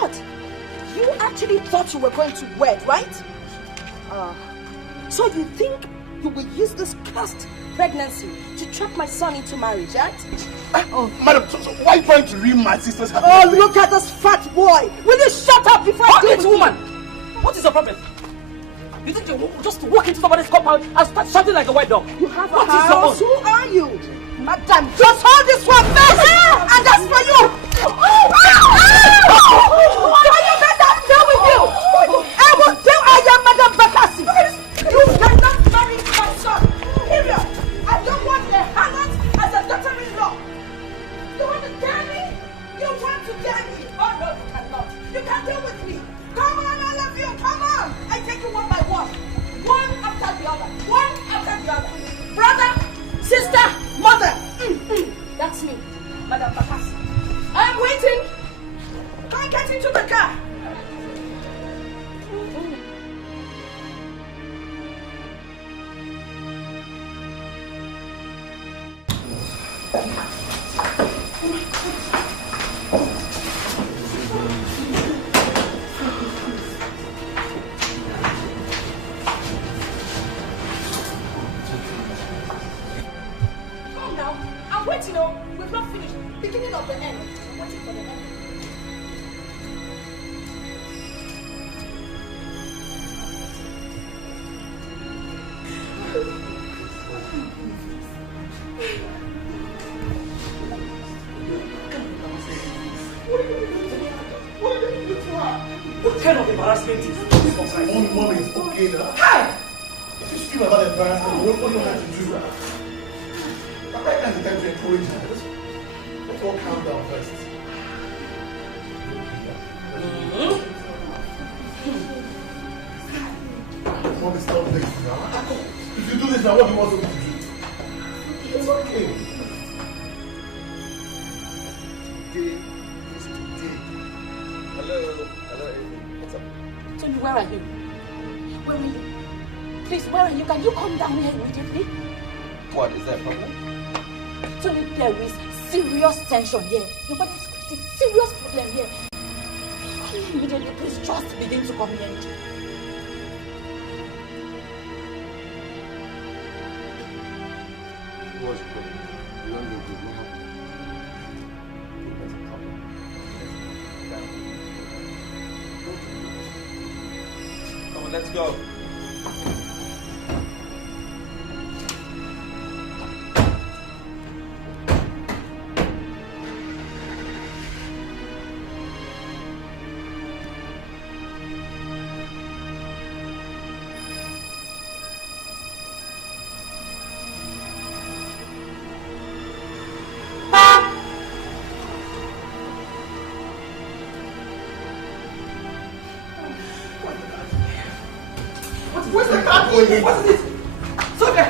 God! You actually thought you were going to wed, right? So you think you will use this cursed pregnancy to trap my son into marriage, right? Madam, so why are you trying to ruin my sister's happiness? Oh, look at this fat boy! Will you shut up before I do it, woman? What is your problem? You think you just walk into somebody's compound and start shouting like a white dog? You have a house? Who are you? Madam, just hold this one first! And that's for you! Why you let that deal with you? I will tell I am Madam Bakassi! You cannot marry my son! Period! I don't want a harlot as a daughter-in-law! You want to tell me? You want to tell me? Oh no, you cannot! You can deal with me! Come on, all of you, come on! I take you one by one. One after the other. One after the other. Brother, sister, mother. That's me, Madam Bakassi. I'm waiting. Come and get into the car. We've not finished. Beginning of the end. I'm waiting for the end. What kind of embarrassment is this? Mommy, it's okay now. Hi! If you scream about embarrassment, what do you have to do? Right now is the time to encourage her. Let's all calm down first. Mommy, stop this now. If you do this now, what do you want me to do? It's okay. Today is today. Hello, what's up? Tony, where are you? Where are you? Please, where are you? Can you come down here immediately? What, is there a problem? Tony, there is serious tension here. Your body is creating serious problem here. Come immediately, please just begin to communicate. What's the problem? You don't know good. What happened? There's a problem. Come on, let's go. What is this? Sofia!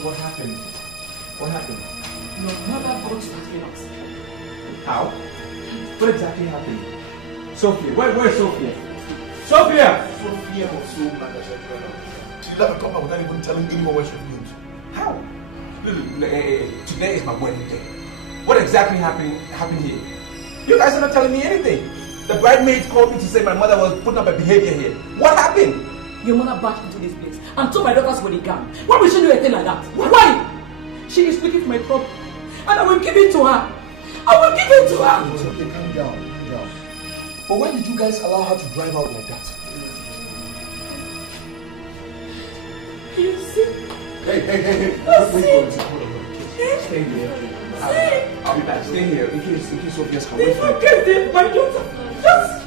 What happened? What happened? Your mother got disappearance. How? What exactly happened? Sofia, where's Sofia? Sofia! Sofia was so mad at her brother. She left the compound without even telling anyone where she went. How? Today is my wedding day. What exactly happened here? You guys are not telling me anything. The bridesmaids called me to say my mother was putting up a behavior here. What happened? Your mother barged into this place and told my daughters where they gang. Why would she do a thing like that? Why? She is looking for my trouble. And I will give it to her. I will give it to her. It's okay, calm down. But why did you guys allow her to drive out like that? You see? Hey. That's Wait, it. stay here. I'll be back. Stay here in case Sofia's come with me. Forget it, my daughter. Just.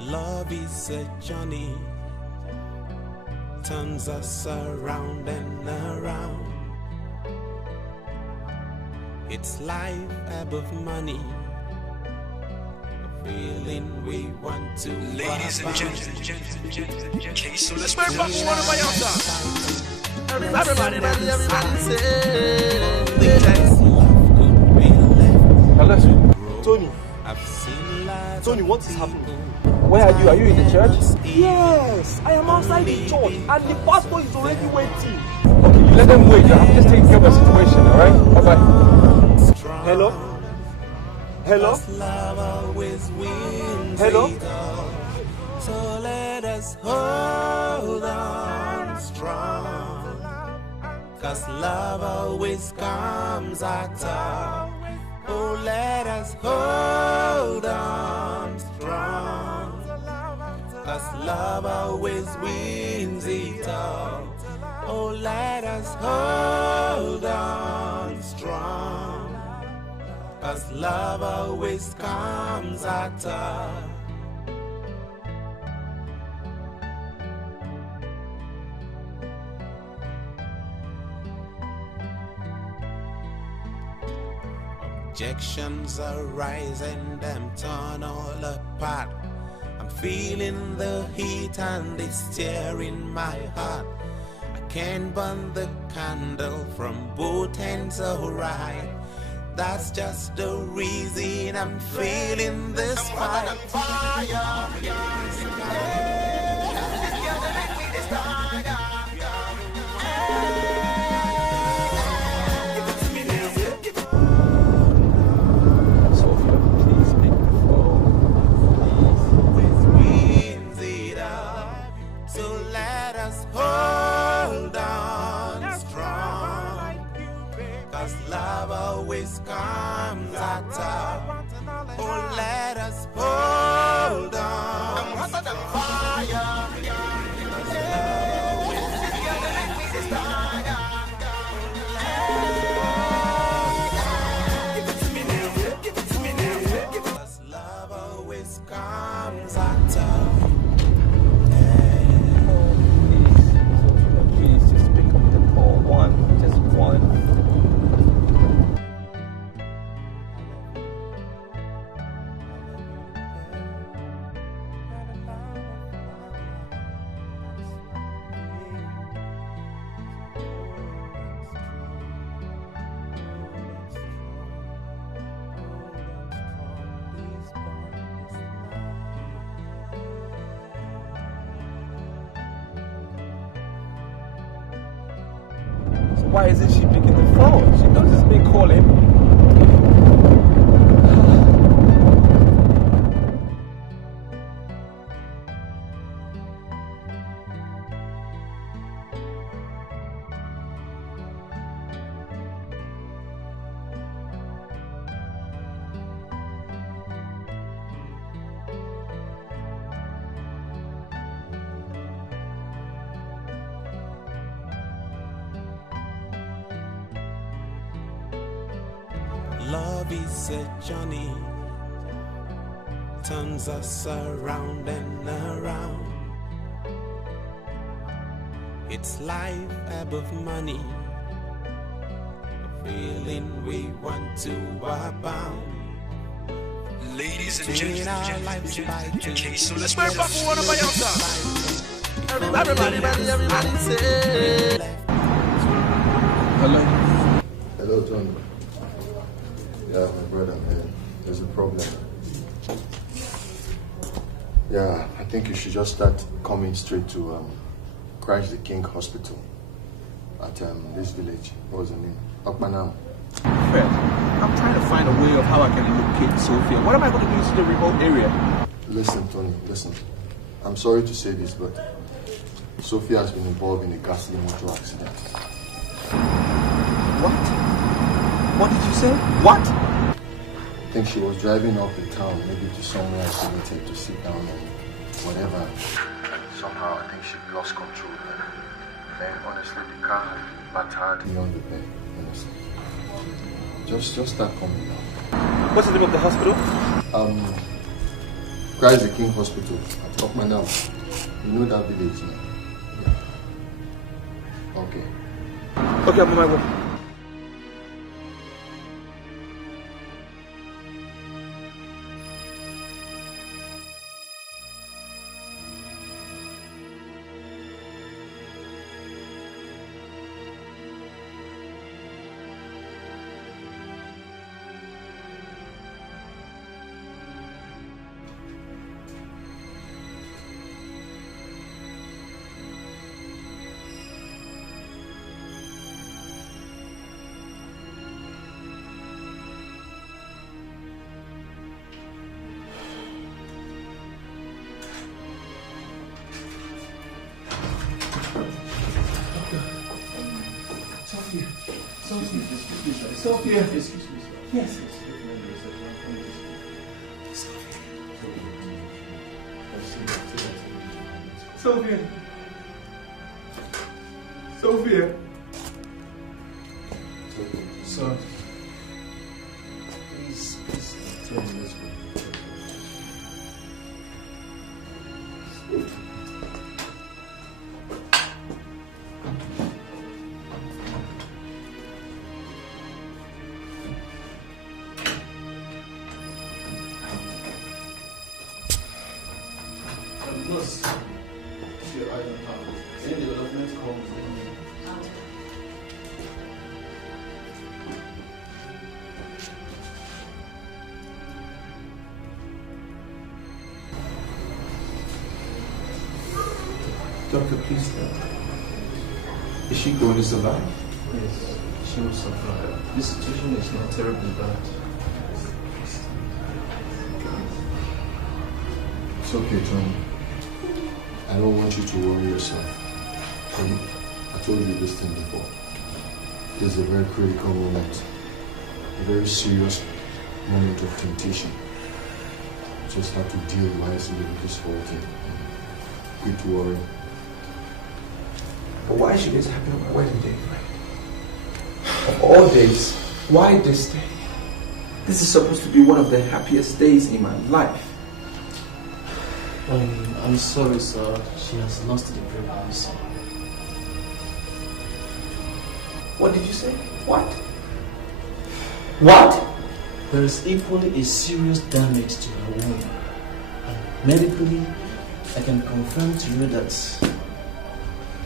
Love is a journey, turns us around and around. It's life above money, a feeling we want to. Ladies and gentlemen, okay, so let's play back one of my own. Everybody say. Hello, Tony. Tony, what is happening? Where are you? Are you in the church? Yes, I am outside the church and the pastor is already waiting. Okay, let them wait. I'm just taking care of the situation, alright? Bye-bye. Hello? Hello? Hello? So let us hold on strong, 'cause love always comes at all. Oh, let us hold on strong, 'cause love always wins it all. Oh, let us hold on strong, 'cause love always comes at all. Objections arise and I'm torn all apart. I'm feeling the heat and it's tearing my heart. I can't burn the candle from both ends, alright. That's just the reason I'm feeling this fire. Comes at all. Oh, let us hold on. I'm hotter than fire. Love always comes at all. Please, just pick up the call. Just one. Why isn't she picking the phone? She knows it's me calling. Love is a journey, turns us around and around. It's life above money, a feeling we want to abound. Ladies and gentlemen, okay, so let's play back one of my own. Everybody say. Hello? Hello, Tony. Yeah, my brother, man. There's a problem. Yeah, I think you should just start coming straight to Christ the King Hospital at this village. What was the name? Akpanam. Fred, I'm trying to find a way of how I can locate Sofia. What am I going to do in such a remote area? Listen, Tony, listen. I'm sorry to say this, but Sofia has been involved in a ghastly motor accident. What? What did you say? What? I think she was driving off the town, maybe to somewhere isolated to sit down or whatever. Somehow, I think she lost control. Then honestly, the car battered me on the bed. Honestly, just start coming now. What's the name of the hospital? Christ the King Hospital at Okmanam. You know that village now? Yeah. Okay. Okay, I'm on my way. Sofia, excuse me, sir. Yes. Sofia. Sofia. Sir. Please, tell me this one. Doctor, please tell me. Is she going to survive? Yes, she will survive. This situation is not terribly bad. It's okay, Tony. I don't want you to worry yourself. I told you this thing before. This is a very critical moment. A very serious moment of temptation. You just have to deal wisely with this whole thing. Quit worrying. But why should this happen on my wedding day, right? Of all days, why this day? This is supposed to be one of the happiest days in my life. I'm sorry, sir. She has lost the pregnancy. What did you say? What? What? There is equally a serious damage to her womb. And medically, I can confirm to you that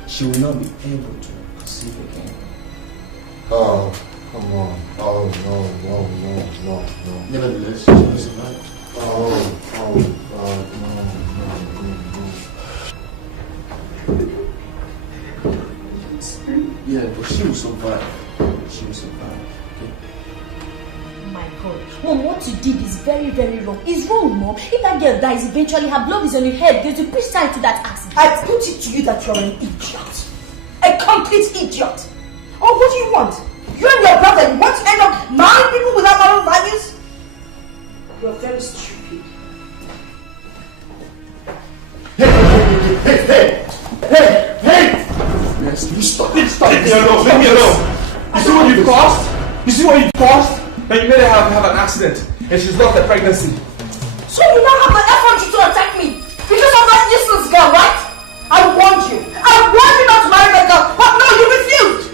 she will not be able to conceive again. Oh, come on. Oh, no. Nevertheless, she will survive. No. Yeah, but she will survive. She will survive. Okay? My God. Mom, what you did is very, very wrong. It's wrong, Mom. If that girl dies eventually, her blood is on your head. There's a push time to that accident. I put it to you that you're an idiot. A complete idiot. Oh, what do you want? You and your brother, you want to end up marrying people without moral values? You're very stupid. Hey! Yes, you stop it. Leave me alone. You see what you've caused? That you made her have an accident and she's lost her pregnancy. So you now have the effort to attack me because of that useless girl, right? I warned you not to marry that girl, but no, you refused.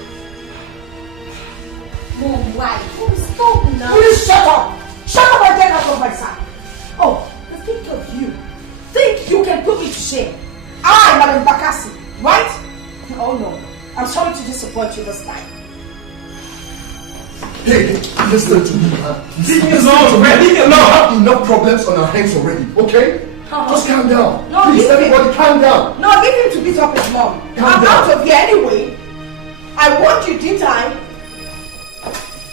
Mom, why? Mom, stop now. Please shut up and get out of my sight. Oh, think of you. Think you can put me to shame. I, Madam Bakassi, right? Oh no, I'm sorry to disappoint you this time. Hey, listen to me, man. Leave me alone. We have enough problems on our hands already, okay? Just calm down. No, please, everybody calm down. No, leave him to beat up his mom. Calm I'm down. out of here anyway. I warned you, didn't I?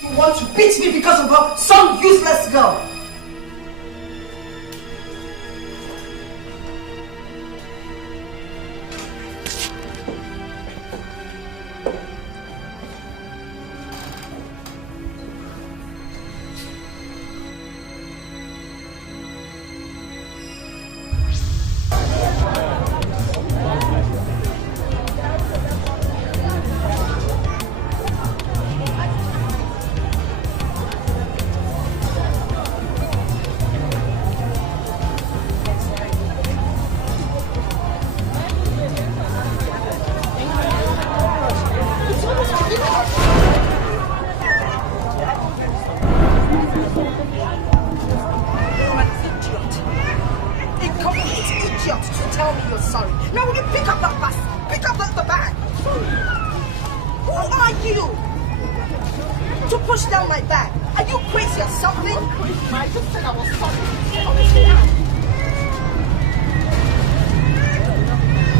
You want to beat me because of some useless girl. Pick up that bus. Pick up the bag. Who are you to push down my bag? Are you crazy or something? I just said I was sorry. Honestly,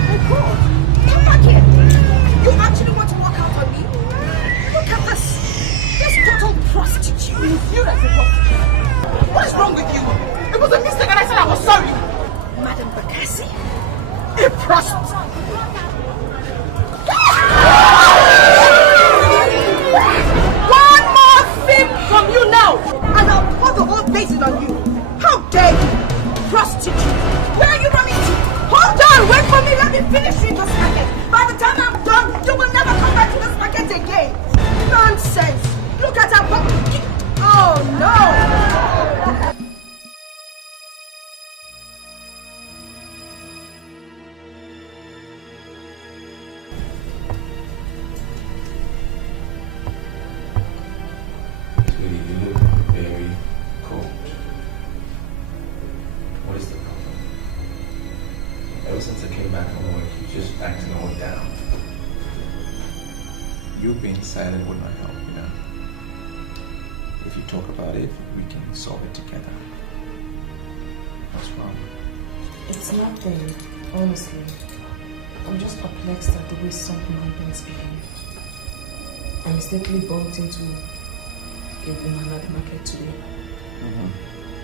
oh God. Come back here. You actually want to walk out on me? Look at this. This total prostitute. You as a prostitute. What is wrong with you? It was a mistake and I said I was sorry. Madam Bakassi, a prostitute. One more thing from you now, and I'll pour the whole basin on you. How dare you, prostitute? Where are you running to? Hold on, wait for me. Let me finish with this packet. By the time I'm done, you will never come back to this packet again. Nonsense. Look at her. Oh no. Silent would not help, you know. If you talk about it, we can solve it together. What's wrong? It's nothing, honestly. I'm just perplexed at the way some human beings behave. I mistakenly bumped into a woman at the market today.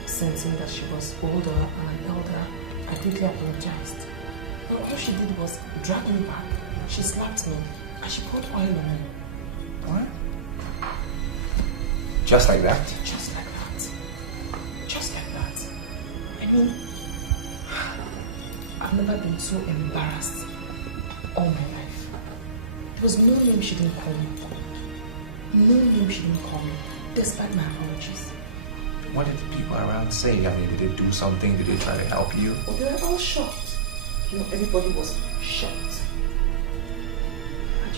Sensing that she was older and an elder, I quickly apologized. But all she did was drag me back. She slapped me and she poured oil on me. What? Just like that? Just like that. Just like that. I mean, I've never been so embarrassed all my life. There was no name she didn't call me. No name she didn't call me, despite my apologies. What did the people around say? I mean, did they do something? Did they try to help you? Well, they were all shocked. You know, everybody was shocked.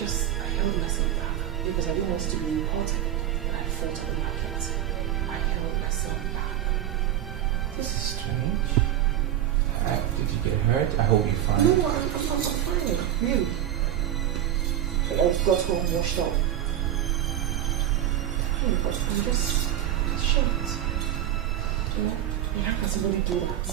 I held myself back because I didn't want to be reported when I fought on the market. I held myself back. This is strange. Did you get hurt? I hope you're fine. No, I'm fine. Really. I got home washed up. Fine, but I'm just shocked. You know, how can somebody do that?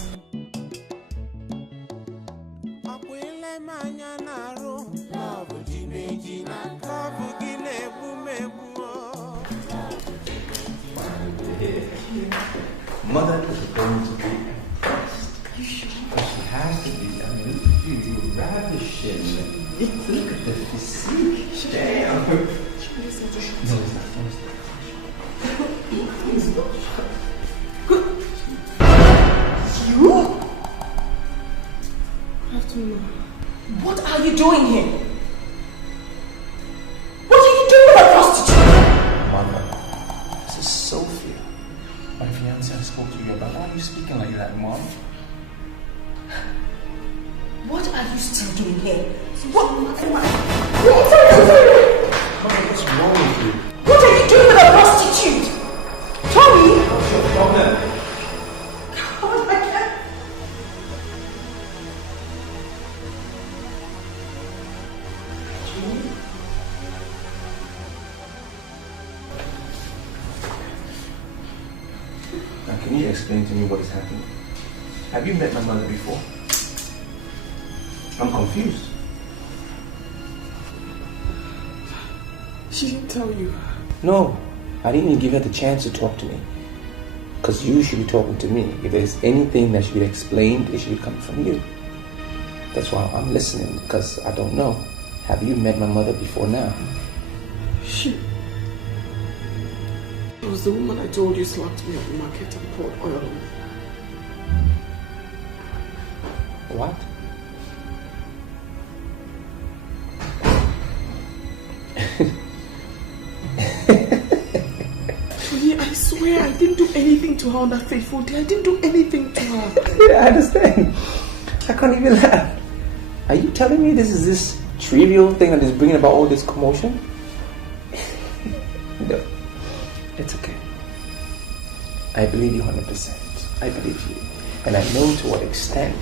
Mother is going to be impressed. You sure? Because she has to be. I mean, look at you. You're ravishing. Look at the physique. Damn. No, it's not. You? Afternoon. What are you doing here? What are you doing with a prostitute? Mother, this is Sofia. My fiancé I spoke to you about. Why are you speaking like that, Mom? What are you still doing here? What? What's wrong with you? What are you doing with a prostitute? Tommy? What's your problem? God, I can't. Now, can you explain to me what is happening? Have you met my mother before? I'm confused. She didn't tell you. No, I didn't even give her the chance to talk to me. Because you should be talking to me. If there's anything that should be explained, it should be coming from you. That's why I'm listening, because I don't know. Have you met my mother before now? She was the woman I told you slapped me at the market and poured oil on me. What? I swear I didn't do anything to her on that fateful day. I didn't do anything to her. Yeah, I understand. I can't even laugh. Are you telling me this is this trivial thing that is bringing about all this commotion? No, it's okay. I believe you 100%. I believe you. And I know to what extent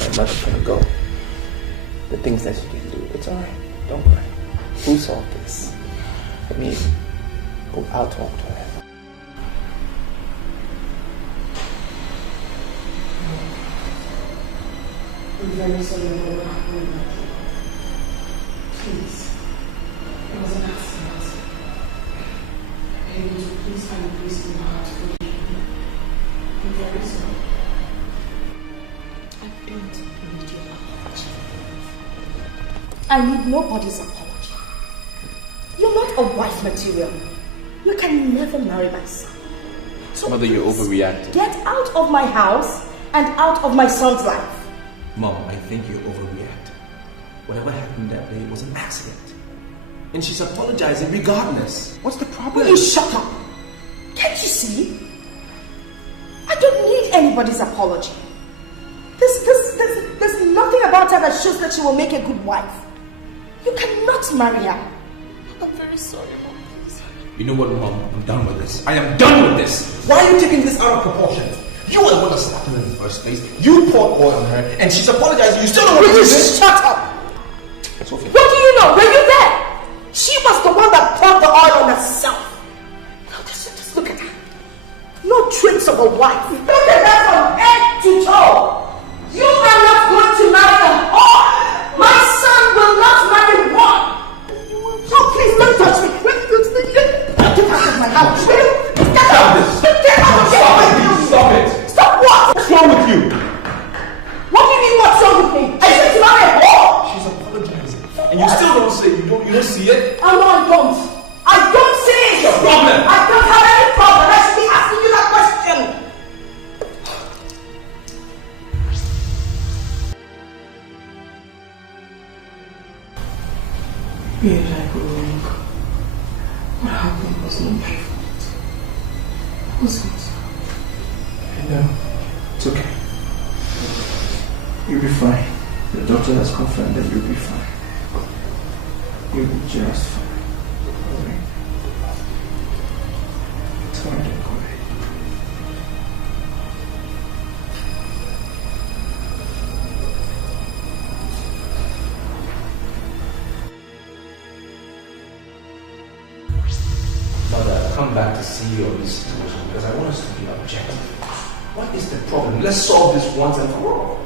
my mother's gonna go. the things that she can do. It's alright. Don't cry. We'll solve this. I mean, I'll talk to her. I'm very sorry about what happened. Please. It was an accident. I beg you to please find a place in your heart to forgive me. I'm very sorry. I don't need your apology. I need nobody's apology. You're not a wife material. You can never marry my son. So Mother, you're overreacting. Get out of my house and out of my son's life. Mom, I think you're overreacting. Whatever happened that day was an accident. And she's apologizing regardless. What's the problem? Will you shut up? Can't you see? I don't need anybody's apology. There's nothing about her that shows that she will make a good wife. You cannot marry her. I'm very sorry, Mom. Please. You know what, Mom? I'm done with this. I am done with this. Why are you taking this out of proportion? You were the one that slapped her in the first place. You poured oil on her, and she's apologizing. You still don't want to do this? Shut up! Sofia. What do you know? Were you there? She was the one that poured the oil on herself. Now just look at her. No traits of a wife. Look at her from head to toe. You are not going to marry a whore. My son will not marry one. No, please don't touch me. Get out of my house. Stop this. Get out of here. Stop it. Stop what? What's wrong with you? What do you mean what's wrong with me? Are you going to marry a whore? She's apologizing. And you still don't say you don't see it? Oh no, I don't. I don't see it. What's your problem? I don't have any problem. I should be asking you that question. Where did I go wrong? What happened was not my fault. It wasn't. I know. It's okay. You'll be fine. The doctor has confirmed that you'll be fine. You'll be just fine. Alright? It's alright, don't cry. Mother, I've come back to see you on this situation because I want us to be objective. What is the problem? Let's solve this once and for all.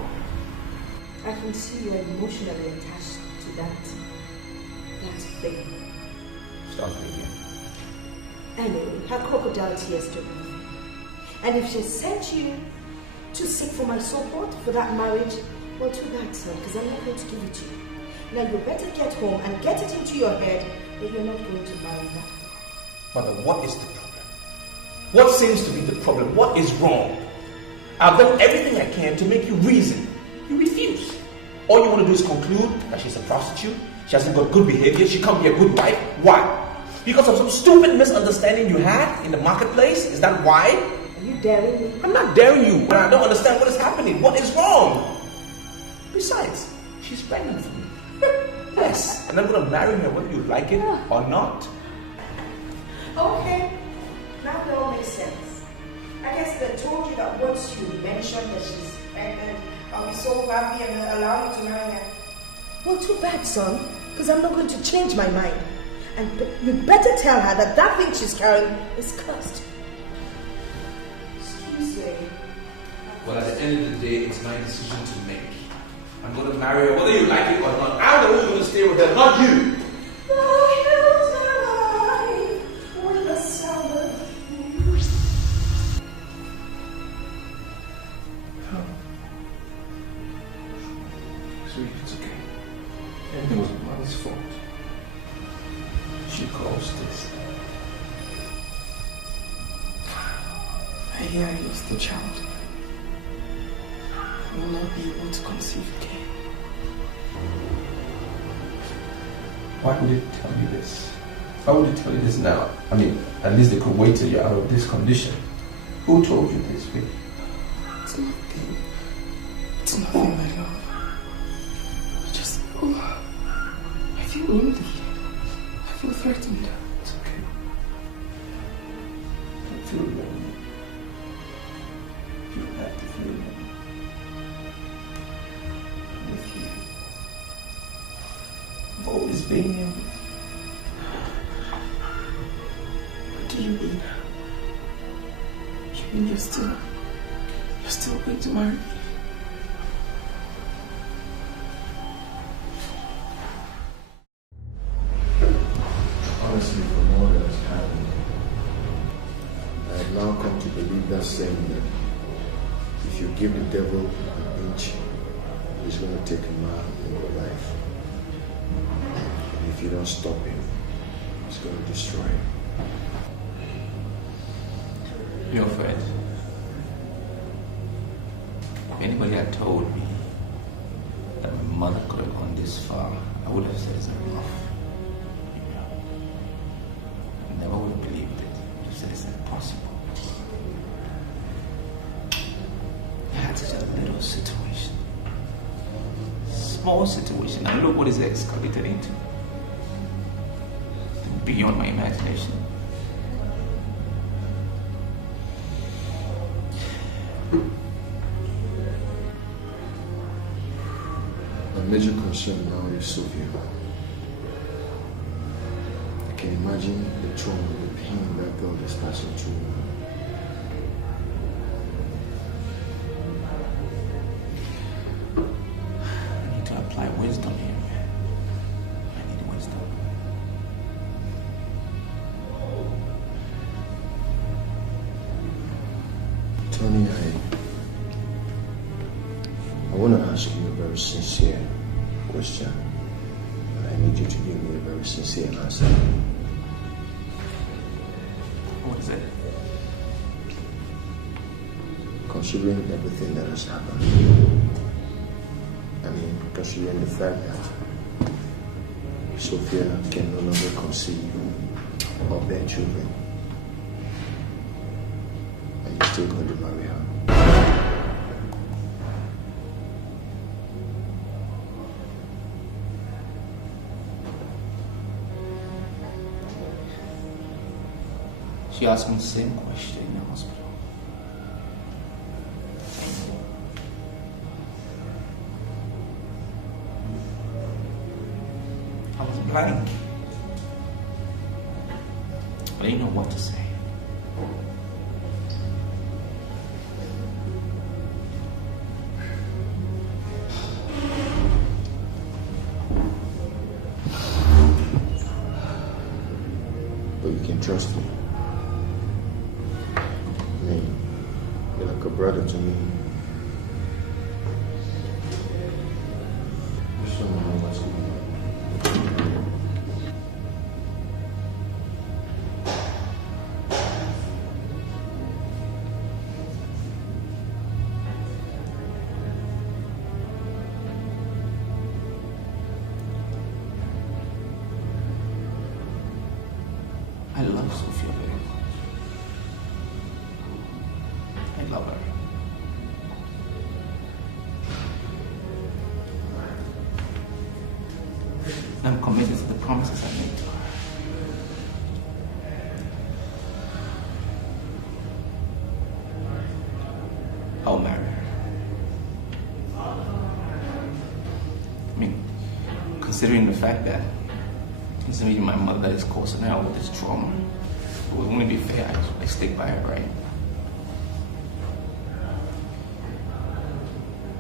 I can see you are emotionally attached to that thing. Start again. Anyway, her crocodile tears don't move. And if she sent you to seek for my support for that marriage, well, too bad, son, because I'm not going to give it to you. Now, you better get home and get it into your head that you're not going to marry her. Mother, what is the problem? What seems to be the problem? What is wrong? I've done everything I can to make you reason. You refuse. All you want to do is conclude that she's a prostitute, she hasn't got good behavior, she can't be a good wife. Why? Because of some stupid misunderstanding you had in the marketplace? Is that why? Are you daring me? I'm not daring you, but I don't understand what is happening. What is wrong? Besides, she's pregnant for me. Yes, and I'm going to marry her whether you like it or not. Okay, now it all makes sense. I guess they told you that once you mentioned that she's pregnant, I'll be so happy and allow you to marry her. Well, too bad, son, because I'm not going to change my mind. And you better tell her that that thing she's carrying is cursed. Excuse me. Well, at the end of the day, it's my decision to make. I'm going to marry her whether you like it or not. I'm the one who's going to stay with her, not you. Sweet, it's okay. Everything was Mom's fault. She caused this. I hear I lost the child. I will not be able to conceive again. Why would it tell you this? Why would it tell you this now? I mean, at least they could wait till you're out of this condition. Who told you this, baby? It's nothing. It's nothing, my love. I feel lonely. I feel threatened. It's okay. Don't feel lonely. You don't have to feel lonely. I'm with you. always been here. What do you mean? You mean you're still going to marry me? Honestly, from all that has happened, I have now come to believe that saying that if you give the devil an inch, he's going to take a mile in your life. And if you don't stop him, he's going to destroy you. Your friend. If anybody had told me that my mother could have gone this far, I would have said it's enough. I never would have believed it. I said it's impossible. I had such a little situation. Small situation, and look what it's escalated into. Beyond my imagination. My major concern now is Sofia. I can imagine the trauma, the pain that girl is passing through. I need to apply wisdom here, man. I need wisdom. Tony, I want to ask you a very sincere question. I need you to give me a very sincere answer. What is it? Considering everything that has happened, I mean, considering the fact that Sofia can no longer conceive or bear children, are you still going to marry her? She asked me the same question in the hospital. I was blank. I didn't know what to say. But you can trust me. You're like a brother to me. So now what's going on? I love Sofia very much. I love her. I'm committed to the promises I made to her. I'll marry her. I mean, considering the fact that it's me, my mother is causing her with this trauma, it would only be fair I stick by her, right?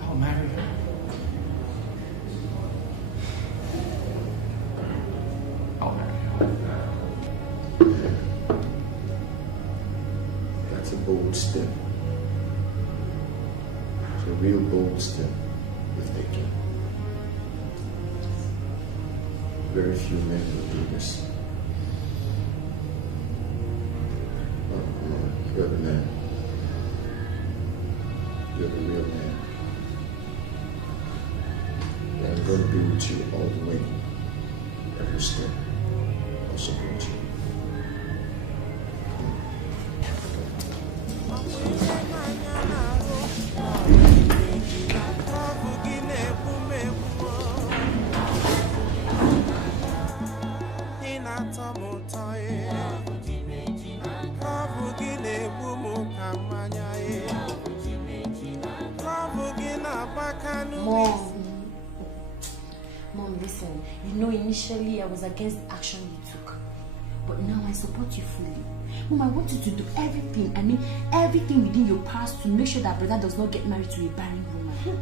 I'll marry her. I'll marry her. That's a bold step. It's a real bold step you're taking. Very few men will do this. Oh, come on. You're the man. You're the real man. And I'm going to be with you all the way. Every step. I'll support you. Mom, listen. You know, initially I was against the action you took. But now I support you fully. Mom, I want you to do everything. I mean, everything within your powers to make sure that brother does not get married to a barren woman.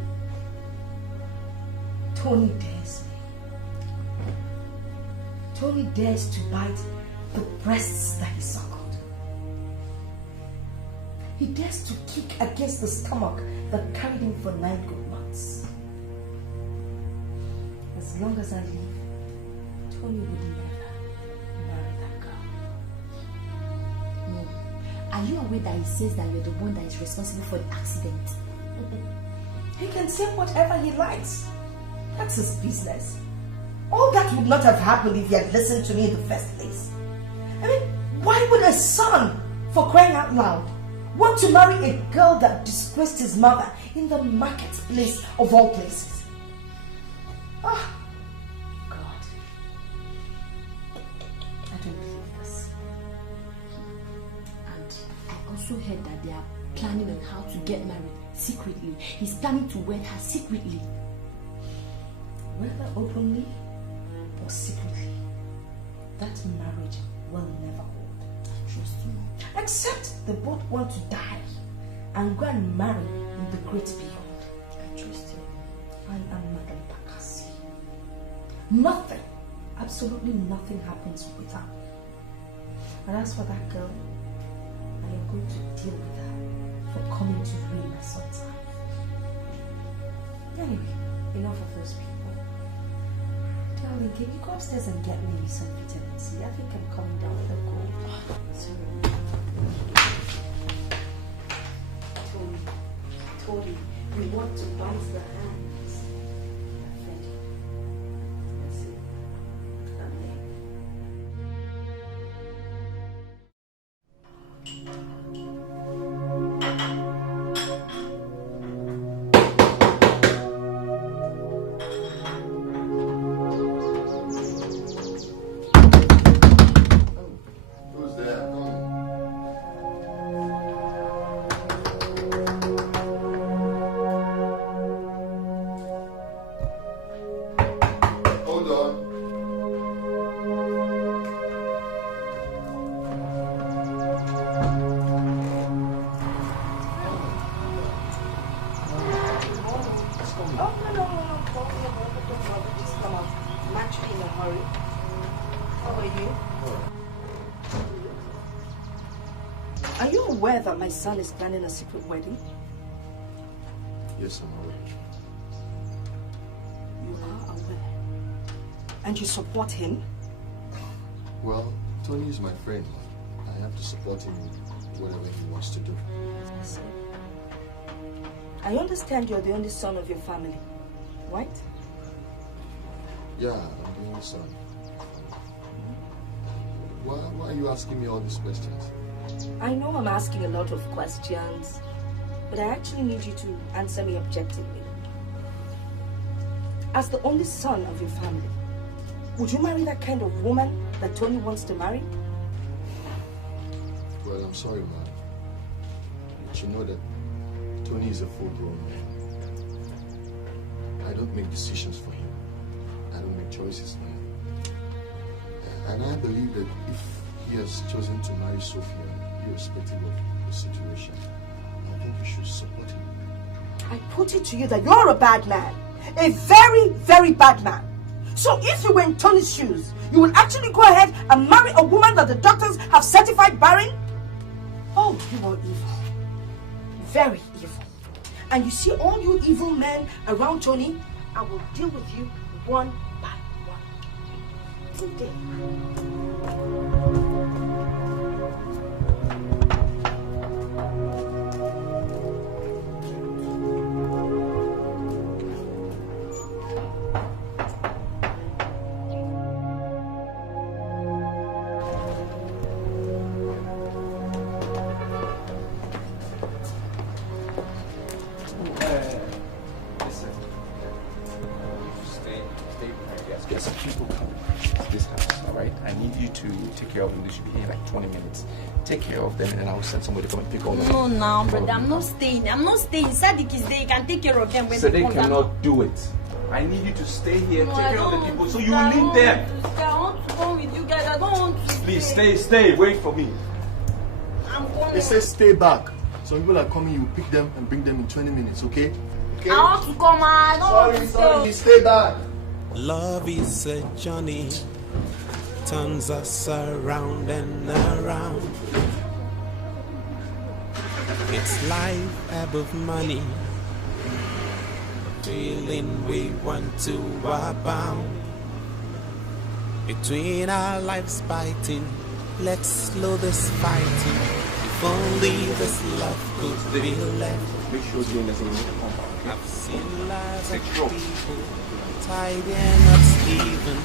Tony dares me. Tony dares to bite the breasts that he suckled. He dares to kick against the stomach that carried him for 9 good months. As long as I live, Tony would never marry that girl. No. Are you aware that he says that you're the one that is responsible for the accident? He can say whatever he likes. That's his business. All that would not have happened if he had listened to me in the first place. I mean, why would a son, for crying out loud, want to marry a girl that disgraced his mother in the marketplace of all places? Ah, God. I don't believe this. And I also heard that they are planning on how to get married secretly. He's planning to wed her secretly. Whether openly or secretly, that marriage will never hold. Trust you. Except they both want to die and go and marry in the great beyond. I trust you. I am Madam Bakasi. Nothing, absolutely nothing happens without me. And as for that girl, I am going to deal with her for coming to ruin my son's life. Anyway, enough of those people. Darling, can you go upstairs and get me some vitamin C? I think I'm coming down with a cold. Sorry. Tony, we want to bite the hands. Let's see. Who's there? Hold on. I'm actually in a hurry. How are you? Are you aware that my son is planning a secret wedding? Yes, I'm aware. You are aware. And you support him? Well, Tony is my friend. I have to support him in whatever he wants to do. I see. I understand you're the only son of your family, right? Yeah, I'm the only son. Why are you asking me all these questions? I know I'm asking a lot of questions, but I actually need you to answer me objectively. As the only son of your family, would you marry that kind of woman that Tony wants to marry? Well, I'm sorry, man. But you know that Tony is a full-grown man. I don't make decisions for him. I don't make choices for him. And I believe that if he has chosen to marry Sofia, irrespective of the situation, I think we should support him. I put it to you that you're a bad man. A very, very bad man. So if you were in Tony's shoes, you would actually go ahead and marry a woman that the doctors have certified barren? Oh, you are evil. Very evil. And you see all you evil men around Tony, I will deal with you one by one. Good day. There's some people coming to this house, all right? I need you to take care of them. They should be here in like 20 minutes. Take care of them, and then I'll send somebody to come and pick all of them. No, now, brother, I'm not staying. I'm not staying. Sadiq is there. You can take care of them when they come down. Sadiq cannot do it. I need you to stay here, No, take I care of the don't people, want so to you will stay. leave them. I want to come with you guys. I don't want to. Please stay, wait for me. I'm coming. They say stay back. Some people are coming, you pick them and bring them in 20 minutes, okay? Okay? I want to come. I don't want to Sorry, stay. stay back. Love is a journey, turns us around and around. It's life above money, feeling we want to abound. Between our lives fighting, let's slow this fighting. If only this love could be left. Make sure Jane doesn't need to come back. I've seen lives of Take rope. people tied and not even,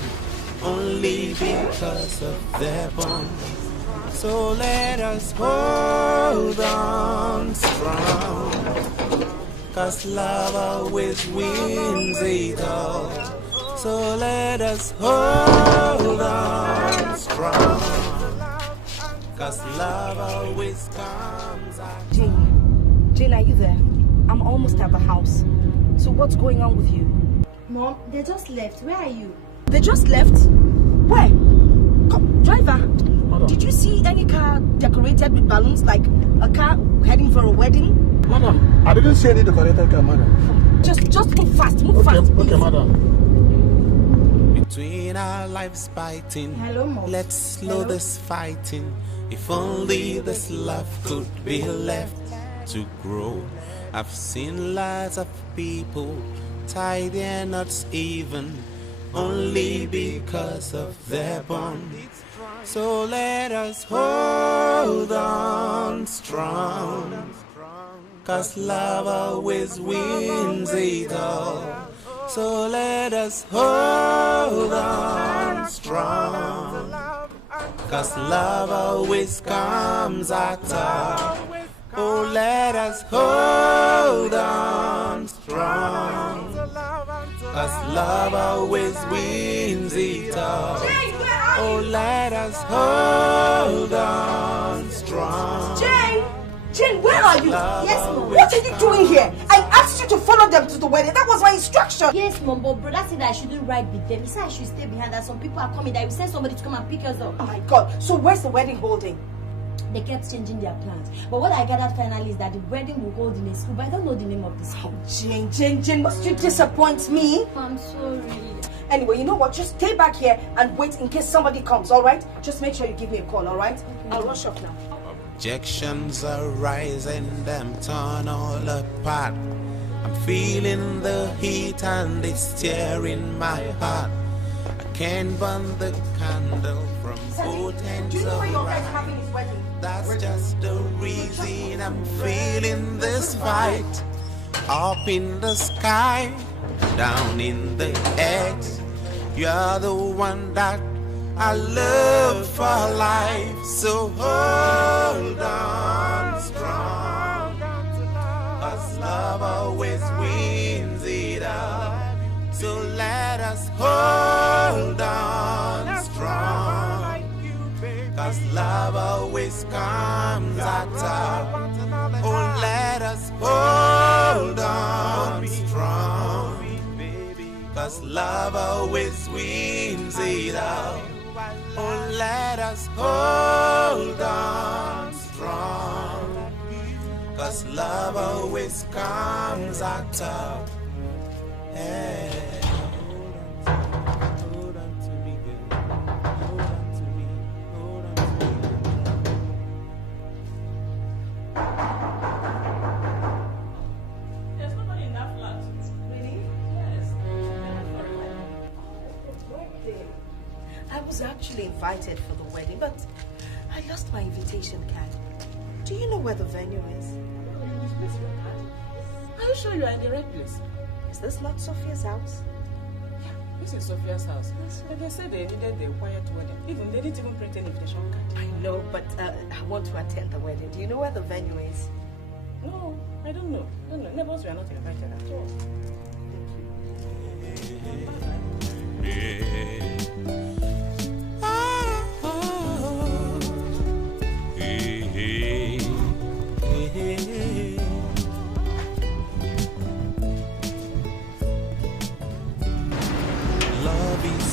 only because of their bond. So let us hold on strong, 'cause love always wins it all. So let us hold on strong, 'cause love always comes out. Jane, are you there? I'm almost at the house. So what's going on with you? Mom, they just left. Where are you? They just left? Where? Come, driver. Did you see any car decorated with balloons, like a car heading for a wedding? Madam, I didn't see any decorated car, madam. Just move fast, move fast. Okay, madam. Between our lives fighting, Hello, Mom. let's slow this fighting. If only this love could be left to grow. I've seen lots of people tie their knots even, only because of their bond. So let us hold on strong, 'cause love always wins it all. So let us hold on strong, 'cause love always comes at top. Oh, let us hold on strong, 'cause love always wins it all. Oh, let us hold on strong. Jane, where are you? Yes, Mom. What are you doing here? I asked you to follow them to the wedding. That was my instruction. Yes, Mom, but brother said that I shouldn't ride with them. He said I should stay behind, that some people are coming, that we send somebody to come and pick us up. Oh my God. So where's the wedding holding? They kept changing their plans. But what I gathered finally is that the wedding will hold in a school, but I don't know the name of the school. Jane, must you disappoint me? I'm sorry. Anyway, you know what? Just stay back here and wait in case somebody comes, alright? Just make sure you give me a call, alright? Okay. I'll rush off now. Objections arise and I'm torn all apart. I'm feeling the heat and it's tearing my heart. I can't burn the candle from both ends Do you know of where your guy's my having his wedding? That's just the reason I'm feeling this fight. Up in the sky, down in the eggs. You're the one that I love for life. So hold on strong, 'cause love always wins it all. So let us hold on strong, 'cause love always comes at top. Oh, let us hold on strong, 'cause love always wins it all. Oh, let us hold on strong, 'cause love always comes at top. Hey. Hold on to me, girl. Hold on to me. Hold on to me. There's nobody in that flat. Really? Yes. I was actually invited for the wedding, but I lost my invitation card. Do you know where the venue is? Are you sure you are in the right place? Is this not Sophia's house? Yeah, this is Sophia's house. But they said they needed the quiet wedding. Even they didn't even print an invitation card. I know, but I want to attend the wedding. Do you know where the venue is? No, I don't know. No, neighbors were not invited at all.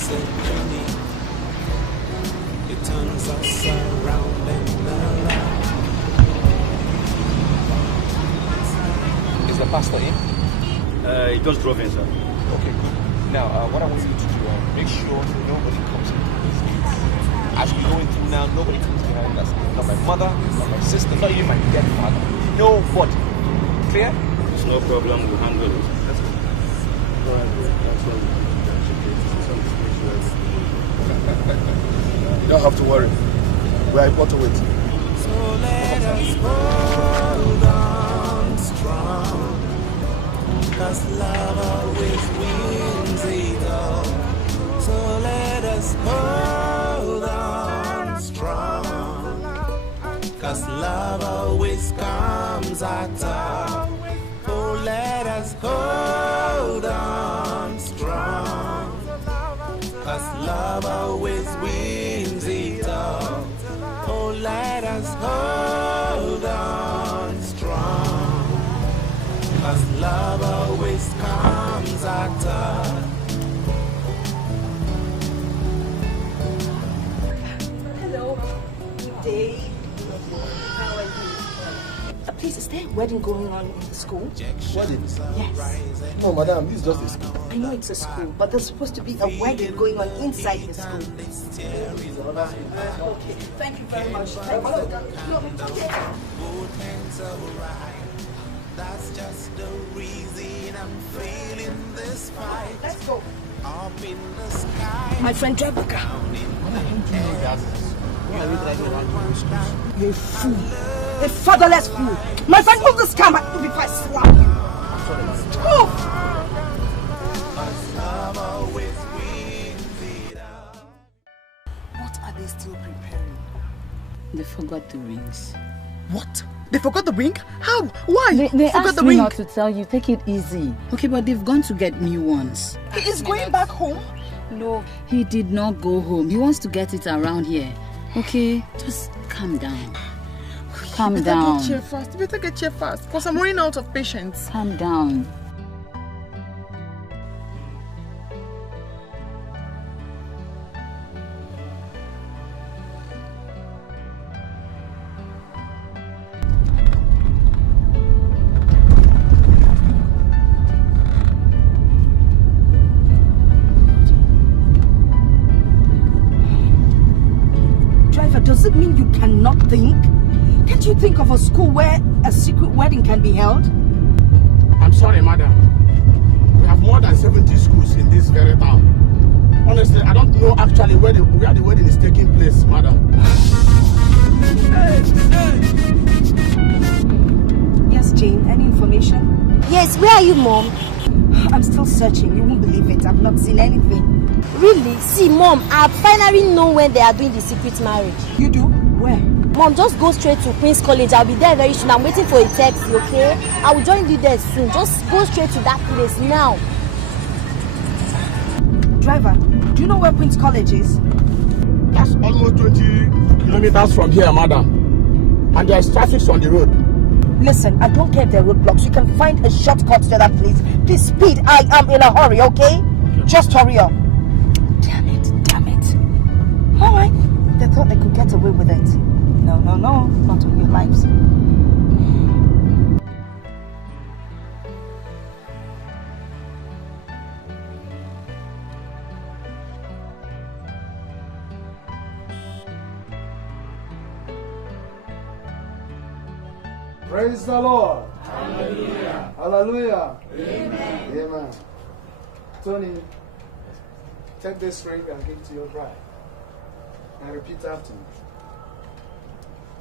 life's a journey. It turns us around and around. Is the pastor in? He just drove in, sir. Okay, good. Now, what I want you to do, make sure nobody comes in. As we're going through now, nobody comes behind us. Not my mother, not my sister, not even my dead father. Nobody. Clear? There's no problem, we'll handle it. That's good. You don't have to worry. We are able to wait. So let us hold on strong, 'cause love always wins it all. So let us hold on strong, 'cause love always comes at all. Oh, let us hold on strong, 'cause love always wins it all. Oh, let us hold on strong, 'cause love always comes at us. Hello. Good day. How are you? Please, is there a wedding going on in the school? Wedding? Yes. No, madam, this is just a school. I know it's a school, but there's supposed to be a wedding going on inside the school. Okay, thank you very much. Thank you. No, okay. That's just the reason I'm feeling this fight. Let's go. Up in the sky. My friend, drive the car. You're a fool. A fatherless fool. My friend, move this car before I slap you. Move. What are they still preparing? They forgot the rings. What? They forgot the ring? How? Why? They forgot asked the me ring? not to tell you. Take it easy. Okay, but they've gone to get new ones. He is going back home? No, he did not go home. He wants to get it around here. Okay, just calm down. Calm down. Better get here fast. Better get here fast. Because I'm running out of patience. Calm down. Does it mean you cannot think? Can't you think of a school where a secret wedding can be held? I'm sorry, madam. We have more than 70 schools in this very town. Honestly, I don't know actually where the wedding is taking place, madam. Yes, Jane, any information? Yes, where are you, Mom? I'm still searching. You won't believe it. I've not seen anything. Really? See, Mom, I finally know when they are doing the secret marriage. You do? Where? Mom, just go straight to Queen's College. I'll be there very soon. I'm waiting for a taxi, okay? I will join you there soon. Just go straight to that place now. Driver, do you know where Queen's College is? That's almost 20 kilometers from here, madam. And there's traffic on the road. Listen, I don't care if there are roadblocks. You can find a shortcut to that place. Please speed. I am in a hurry, okay? Just hurry up. Damn it. Alright. They thought they could get away with it. No. Not on your lives. Praise the Lord. Hallelujah. Hallelujah. Amen. Amen. Tony, take this ring and give it to your bride. And repeat after me.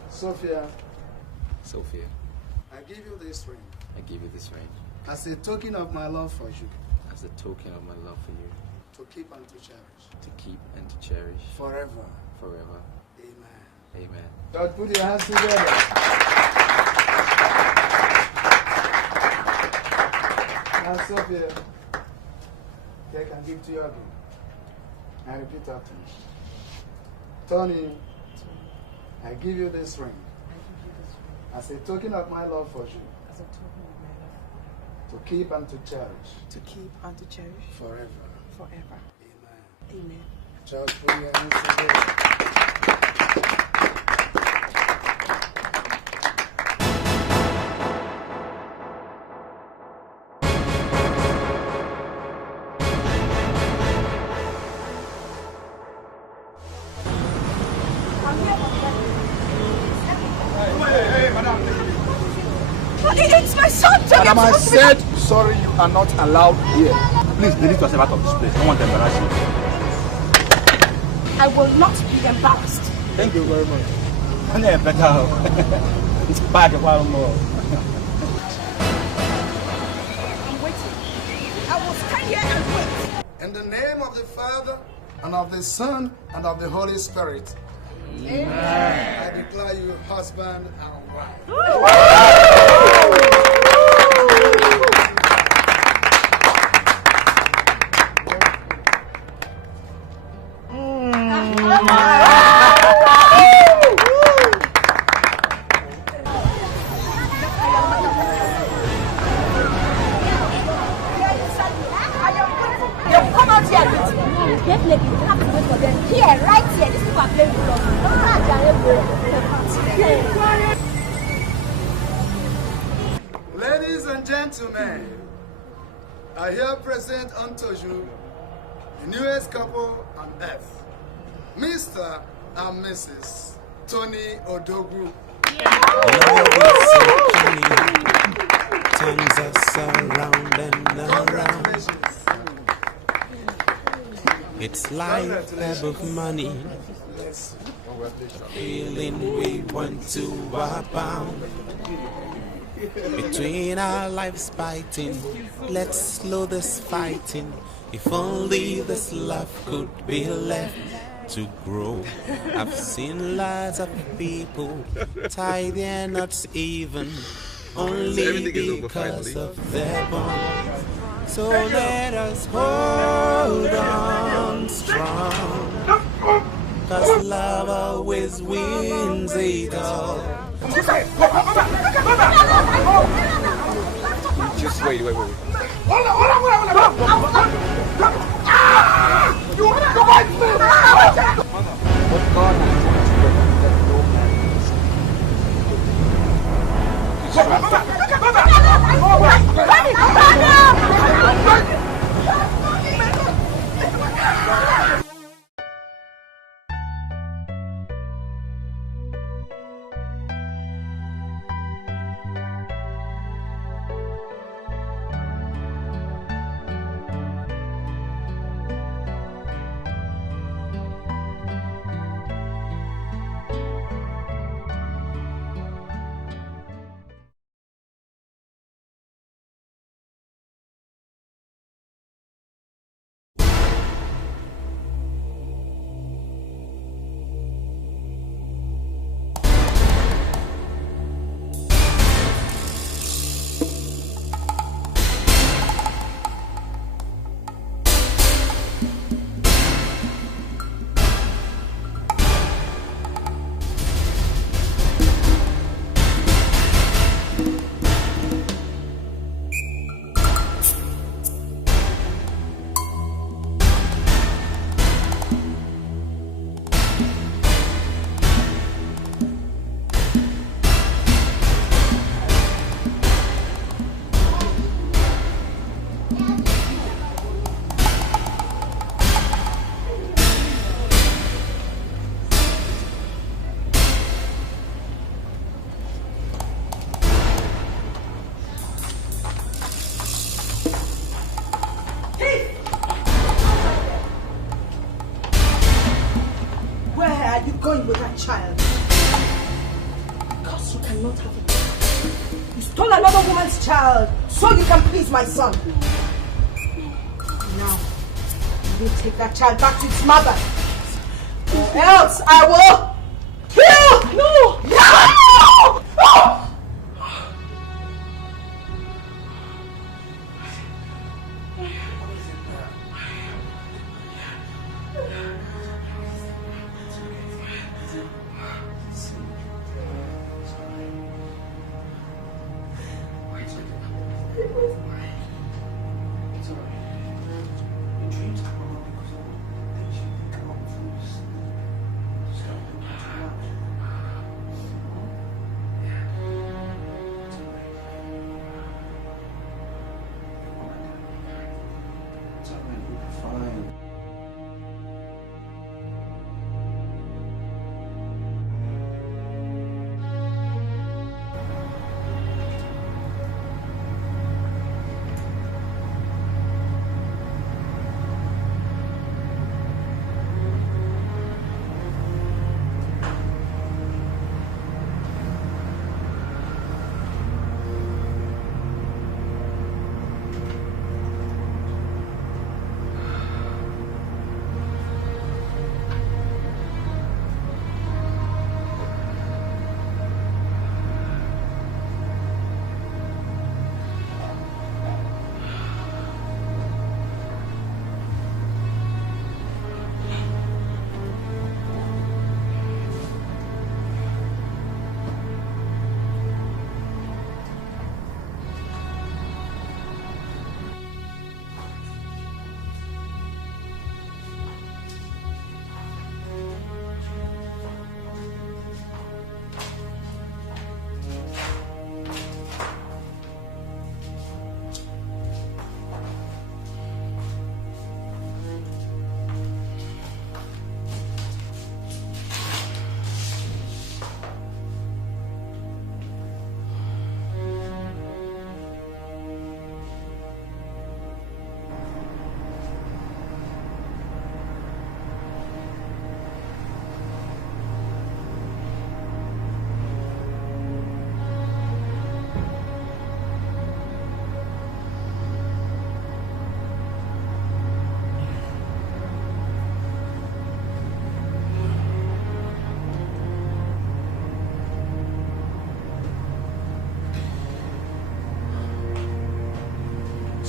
Sofia, I give you this ring I give you this ring as a token of my love for you, as a token of my love for you, to keep and to cherish to keep and to cherish forever. Amen. Amen. God, put your hands together. Now, Sophia, take and give to your king. And repeat after me. Tony, I give you this ring as a token of my love for you, to keep and to cherish To keep and to cherish forever. forever. Amen. Amen. Just put your hands together. It's my son, Johnny. Madam, I said sorry, you are not allowed here. Please, delete yourself out of this place. I don't want to embarrass you. I will not be embarrassed. Thank you very much. It's back a while more. I'm waiting. I will stand here and wait. In the name of the Father, and of the Son, and of the Holy Spirit. Amen. I declare you husband and wife. Definitely, you have to wait for them. Here, right here. These people are playing with us. Ladies and gentlemen, I here present unto you the newest couple on earth, Mr. and Mrs. Tony Odogwu. Turns us around and around. It's life above money. Feeling we want to abound. Between our lives fighting, let's slow this fighting. If only this love could be left to grow. I've seen lots of people tie their knots even, only because of their bond. So let us hold on strong, 'cause love always wins it all. Just wait. Hold on. You want to go back to me? Going with that child. Because you cannot have it. You stole another woman's child so you can please my son. Now, you take that child back to its mother. Or else I will kill you! No!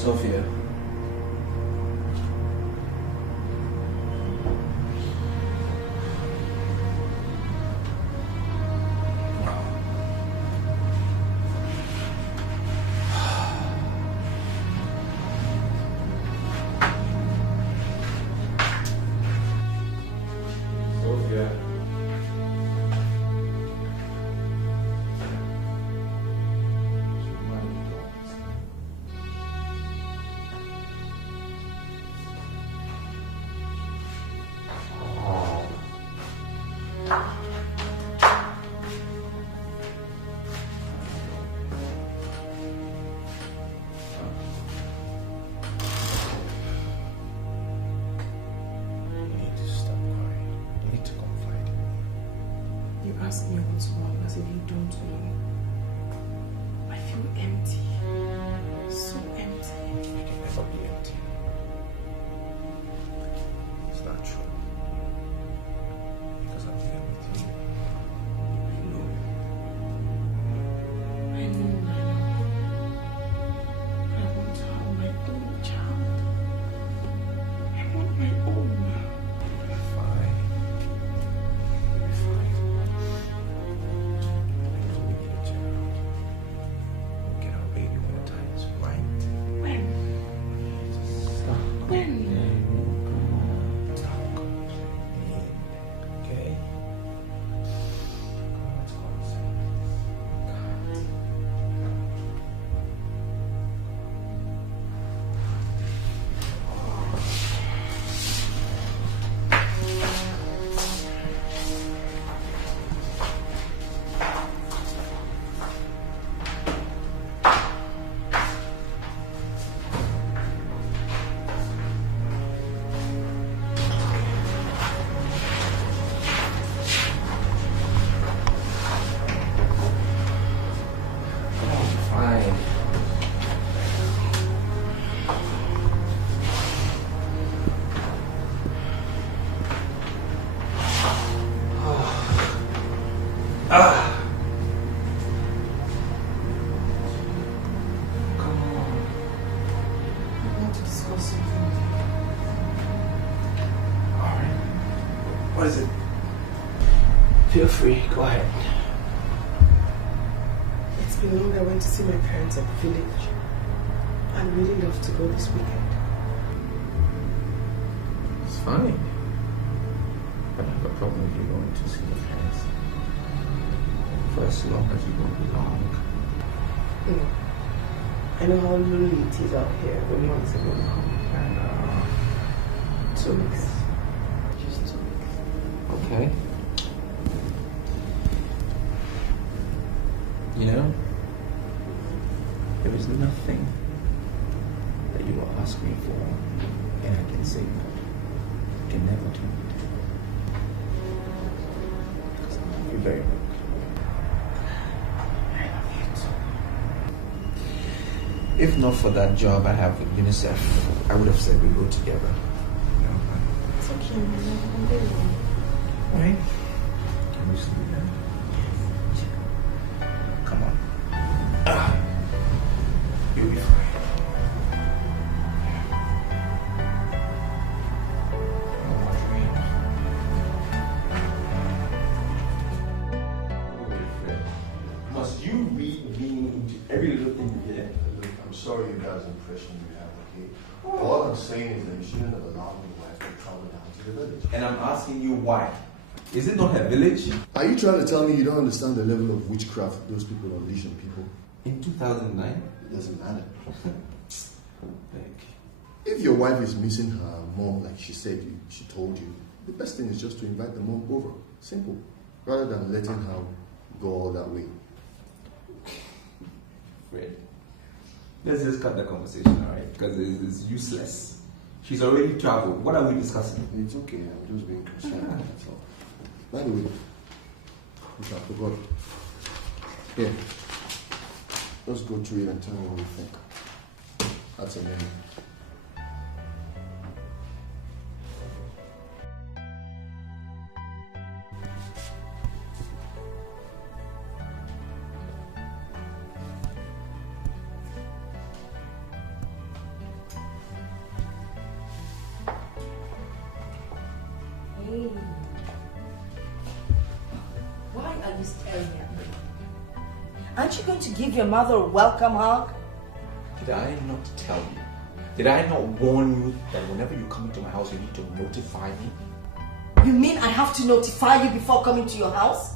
Sofia. Ask me what's wrong as if you don't know. I feel empty. So empty. You can never be empty. It's not true. Because I'm here with you. I know. I want to have my own child. I want my own. What is it? Feel free, go ahead. It's been long I went to see my parents at the village. I'd really love to go this weekend. It's fine. I don't have a problem with you going to see your parents. For as long as you won't be long. I know how lonely it is out here when one's alone home. I know. 2 weeks. Just 2 weeks. Okay. You know, there is nothing that you will ask me for, and I can say no. You can never do it. Because I love you very much. I love you too. If not for that job I have with UNICEF, I would have said we go together. It's okay, I'm very well. Right? Can you sleep now? Come on. You'll be fine. No more dreams. Must you read meaning into every little thing you hear? Look, I'm sorry you guys' impression you have, okay? All I'm saying is that you shouldn't have allowed my wife to travel down to the village. And I'm asking you why. Is it not her village? Are you trying to tell me you don't understand the level of witchcraft those people unleash on people? In 2009? It doesn't matter. Like, if your wife is missing her mom, like she said, she told you, the best thing is just to invite the mom over. Simple. Rather than letting her go all that way. Fred, let's just cut the conversation, alright? Because it's useless. She's already traveled. What are we discussing? It's okay. I'm just being concerned. That's all. By the way, which I forgot. Here. Let's go through it and tell me what you think. That's amazing. Hey. Why are you staring at me? Aren't you going to give your mother a welcome hug? Did I not tell you? Did I not warn you that whenever you come into my house, you need to notify me? You mean I have to notify you before coming to your house?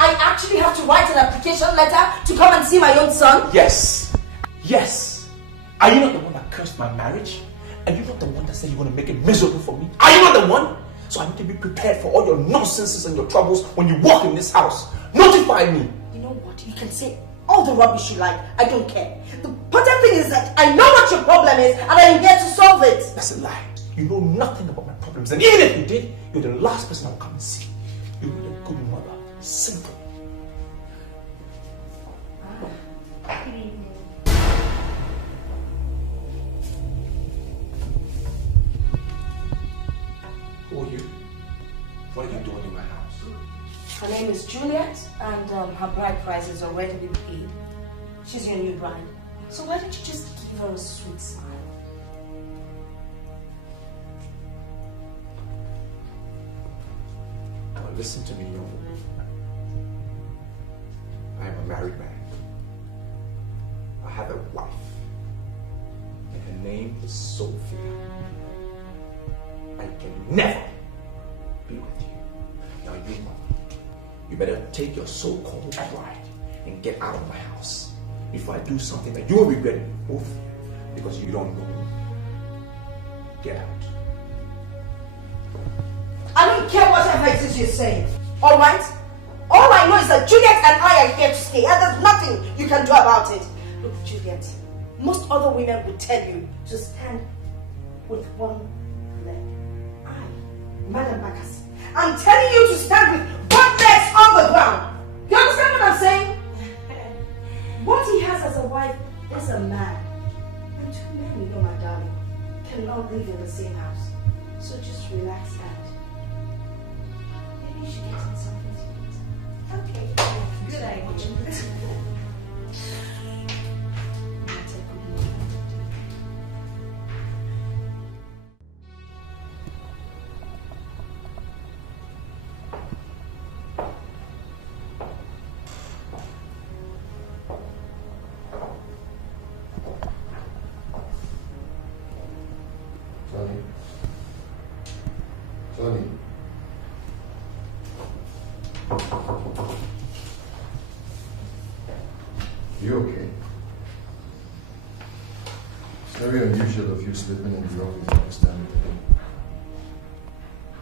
I actually have to write an application letter to come and see my own son? Yes. Yes. Are you not the one that cursed my marriage? And you're not the one that said you're going to make it miserable for me? Are you not the one? So I need to be prepared for all your nonsenses and your troubles when you walk in this house. Notify me. You know what? You can say all the rubbish you like. I don't care. The important thing is that I know what your problem is and I am here to solve it. That's a lie. You know nothing about my problems. And even if you did, you're the last person I will come and see. You're a good mother. Simple. Who are you? What are you doing in my house? Her name is Juliet and her bride price is already been paid. She's your new bride. So why don't you just give her a sweet smile? Now listen to me, young woman. I am a married man. I have a wife. And her name is Sofia. I can never be with you. Now you know. You better take your so-called bride and get out of my house before I do something that you will regret both because you don't know. Get out. I don't care whatever it is you're saying. Alright? All I know is that Juliet and I are here to stay and there's nothing you can do about it. Look, Juliet, most other women would tell you to stand with one leg. Madam Bakas, I'm telling you to stand with both legs on the ground. You understand what I'm saying? What he has as a wife is a man. And two men, you know, my darling, cannot live in the same house. So just relax and maybe you should get in something to eat. Okay. Good idea. You okay? It's very unusual of you sleeping in the room with your standing today.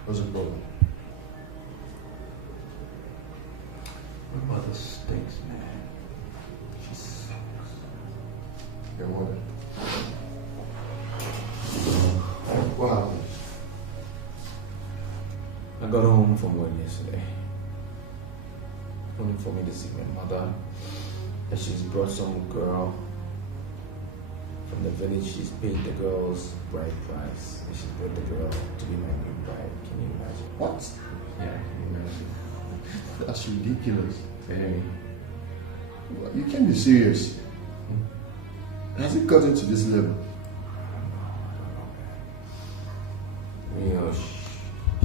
What's the problem? My mother stinks, man. She sucks. Your mother? What happened? I got home from work yesterday. Only for me to see my mother. And she's brought some girl from the village. She's paid the girl's bride price. And she's brought the girl to be my new bride. Can you imagine? What? Yeah, can you imagine? That's ridiculous. Very. You can't be serious. Has it gotten to this level? You know,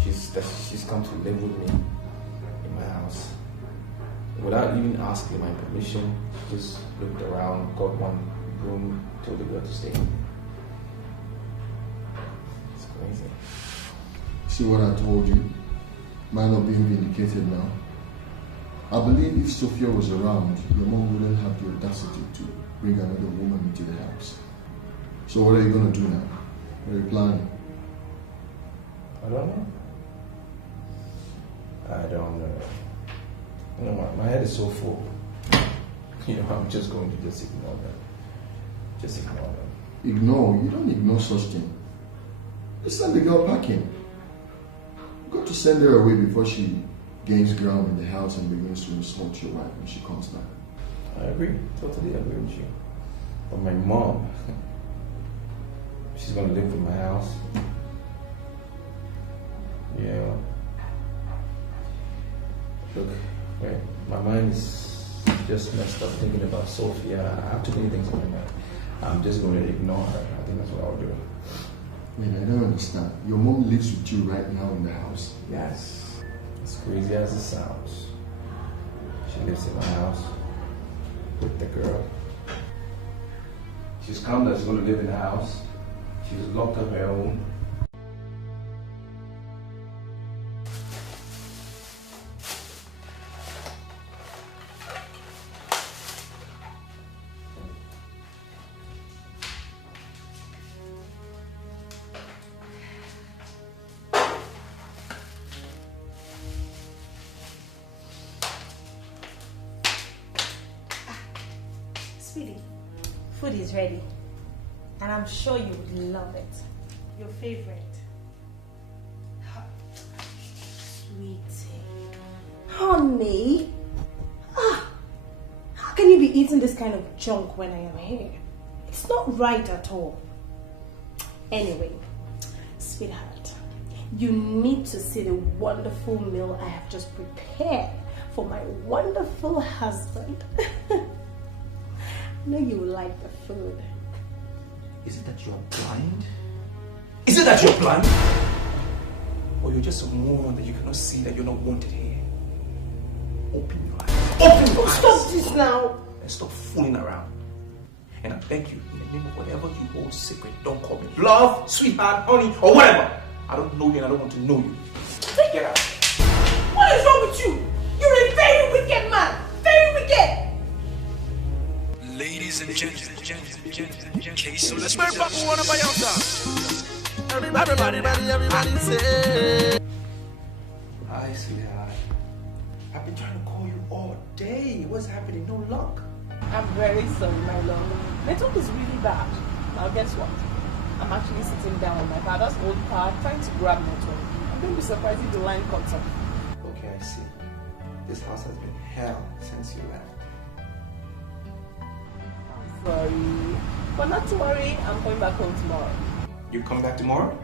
she's come to live with me in my house. Without even asking my permission, she just looked around, got one room, told the girl to stay. It's crazy. See what I told you? Might not being vindicated now. I believe if Sofia was around, your mom wouldn't have the audacity to bring another woman into the house. So what are you going to do now? What are you planning? I don't know. You know, my head is so full. You know, I'm just going to just ignore them. Just ignore them. Ignore? You don't ignore such thing. Just send the girl packing. You've got to send her away before she gains ground in the house and begins to insult your wife when she comes back. I agree. Totally agree with you. But my mom, she's going to live in my house. Yeah. Look, wait, my mind is just messed up thinking about Sofia. I have too many things in my mind. I'm just going to ignore her. I think that's what I'll do. Wait, I don't understand. Your mom lives with you right now in the house? Yes. As crazy as it sounds. She lives in my house with the girl. She's come that she's going to live in the house. She's locked up her own. Sweetie, food is ready. And I'm sure you would love it. Your favorite. Sweetie. Honey. How can you be eating this kind of junk when I am here? It's not right at all. Anyway, sweetheart, you need to see the wonderful meal I have just prepared for my wonderful husband. I know you will like the food. Is it that you're blind? Is it that you're blind? Or you're just a moron that you cannot see that you're not wanted here? Open your eyes. Open your eyes! Stop this now! And stop fooling around. And I beg you, in the name of whatever you hold secret, don't call me love, sweetheart, honey, or whatever. I don't know you and I don't want to know you. Get out. What is wrong with you? You're a very wicked man! Very wicked! Ladies and gentlemen, okay, so let's move up one by everybody say. Hi, sweetheart. I've been trying to call you all day. What's happening? No luck. I'm very sorry, my love. Network is really bad. Now guess what? I'm actually sitting down on my father's old car trying to grab network. I'm going to be surprised if the line cuts off. Okay, I see. This house has been hell since you left. Sorry. But not to worry, I'm going back home tomorrow. You coming back tomorrow?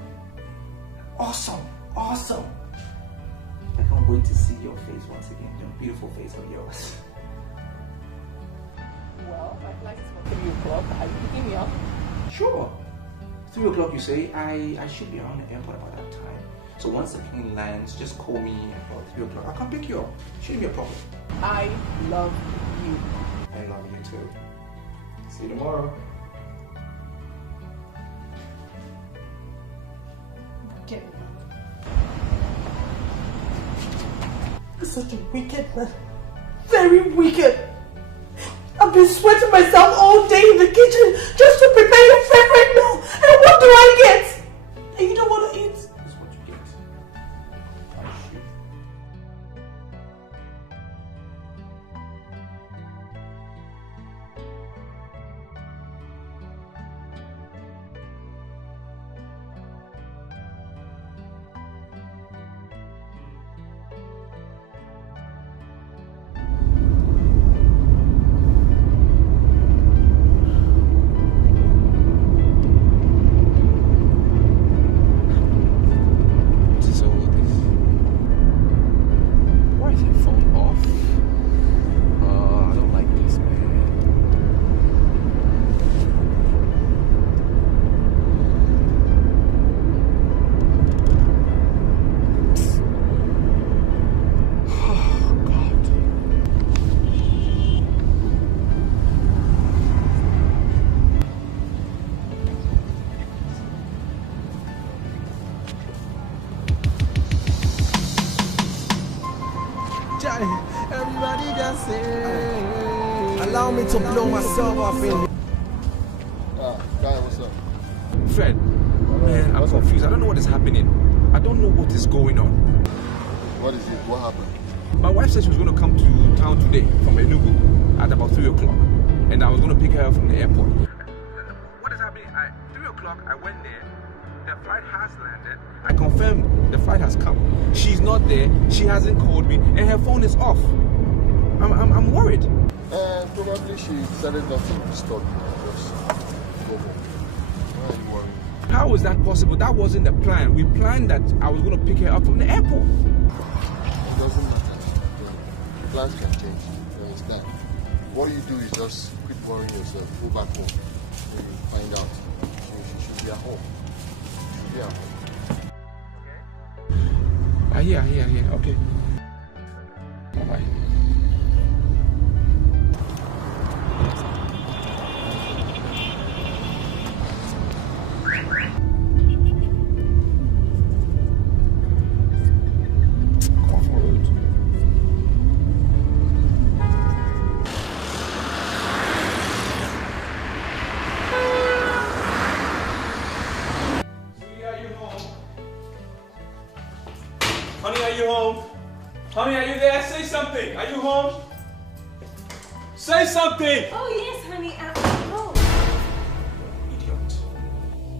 Awesome! Awesome! I can't wait to see your face once again. Your beautiful face of yours. Well, my flight is for 3 o'clock. Are you picking me up? Sure. 3 o'clock you say? I should be around the airport about that time. So once the plane lands, just call me about 3 o'clock. I'll come pick you up. Shouldn't be a problem. I love you. I love you too. See you tomorrow. Get me. You're such a wicked man. Very wicked. I've been sweating myself all day in the kitchen just to prepare your favorite meal. And what do I get? And you don't want to eat? This is what you get. Everybody just say. Allow me to blow myself up in. Guy, what's up? Fred, man, I'm confused. I don't know what is happening. I don't know what is going on. What is it? What happened? My wife said she was going to come to town today from Enugu at about 3 o'clock. And I was going to pick her up from the airport. What is happening? At 3 o'clock, I went there. The flight has landed. I confirmed the flight has come. She's not there. She hasn't called me. And her phone is off. I'm worried. Probably she decided not to disturb you. Just go home. Why are you worried? How is that possible? That wasn't the plan. We planned that I was going to pick her up from the airport. It doesn't matter. The plans can change. You understand? What you do is just quit worrying yourself. Go back home. When you find out, she should be at home. Yeah. I hear. Okay. Bye-bye. Honey, are you home? Honey, are you there? Say something. Are you home? Say something! Oh, yes, honey, I'm home. Idiot.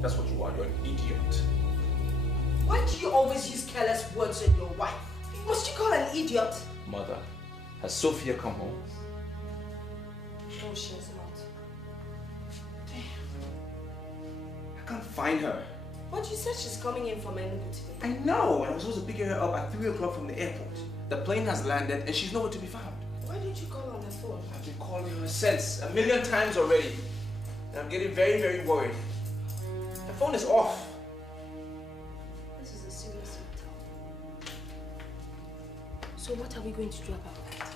That's what you are. You're an idiot. Why do you always use careless words on your wife? Must you call her an idiot? Mother, has Sofia come home? No, she has not. I can't find her. But you said she's coming in from Enugu today. I know. I was supposed to pick her up at 3 o'clock from the airport. The plane has landed and she's nowhere to be found. Why didn't you call on her phone? I've been calling her since, 1,000,000 times already. And I'm getting very, very worried. The phone is off. This is a serious matter. So what are we going to do about that?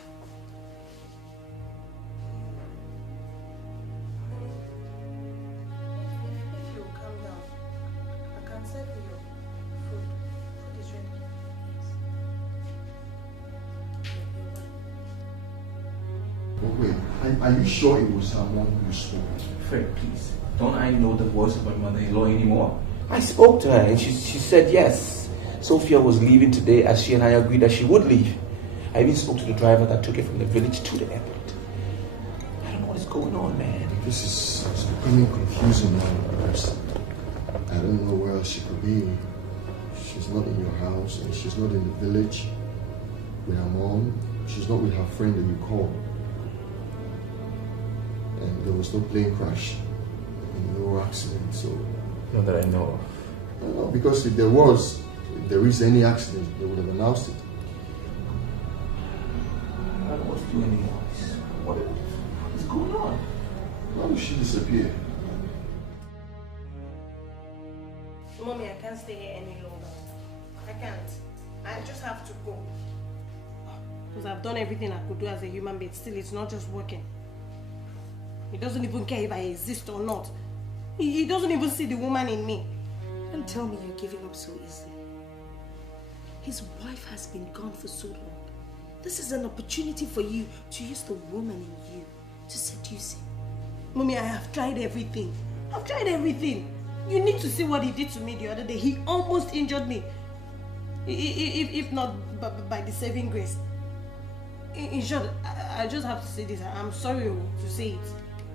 If you calm down, I can serve you your food. Food is ready. But wait, are you sure it was her mom who spoke? Fred, please. Don't I know the voice of my mother-in-law anymore? I spoke to her and she said yes. Sofia was leaving today as she and I agreed that she would leave. I even spoke to the driver that took her from the village to the airport. I don't know what is going on, man. This is becoming confusing now because I don't know where else she could be. She's not in your house and she's not in the village with her mom. She's not with her friend that you called. And there was no plane crash and no accident, so... Not that I know of. No, because if there is any accident, they would have announced it. I don't know what to do anymore. What is going on? Why did she disappear? Mommy, I can't stay here any longer. I can't. I just have to go. Because I've done everything I could do as a human being. Still, it's not just working. He doesn't even care if I exist or not. He doesn't even see the woman in me. Don't tell me you're giving up so easily. His wife has been gone for so long. This is an opportunity for you to use the woman in you to seduce him. Mommy, I have tried everything. I've tried everything. You need to see what he did to me the other day. He almost injured me. If not by the saving grace. In short, I just have to say this. I'm sorry to say it.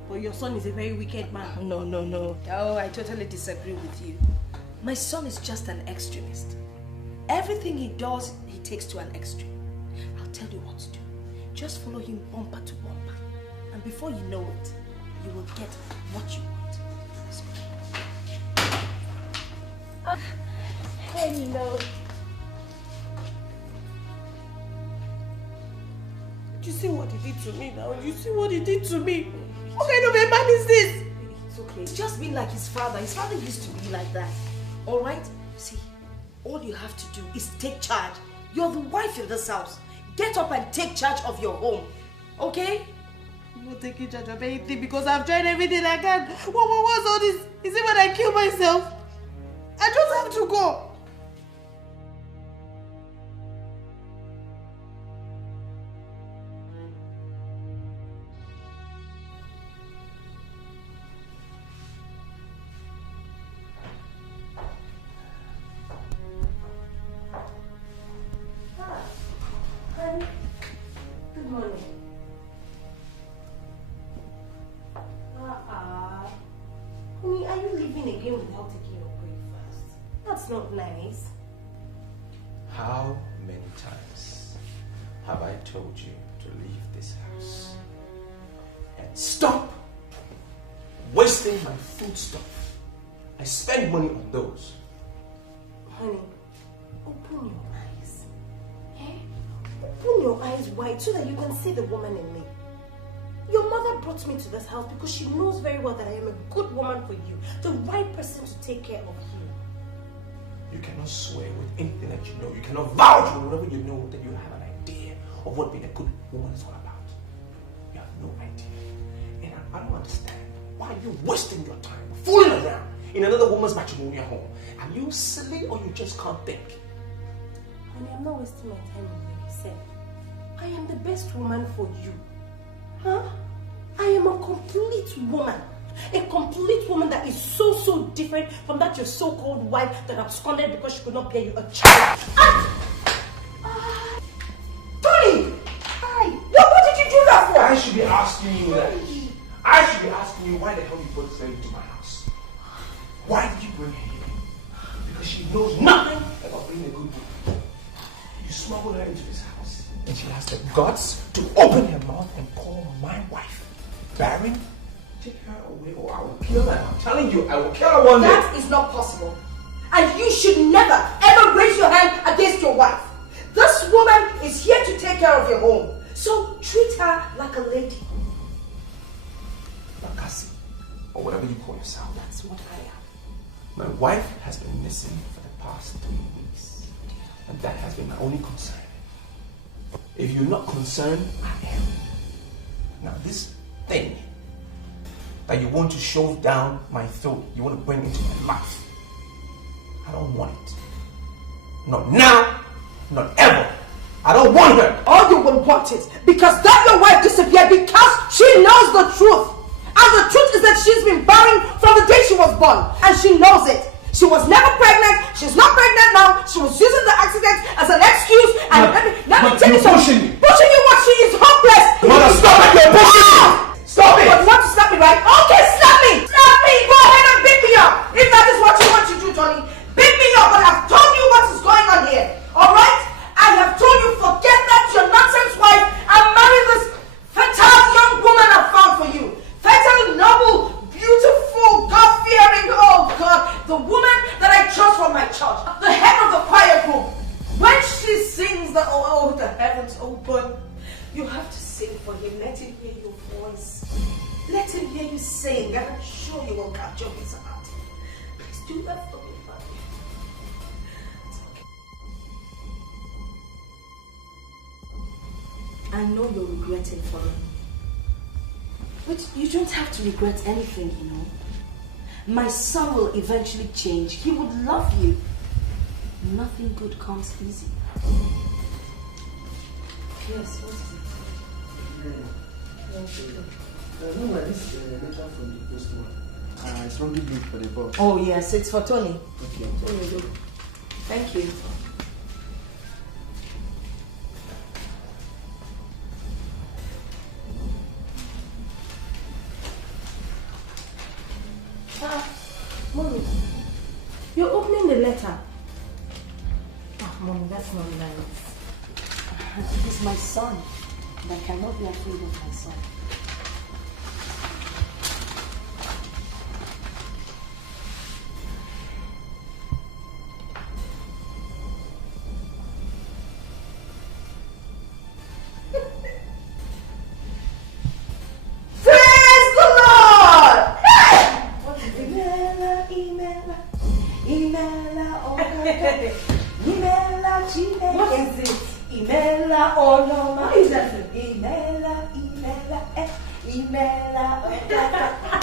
But your son is a very wicked man. No. Oh, I totally disagree with you. My son is just an extremist. Everything he does, he takes to an extreme. I'll tell you what to do. Just follow him bumper to bumper. And before you know it, you will get what you want. Hello. Do you see what he did to me now? Do you see what he did to me? What kind of a man is this? It's okay. It's just being like his father. His father used to be like that. Alright? See, all you have to do is take charge. You're the wife in this house. Get up and take charge of your home. Okay? I'm not taking charge of anything because I've tried everything I can. What's all this? Is it when I kill myself? I just have to go. Good morning. Honey, are you leaving again without taking your breakfast? That's not nice. How many times have I told you to leave this house? And stop wasting my foodstuff. I spend money on those. Honey, open your eyes. Open your eyes wide so that you can see the woman in me. Your mother brought me to this house because she knows very well that I am a good woman for you, the right person to take care of you. You cannot swear with anything that you know. You cannot vouch with whatever you know that you have an idea of what being a good woman is all about. You have no idea. And I don't understand. Why are you wasting your time fooling around in another woman's matrimonial home? Are you silly or you just can't think? Honey, I'm not wasting my time on what you said. I am the best woman for you. Huh? I am a complete woman. A complete woman that is so different from that your so-called wife that absconded because she could not bear you a child. Tony! Hi! What did you do that for? I should be asking you that. I should be asking you why the hell you brought this lady to my house. Why did you bring her here? Because she knows nothing about being a good woman. You smuggled her into this house and she has the guts to open her mouth and call my wife barren. Take her away or I will kill her. I'm telling you, I will kill her one day. That is not possible. And you should never ever raise your hand against your wife. This woman is here to take care of your home. So treat her like a lady. Bakasi, or whatever you call yourself. That's what I am. My wife has been missing for the past 3 weeks. And that has been my only concern. If you're not concerned, I am. Now this thing that you want to shove down my throat, you want to bring into my life, I don't want it. Not now, not ever. I don't want her. Or you will want it because that your wife disappeared because she knows the truth. And the truth is that she's been barren from the day she was born. And she knows it. She was never pregnant. She's not pregnant now. She was using the accident as an excuse. And let me tell you something. Pushing you what? She is hopeless. Mother, stop it. You're pushing me. Stop it. But you want to slap me, right? Okay, slap me. Slap me. Go ahead and beat me up. If that is what you want to do, Tony. Beat me up. But I've told you what is going on here. Alright? I have told you forget that your nonsense wife and marry this fertile young woman I found for you. Fertile, noble, beautiful, God-fearing, oh God, the woman that I chose from my church, the head of the choir group. When she sings the the heavens open, you have to sing for him. Let him hear your voice. Let him hear you sing, and I'm sure you will capture his heart. Please do that for me, Father. It's okay. I know you're regretting for me. But you don't have to regret anything, you know. My son will eventually change. He would love you. Nothing good comes easy. Yes, what is it? No, this is a letter from the postman. It's wrongly built for the boss. Oh yes, it's for Tony. Okay. Tony, thank you. Mommy, you're opening the letter. Oh, Mommy, that's not nice. He's my son, and I cannot be afraid of my son.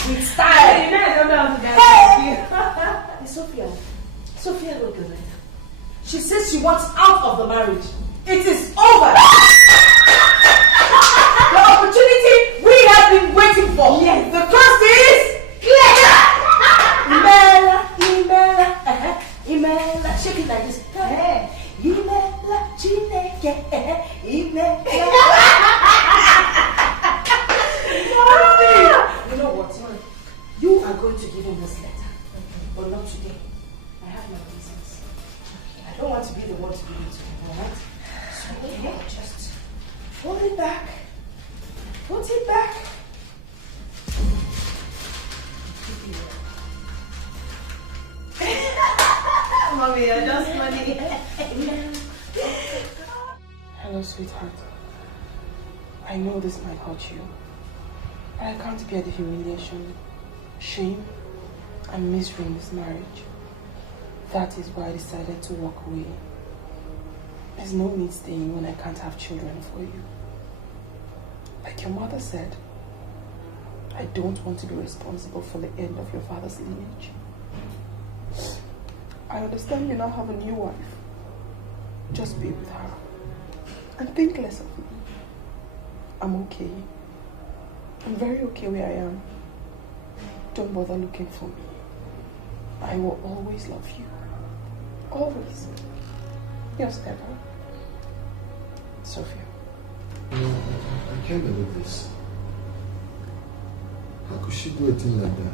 With style. Hey, Sofia wrote the letter. She says she wants out of the marriage. It is over. The opportunity we have been waiting for. Yes. The cost is Imela. Shake it like this. Imela Chineke. You know what? You are going to give him this letter, but not today. I have my reasons. I don't want to be the one to give it to him, alright? So just hold it back. Put it back. Mommy, you're just funny. Hello, sweetheart. I know this might hurt you, but I can't bear the humiliation, shame, and misery in this marriage. That is why I decided to walk away. There's no need staying when I can't have children for you. Like your mother said, I don't want to be responsible for the end of your father's lineage. I understand you now have a new wife. Just be with her. And think less of me. I'm okay. I'm very okay where I am. Don't bother looking for me. I will always love you. Always. Yours ever, Sofia. No, I can't believe this. How could she do a thing like that?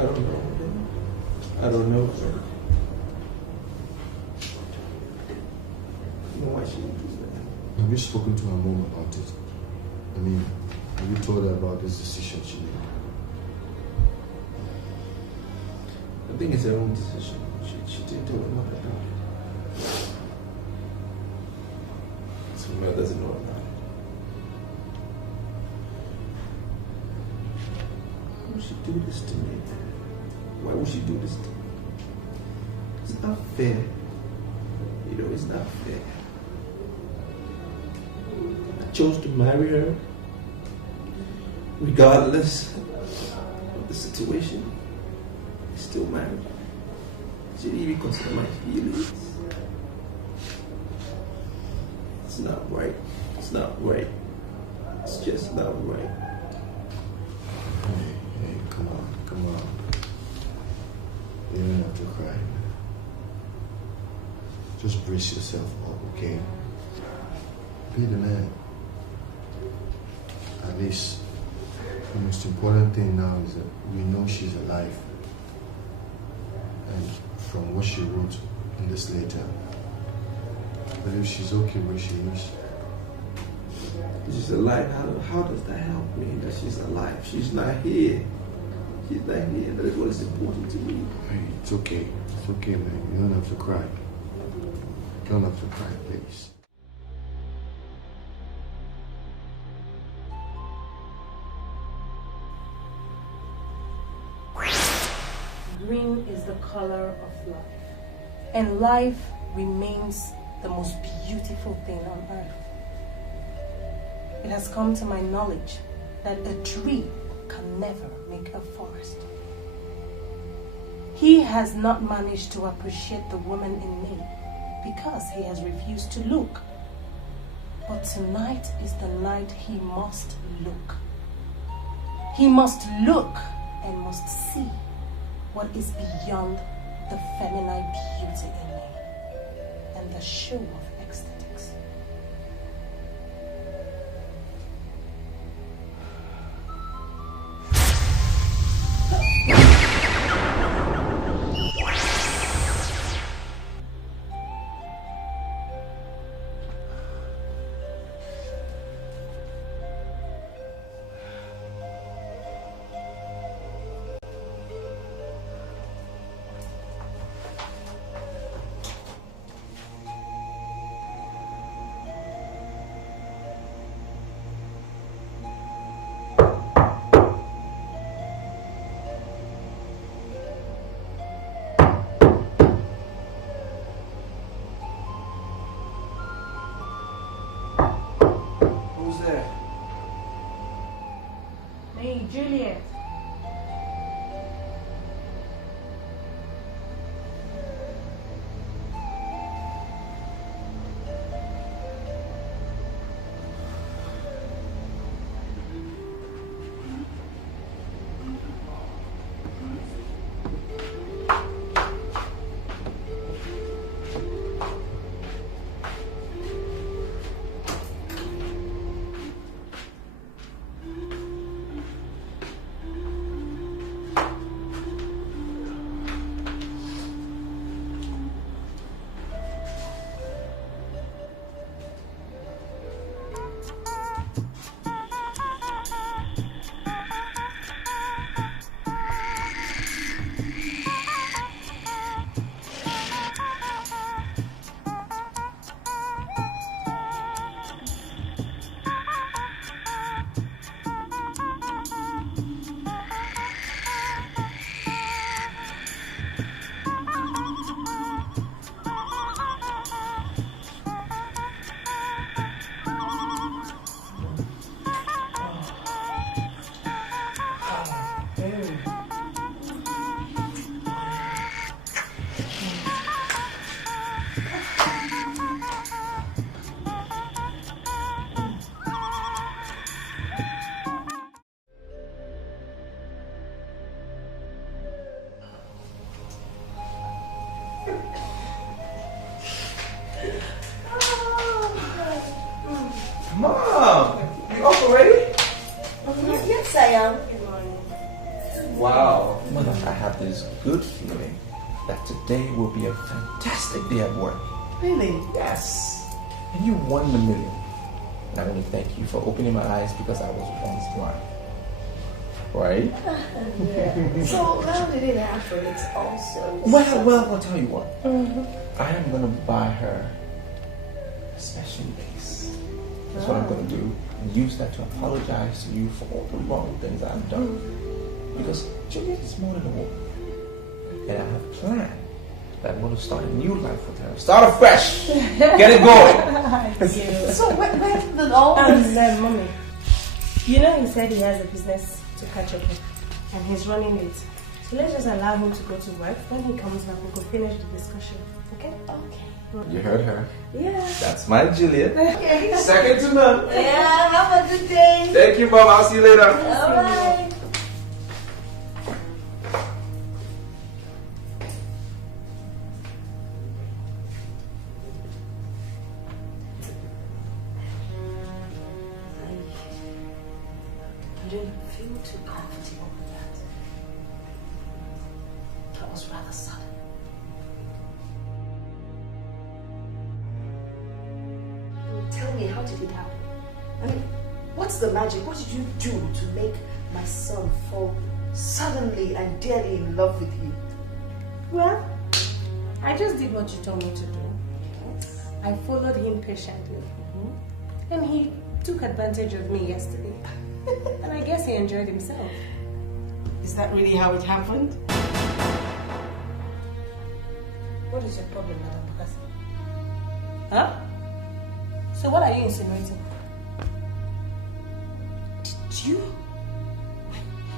I don't know. I don't know. You know why she would do that? Have you spoken to her mom about it? I mean, have you told her about this decision she made? I think it's her own decision. She didn't tell her mother about it. So Mel doesn't know about it. Why would she do this to me? Why would she do this to me? It's not fair. You know, it's not fair. I chose to marry her regardless of the situation. I still married. She didn't even consider my feelings. It's not right. It's not right. It's just not right. Hey, come on. You don't have to cry. Just brace yourself up, okay? Be the man. At least, the most important thing now is that we know she's alive. And from what she wrote in this letter, I believe she's okay where she is. She's alive. How does that help me that she's alive? She's not here. She's not here. That is what is important to me. Hey, it's okay. It's okay, man. You don't have to cry. You don't have to cry, please. Green is the color of life, and life remains the most beautiful thing on earth. It has come to my knowledge that a tree can never make a forest. He has not managed to appreciate the woman in me because he has refused to look. But tonight is the night he must look. He must look and must see what is beyond the feminine beauty in me and the show of ecstatics. Who's there? Hey, Juliet. good feeling that today will be a fantastic day at work. Really? Yes. And you won the million. And I want to thank you for opening my eyes because I was once blind. Right? Yeah. So how did it happen? It's also... Well, I'll tell you what. I am going to buy her a special lace. That's what I'm going to do. And use that to apologize to you for all the wrong things I've done. Because Juliet is more than a woman. And I have planned that I'm going to start a new life with her. Start afresh. Get it going. So where did all this... Mommy, you know he said he has a business to catch up with. And he's running it. So let's just allow him to go to work. When he comes back, we can finish the discussion. Okay? Okay. You heard her. Yeah. That's my Juliet. Okay. Second to none. Yeah, have a good day. Thank you, Mom. I'll see you later. Bye. I didn't feel too comfortable with that. That was rather sudden. Tell me, how did it happen? I mean, what's the magic? What did you do to make my son fall suddenly and dearly in love with you? Well, I just did what you told me to do. I followed him patiently. And he took advantage of me yesterday. And I guess he enjoyed himself. Is that really how it happened? What is your problem, Madam Bakasi? Huh? So what are you insinuating?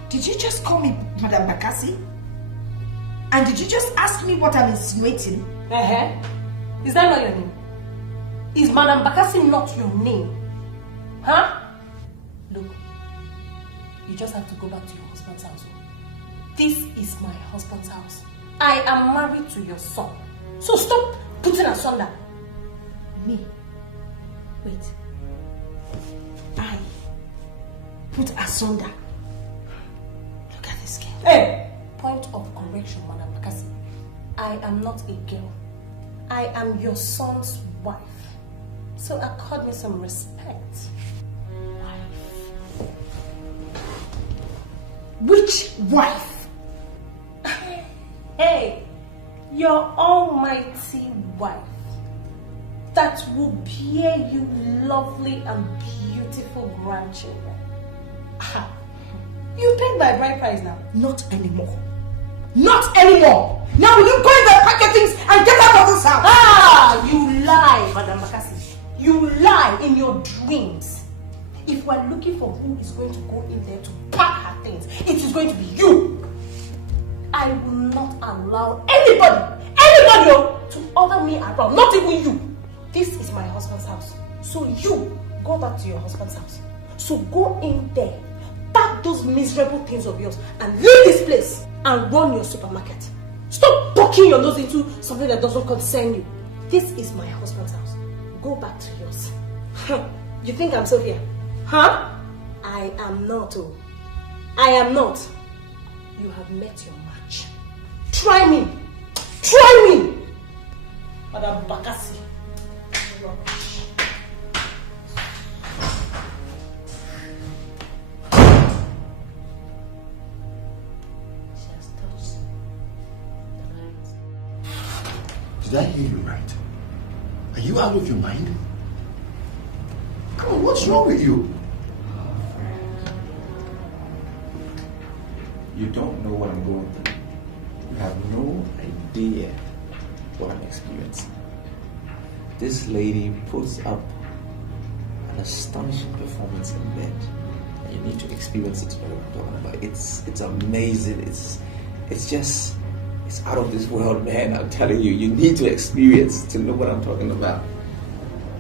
Did you just call me Madam Bakasi? And did you just ask me what I'm insinuating? Is that not your name? Is Madam Bakasi not your name? Huh? Look, you just have to go back to your husband's house. This is my husband's house. I am married to your son. So stop putting asunder. Me? Wait. I put asunder. Look at this girl. Hey! Point of correction, Madam Bakasi. I am not a girl. I am your son's wife. So accord me some respect. Wife? Which wife? Hey! Your almighty wife. That will bear you lovely and beautiful grandchildren. You paid my bride price now. Not anymore. Not anymore! Now will you go in there, pack your things and get out of this house? You lie, Madam Bakasi. You lie in your dreams. If we're looking for who is going to go in there to pack her things, it is going to be you. I will not allow anybody to order me around, not even you. This is my husband's house. So you go back to your husband's house. So go in there, pack those miserable things of yours and leave this place and run your supermarket. Stop poking your nose into something that doesn't concern you. This is my husband's house. Go back to yours. You think I'm Sofia? Huh? I am not. Oh. I am not. You have met your match. Try me. Try me. Madam Bakasi. Rubbish. She has touched the light. Did I hear you right? Are you out of your mind? Come on, what's wrong with you? You don't know what I'm going through. You have no idea what I'm experiencing. This lady puts up an astonishing performance in bed. And you need to experience it to know what I'm talking about. It's amazing. It's out of this world, man. I'm telling you, you need to experience to know what I'm talking about.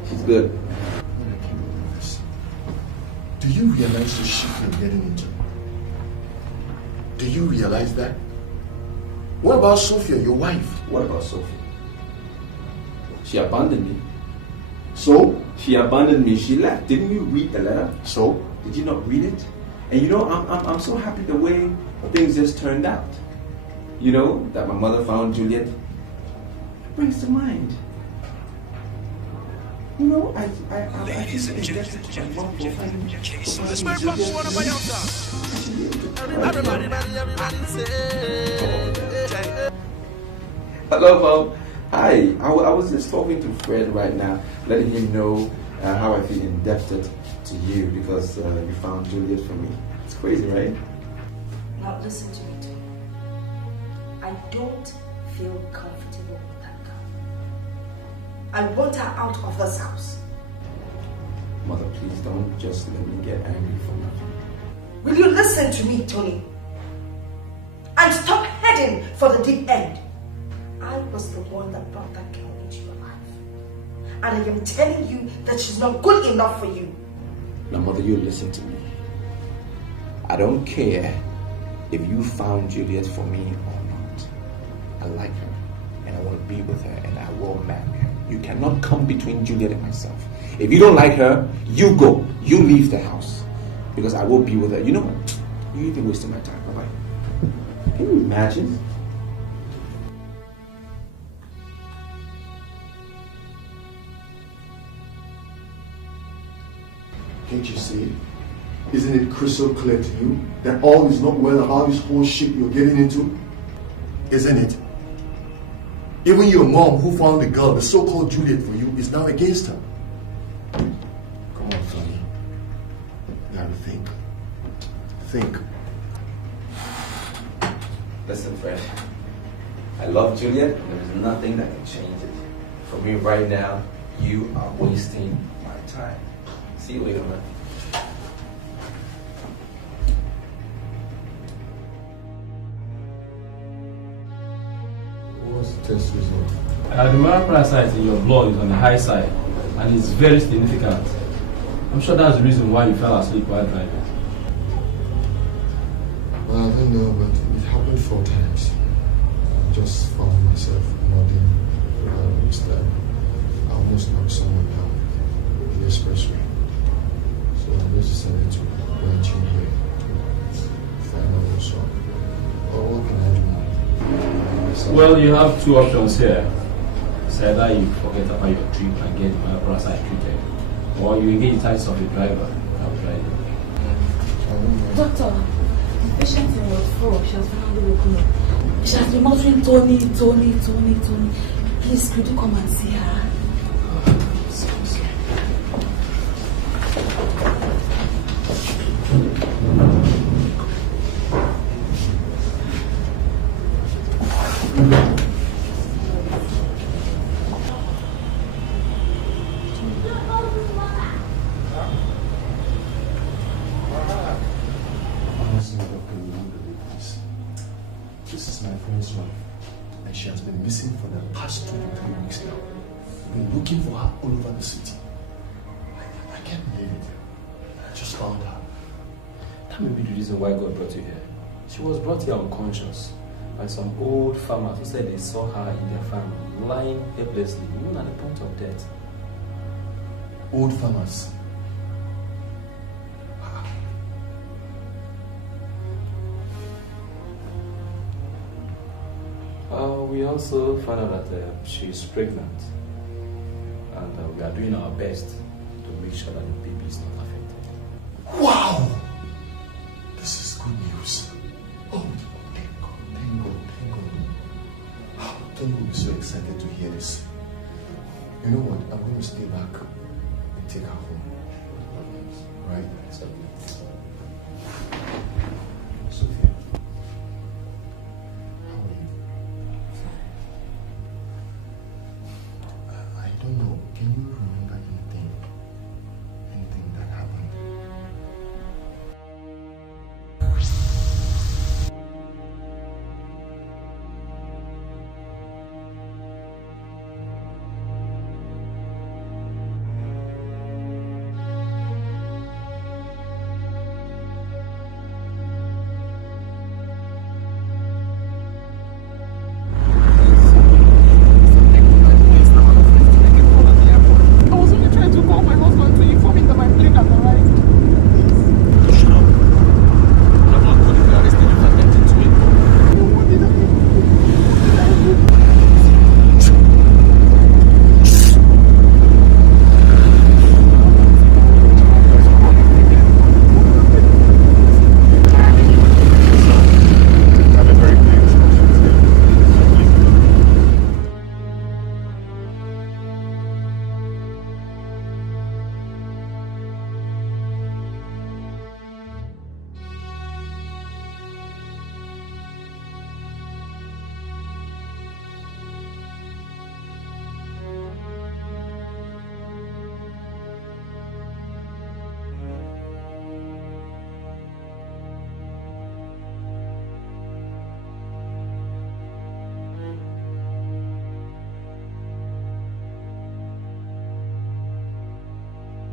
She's good. Do you realize the shit you're getting into? Do you realize that? What about Sofia, your wife? What about Sofia? She abandoned me. So? She abandoned me. She left. Didn't you read the letter? So? Did you not read it? And you know, I'm so happy the way things just turned out. you know, that my mother found Juliet, it brings to mind. You know, Ladies and gentlemen, let's make one for one of my everybody say. Hello, Mom. Hi. I was just talking to Fred right now, letting him know how I feel indebted to you because you found Juliet for me. It's crazy, right? Now listen to me, Tony. I don't feel comfortable with that girl. I want her out of this house. Mother, please don't just let me get angry for nothing. Will you listen to me, Tony? And stop heading for the deep end. I was the one that brought that girl into your life. And I am telling you that she's not good enough for you. Now, Mother, you listen to me. I don't care if you found Juliet for me or not. I like her, and I want to be with her, and I will marry her. You cannot come between Juliet and myself. If you don't like her, you go. You leave the house. Because I will be with her. You know what? You're even wasting my time. Bye-bye. Can you imagine? Can't you see? Isn't it crystal clear to you that all is not well about this whole shit you're getting into? Isn't it? Even your mom who found the girl, the so-called Juliet for you, is now against her. Come on, Sonny. You gotta think. Think. Listen, Fred. I love Juliet, and there is nothing that can change it. For me right now, you are wasting my time. See you later, man. What's the test result? The marital parasite in your blood is on the high side, and it's very significant. I'm sure that's the reason why you fell asleep while driving. Well, I don't know, but it happened 4 times. I just found myself nodding without understand. I almost knocked someone down in the expressway. So I just decided to branch in here to find out what's wrong. Well, what can I do now? Well, you have 2 options here. It's either you forget about your trip and get the marital parasite treated, or you engage the types of a driver that will drive you. Doctor, the patient in ward 4, she has finally woken up. She has been muttering Tony. Please, could you come and see her? Honestly, Doctor, you won't believe this. This is my friend's wife, and she has been missing for the past 2 to 3 weeks now. We've been looking for her all over the city. I can't believe it. I just found her. That may be the reason why God brought you here. She was brought here unconscious by some old farmers who said they saw her in their farm lying helplessly, even at the point of death. Old farmers. We also found out that she is pregnant, and we are doing our best to make sure that the baby is not affected. Wow! This is good news. Oh, thank God. Oh, Tony will be so excited to hear this. You know what? I'm going to stay back and take her home. Right? Sofia. I don't know. Can you remember anything? Anything that happened?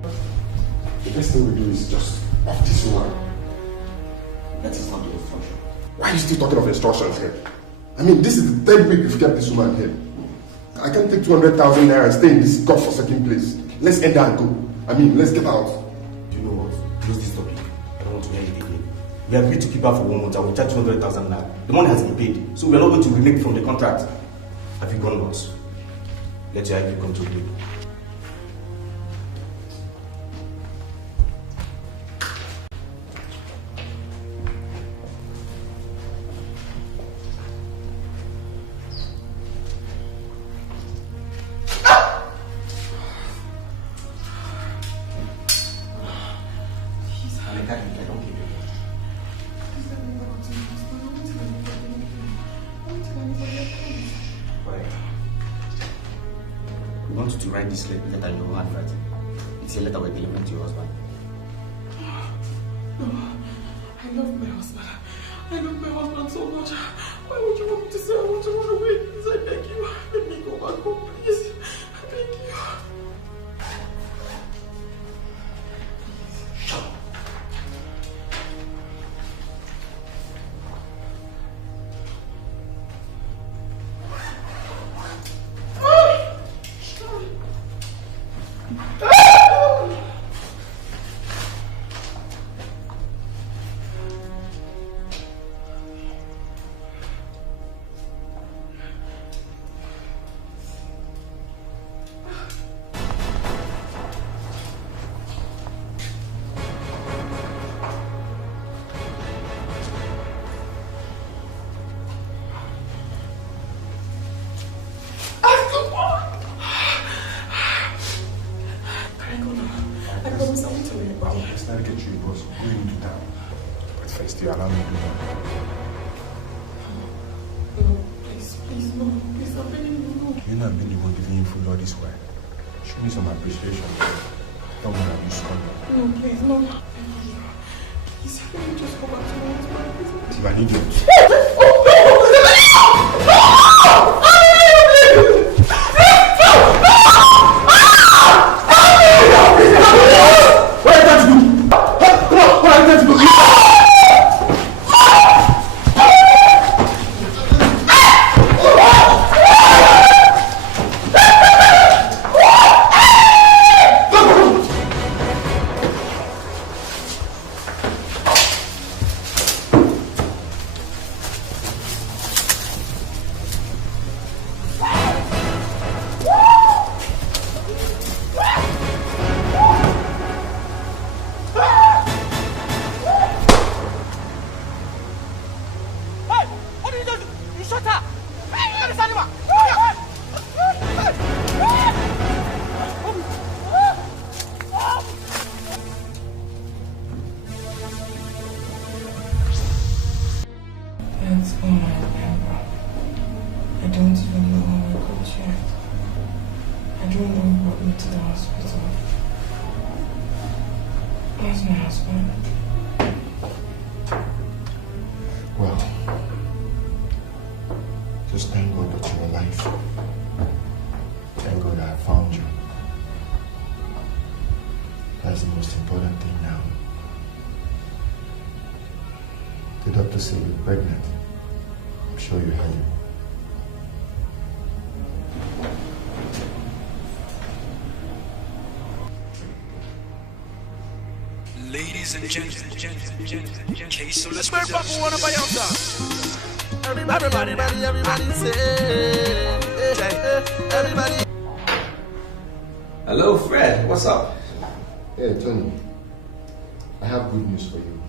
The best thing we do is just off this woman. That is not the instruction. Why are you still talking of instructions here? I mean, this is the third week we've kept this woman here. I can't take 200,000 naira and stay in this godforsaken place. Let's end her and go. I mean, let's get out. Do you know what? Close this topic. I don't want to hear it again. We agreed to keep her for 1 month and we'll charge 200,000 naira. The money has been paid, so we're not going to remake from the contract. Have you gone nuts? Let your IP come to me. To write this letter in your handwriting. It's a letter we're delivering to your husband. No, I love my husband. I love my husband so much. Why would you want me to say I want to run away? Please, I beg you. Let me go back home, please. I beg you. Ladies and gentlemen, okay, so let's go for one by your side. Everybody say, everybody. Hello, Fred. What's up? Hey, Tony. I have good news for you.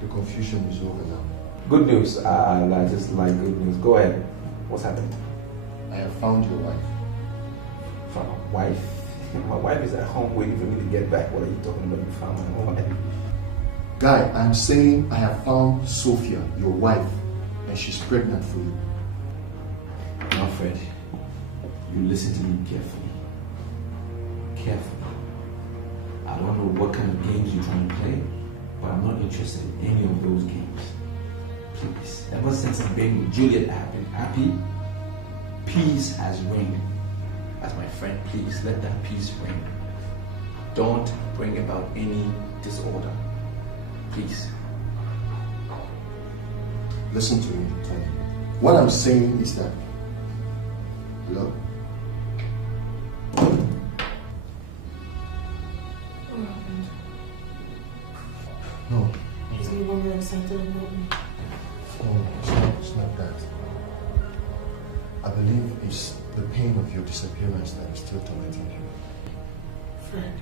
The confusion is over now. Good news. I just like good news. Go ahead. What's happening? I have found your wife. Found a wife? My wife is at home waiting for me to get back. What are you talking about? You found my wife? Guy, I'm saying I have found Sofia, your wife, and she's pregnant for you. Now, Fred, you listen to me carefully. Carefully. I don't know what kind of games you're trying to play, but I'm not interested in any of those games. Please. Ever since I've been with Juliet, I've been happy. Peace has reigned. As my friend, please let that peace reign. don't bring about any disorder. Please. Listen to me, Tony. What I'm saying is that, hello? No. Is anyone very excited about me? No, it's not that. I believe it's the pain of your disappearance that is still tormenting you. Fred,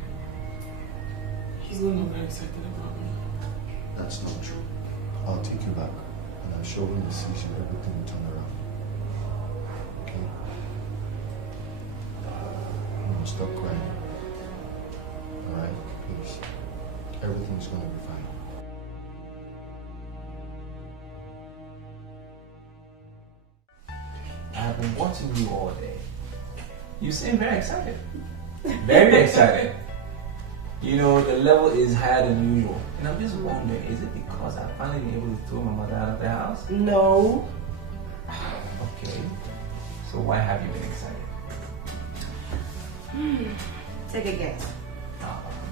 he's not very excited about me. That's not true. I'll take you back, and I'm sure when he sees you, everything will turn around. Okay? No, stop crying. Alright? Please. Everything's gonna be fine. I've been watching you all day. You seem very excited. Very excited. You know, the level is higher than usual. And I'm just wondering, is it because I've finally been able to throw my mother out of the house? No. Okay. So why have you been excited? Take a guess.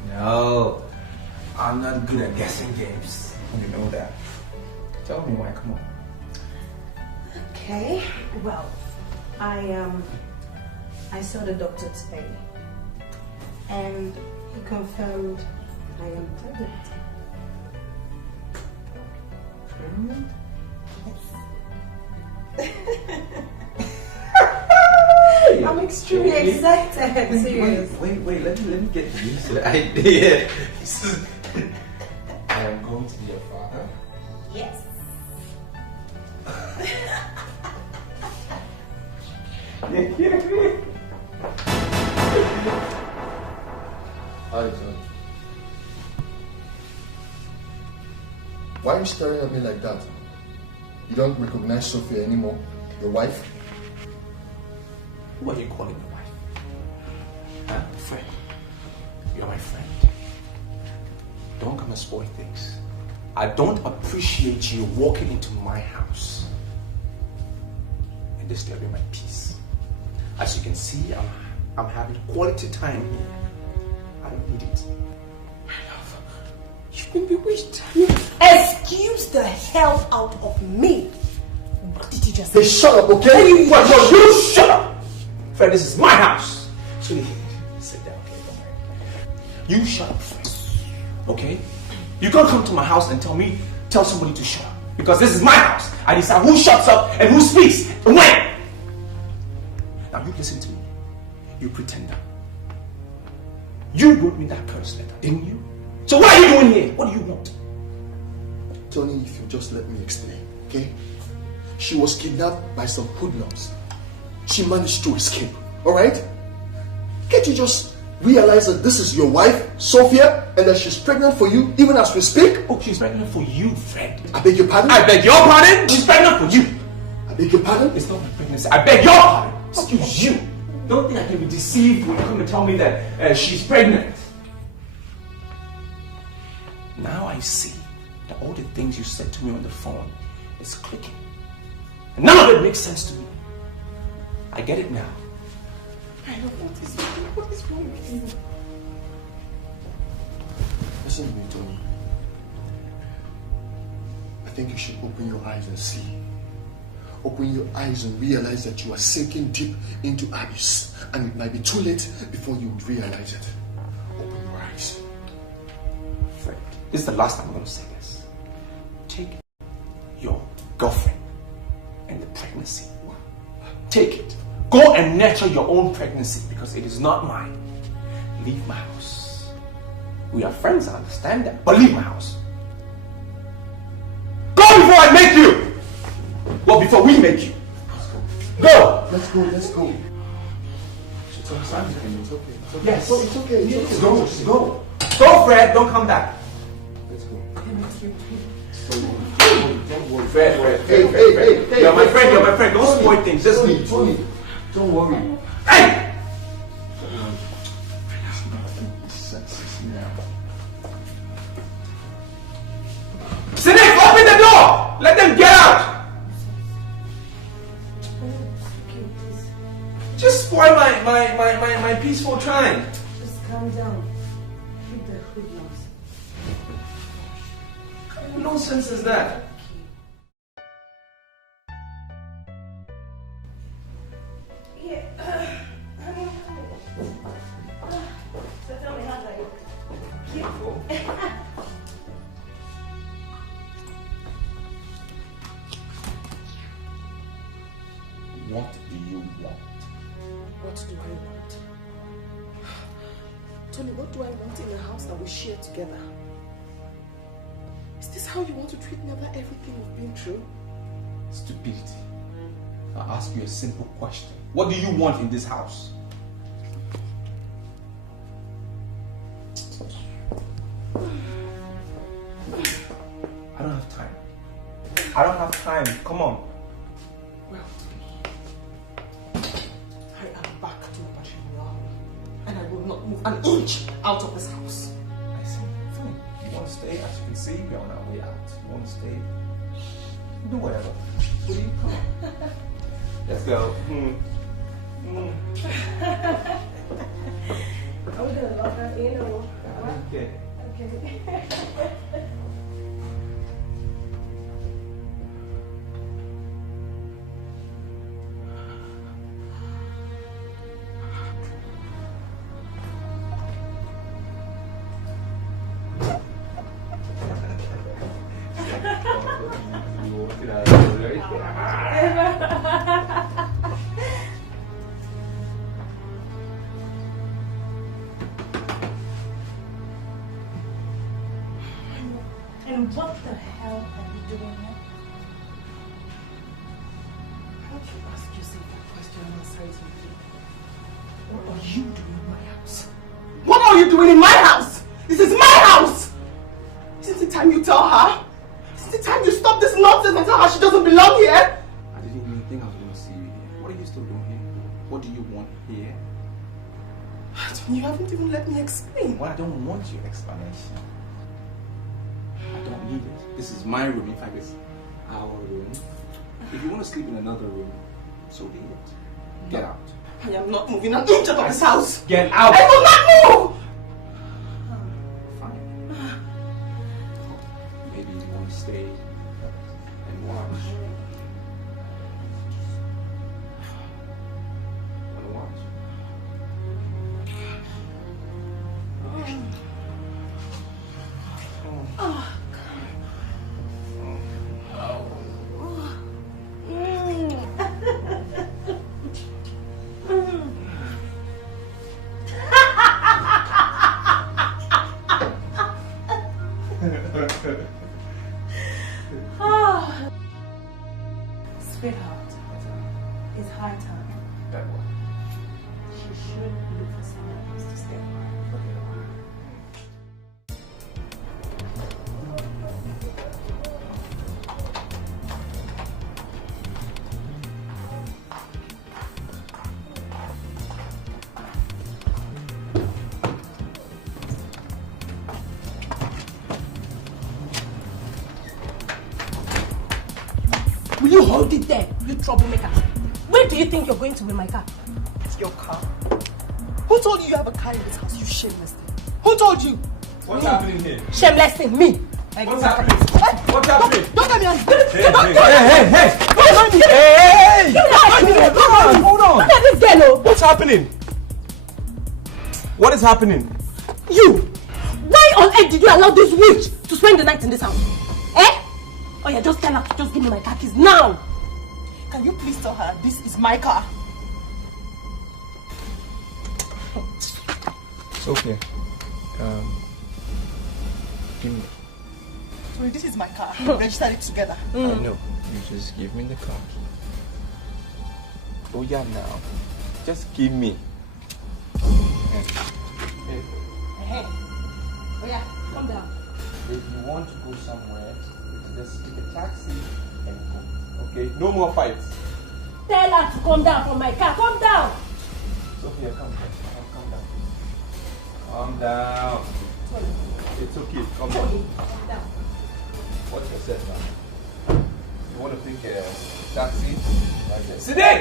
No. I'm not good at guessing games. You know that. Tell me why, come on. Okay. Well, I saw the doctor today, and he confirmed I am pregnant. Pregnant? Yes. I'm extremely excited. Serious. Wait. Let me get used to the idea. I am going to be your father. Yes. Hi, son. Why are you staring at me like that? You don't recognize Sofia anymore? Your wife? Who are you calling your wife? Huh? Friend. You're my friend. Don't come and spoil things. I don't appreciate you walking into my house and disturbing my peace. As you can see, I'm having quality time here. I don't need it. My love, you've been bewitched. Excuse the hell out of me. What did you just say? Hey, shut up, okay? You shut up! Fred, this is my house. Sweetie, sit down, okay? Don't worry. You shut up, Fred. Okay? You can't come to my house and tell somebody to shut up. Because this is my house. I decide who shuts up and who speaks and when. Now you listen to me. You pretender. You wrote me that curse letter, didn't you? So what are you doing here? What do you want? Tony, if you just let me explain, okay? She was kidnapped by some hoodlums. She managed to escape, alright? Can't you just realize that this is your wife, Sofia, and that she's pregnant for you even as we speak? Oh, she's pregnant for you, Fred. I beg your pardon? I beg your pardon? She's pregnant for you. I beg your pardon? It's not my pregnancy. I beg your pardon. Excuse you. Don't think I can be deceived when you come and tell me that she's pregnant. Now I see that all the things you said to me on the phone is clicking. And none of it makes sense to me. I get it now. I know what is wrong with you. Listen to me, Tony. I think you should open your eyes and see. Open your eyes and realize that you are sinking deep into abyss, and it might be too late before you would realize it. Open your eyes. Fred, this is the last time I'm going to say this. Take your girlfriend and the pregnancy. Take it. Go and nurture your own pregnancy because it is not mine. Leave my house. We are friends, I understand that, but leave my house. Go before I make you! Well, before we make you. Go! Let's go. It's okay. It's okay. Yes. It's okay. Go. Go, Fred. Don't come back. Let's go. Don't worry. Fred. Hey. You're my friend. Don't spoil things. Just leave. Tony. Don't worry. Hey! Sinead, open the door! Let them get out! Just spoil my peaceful time. Just calm down. keep the hoodlums. What kind of nonsense is that? Yeah. So tell me, how do I look? Beautiful. What do you want? What do I want? Tony, what do I want in a house that we share together? Is this how you want to treat me after everything we've been through? Stupidity. I'll ask you a simple question. What do you want in this house? I don't have time. I don't have time. Come on. Well, I am back to my matrimonial home, and I will not move an inch out of this house. I see. Fine. You want to stay? As you can see, we're on our way out. You want to stay? Do whatever. Will you come on? Let's go. I'm gonna love her, you know. Okay. Okay. And what the hell are you doing here? Can't you ask yourself that question on the side of you? What are you doing in my house? What are you doing in my house? This is my house! Isn't it time you tell her? Isn't it time you stop this nonsense and tell her she doesn't belong here? I didn't even think I was going to see you here. What are you still doing here? What do you want here? You haven't even let me explain. Well, I don't want your explanation. I don't need it. This is my room. In fact, it's our room. If you want to sleep in another room, so be it. Get out. I am not moving an inch out of this house. Get out. I will not move! Fine. Maybe you want to stay and watch. Want to watch? Oh, Sweetheart, it's high time. That one. She should look for someone else to stay with. Will you hold it there, you troublemaker? Where do you think you're going to with my car? It's your car. Who told you you have a car in this house, you shameless thing? Who told you? What's happening here? Shameless thing, me. What's happening? What's happening? Don't get me on. Hey! Hold on! Look at this girl, oh. What's happening? What is happening? You! Why on earth did you allow this witch to spend the night in this house? Eh? Oh yeah, just tell her to just give me my car keys now! Can you please tell her this is my car? Sophia, give me. Sorry, this is my car. We registered it together. I know. You just give me the car. Oh yeah, now. Just give me. Hey. Oh yeah, calm down. If you want to go somewhere, just take a taxi and go. Okay? No more fights. Tell her to calm down from my car. Calm down! Sophia, come down. Calm down. Calm down. It's okay. Calm down. Calm down. Watch yourself now. You want to take a taxi? Right there. Sit in!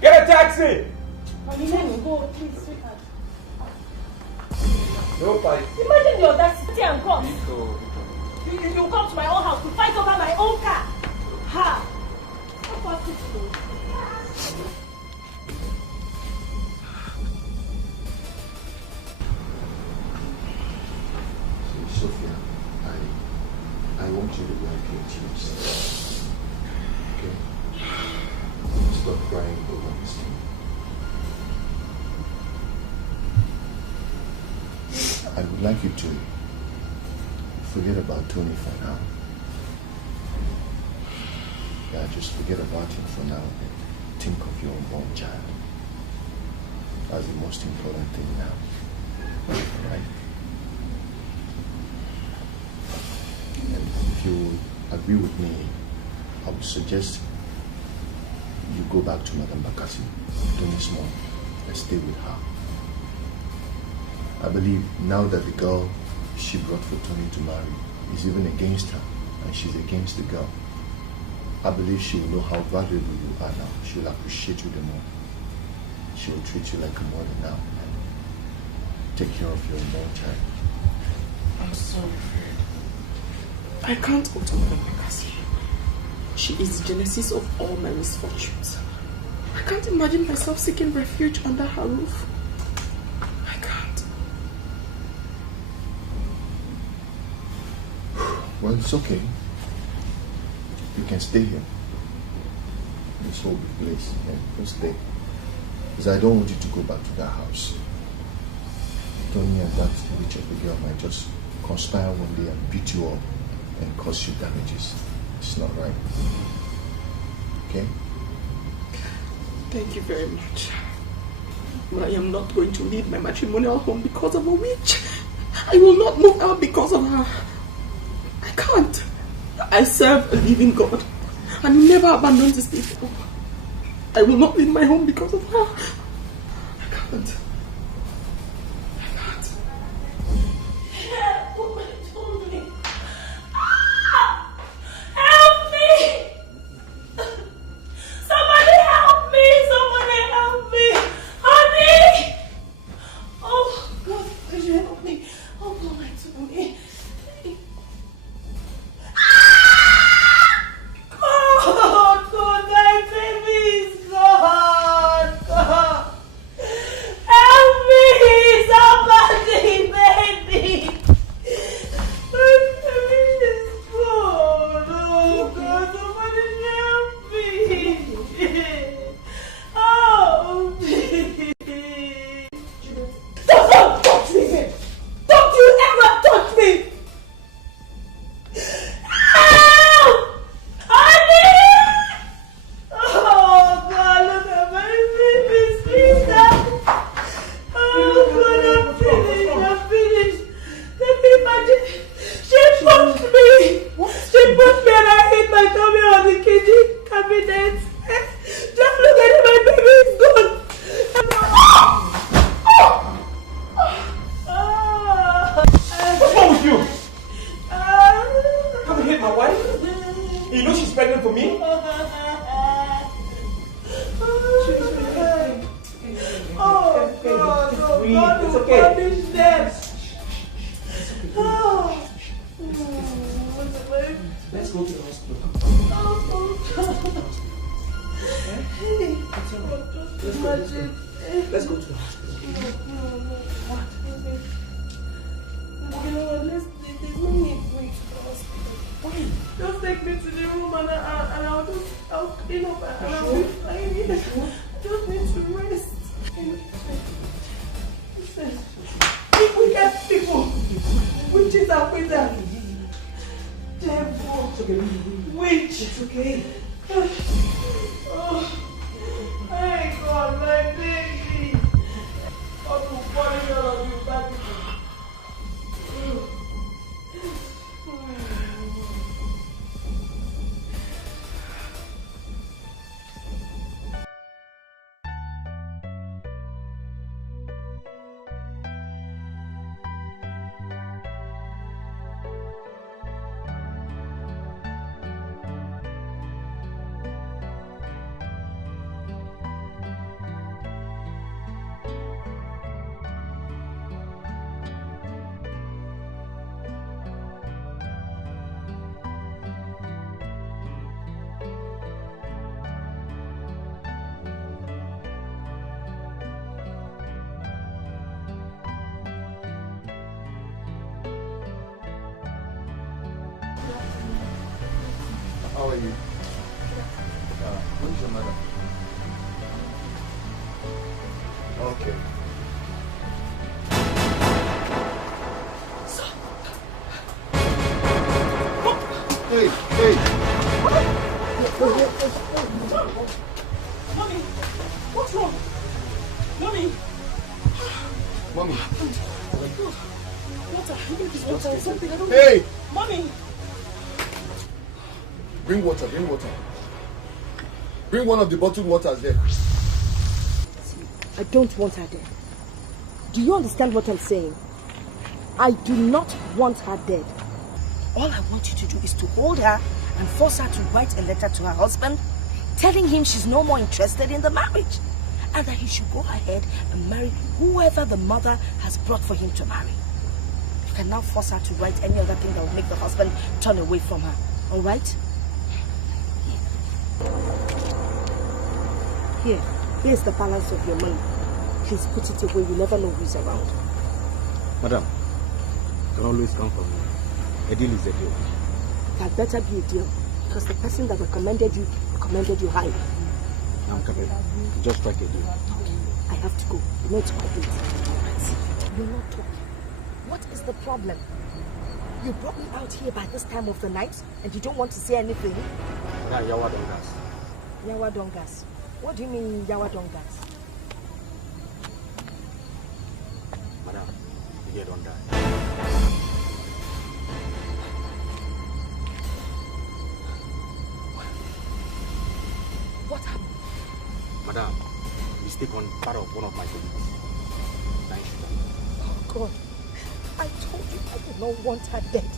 Get a taxi! Let me go, please, sweetheart. No No fight. Imagine the audacity and guts. Vito. You come to my own house to fight over my own car. Ha! Stop what it is. Sofia, I want you to wipe your tears. Okay? Stop crying over this thing. I would like you to forget about Tony for now. Yeah, just forget about him for now and think of your unborn child. That's the most important thing now. Right? And if you agree with me, I would suggest you go back to Madame Bakassi, Tony's mom, and stay with her. I believe now that the girl she brought for Tony to marry is even against her, and she's against the girl, I believe she will know how valuable you are now. She will appreciate you the more. She will treat you like a mother now and take care of your unborn child. I'm sorry, Fred. I can't go to Madame Bakassi. She is the genesis of all my misfortunes. I can't imagine myself seeking refuge under her roof. I can't. Well, it's okay. You can stay here. This whole big place. Yeah, just stay. Because I don't want you to go back to that house. Tony and that witch of the girl might just conspire one day and beat you up and cause you damages. It's not right. Okay? Thank you very much. But I am not going to leave my matrimonial home because of a witch. I will not move out because of her. I can't. I serve a living God, and He never abandons His people. I will not leave my home because of her. I can't. I can't. Help me! Help me! Somebody help me! Somebody help me! Honey! Oh, God, could you help me? Oh, God, my tummy. God, God, my baby is gone. God. Help me! Somebody, baby! My baby is gone. Oh, God, somebody help me! Oh, me! Don't touch me, babe! Don't you ever touch me! Help! Honey! Oh, God, look at my baby's sister! Oh, God, I'm finished. Can you imagine? She pushed me! She pushed me and I hit my tummy on the kitchen cabinet. Just look at it, my baby is gone! What's wrong with you? Come and hit my wife? You know she's pregnant for me? Oh, God, oh, God will punish them. Oh. Let's go to the hospital. Hey, just imagine. Let's go to the hospital. What? You know what, there's no need for me to the hospital. Why? Just take me to the room and I'll clean up and I'll be fine. I just need to rest. Listen, we get people, witches and wizards. Devil, witch. It's okay. Oh, thank God, my baby. God will punish all of you bad people. How are you? Who's your mother? Okay. Hey, hey! Mommy, what's wrong? Mommy! Mommy! Water, I need this water or something, I don't know. Hey! Mommy! Bring water, bring water. Bring one of the bottled waters there. I don't want her dead. Do you understand what I'm saying? I do not want her dead. All I want you to do is to hold her and force her to write a letter to her husband telling him she's no more interested in the marriage and that he should go ahead and marry whoever the mother has brought for him to marry. You can now force her to write any other thing that will make the husband turn away from her. All right? Here's the balance of your money. Please put it away. You never know who's around. Madam, you can always come from me. A deal is a deal. That better be a deal, because the person that recommended you highly. I'm coming. Just strike a deal. I have to go. You know it's quite late. You're not talking. What is the problem? You brought me out here by this time of the night and you don't want to say anything? Yeah, Yawa Dongas. Yawa Dongas. What do you mean, Yawa Dongas? Madam, you here don't die. What happened? Madam, mistake on part of one of my colleagues. Oh God, I told you I did not want her dead.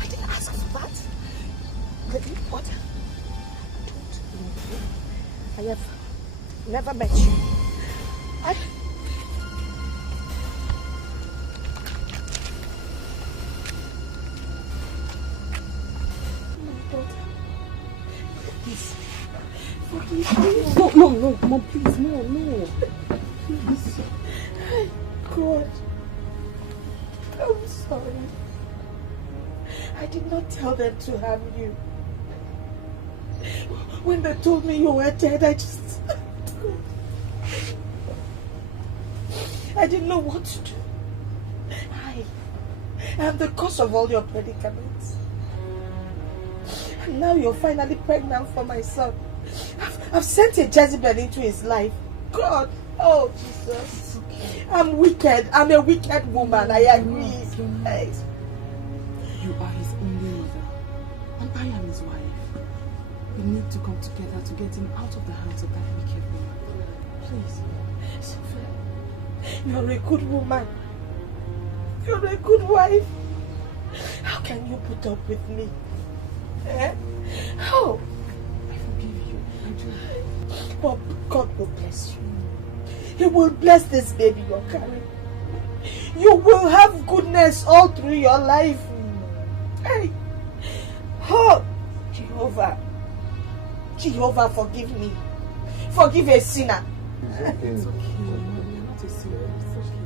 I didn't ask for that. What? I don't know you. I have never met you. No, Mom, please, no. Please. God, I'm sorry. I did not tell them to harm you. When they told me you were dead, I didn't know what to do. I am the cause of all your predicaments. And now you're finally pregnant for my son. I've sent a Jezebel into his life. God, oh Jesus. I'm wicked. I'm a wicked woman. I agree. Hey. You are his only mother, and I am his wife. We need to come together to get him out of the hands of that wicked woman. Please. Sofia, you're a good woman. You're a good wife. How can you put up with me? Eh? How? I forgive you. I do. But God will bless you. He will bless this baby you're carrying. You will have goodness all through your life. Hey. Oh, Jehovah, forgive me. Forgive a sinner. It's okay. You're not a sinner. It's okay.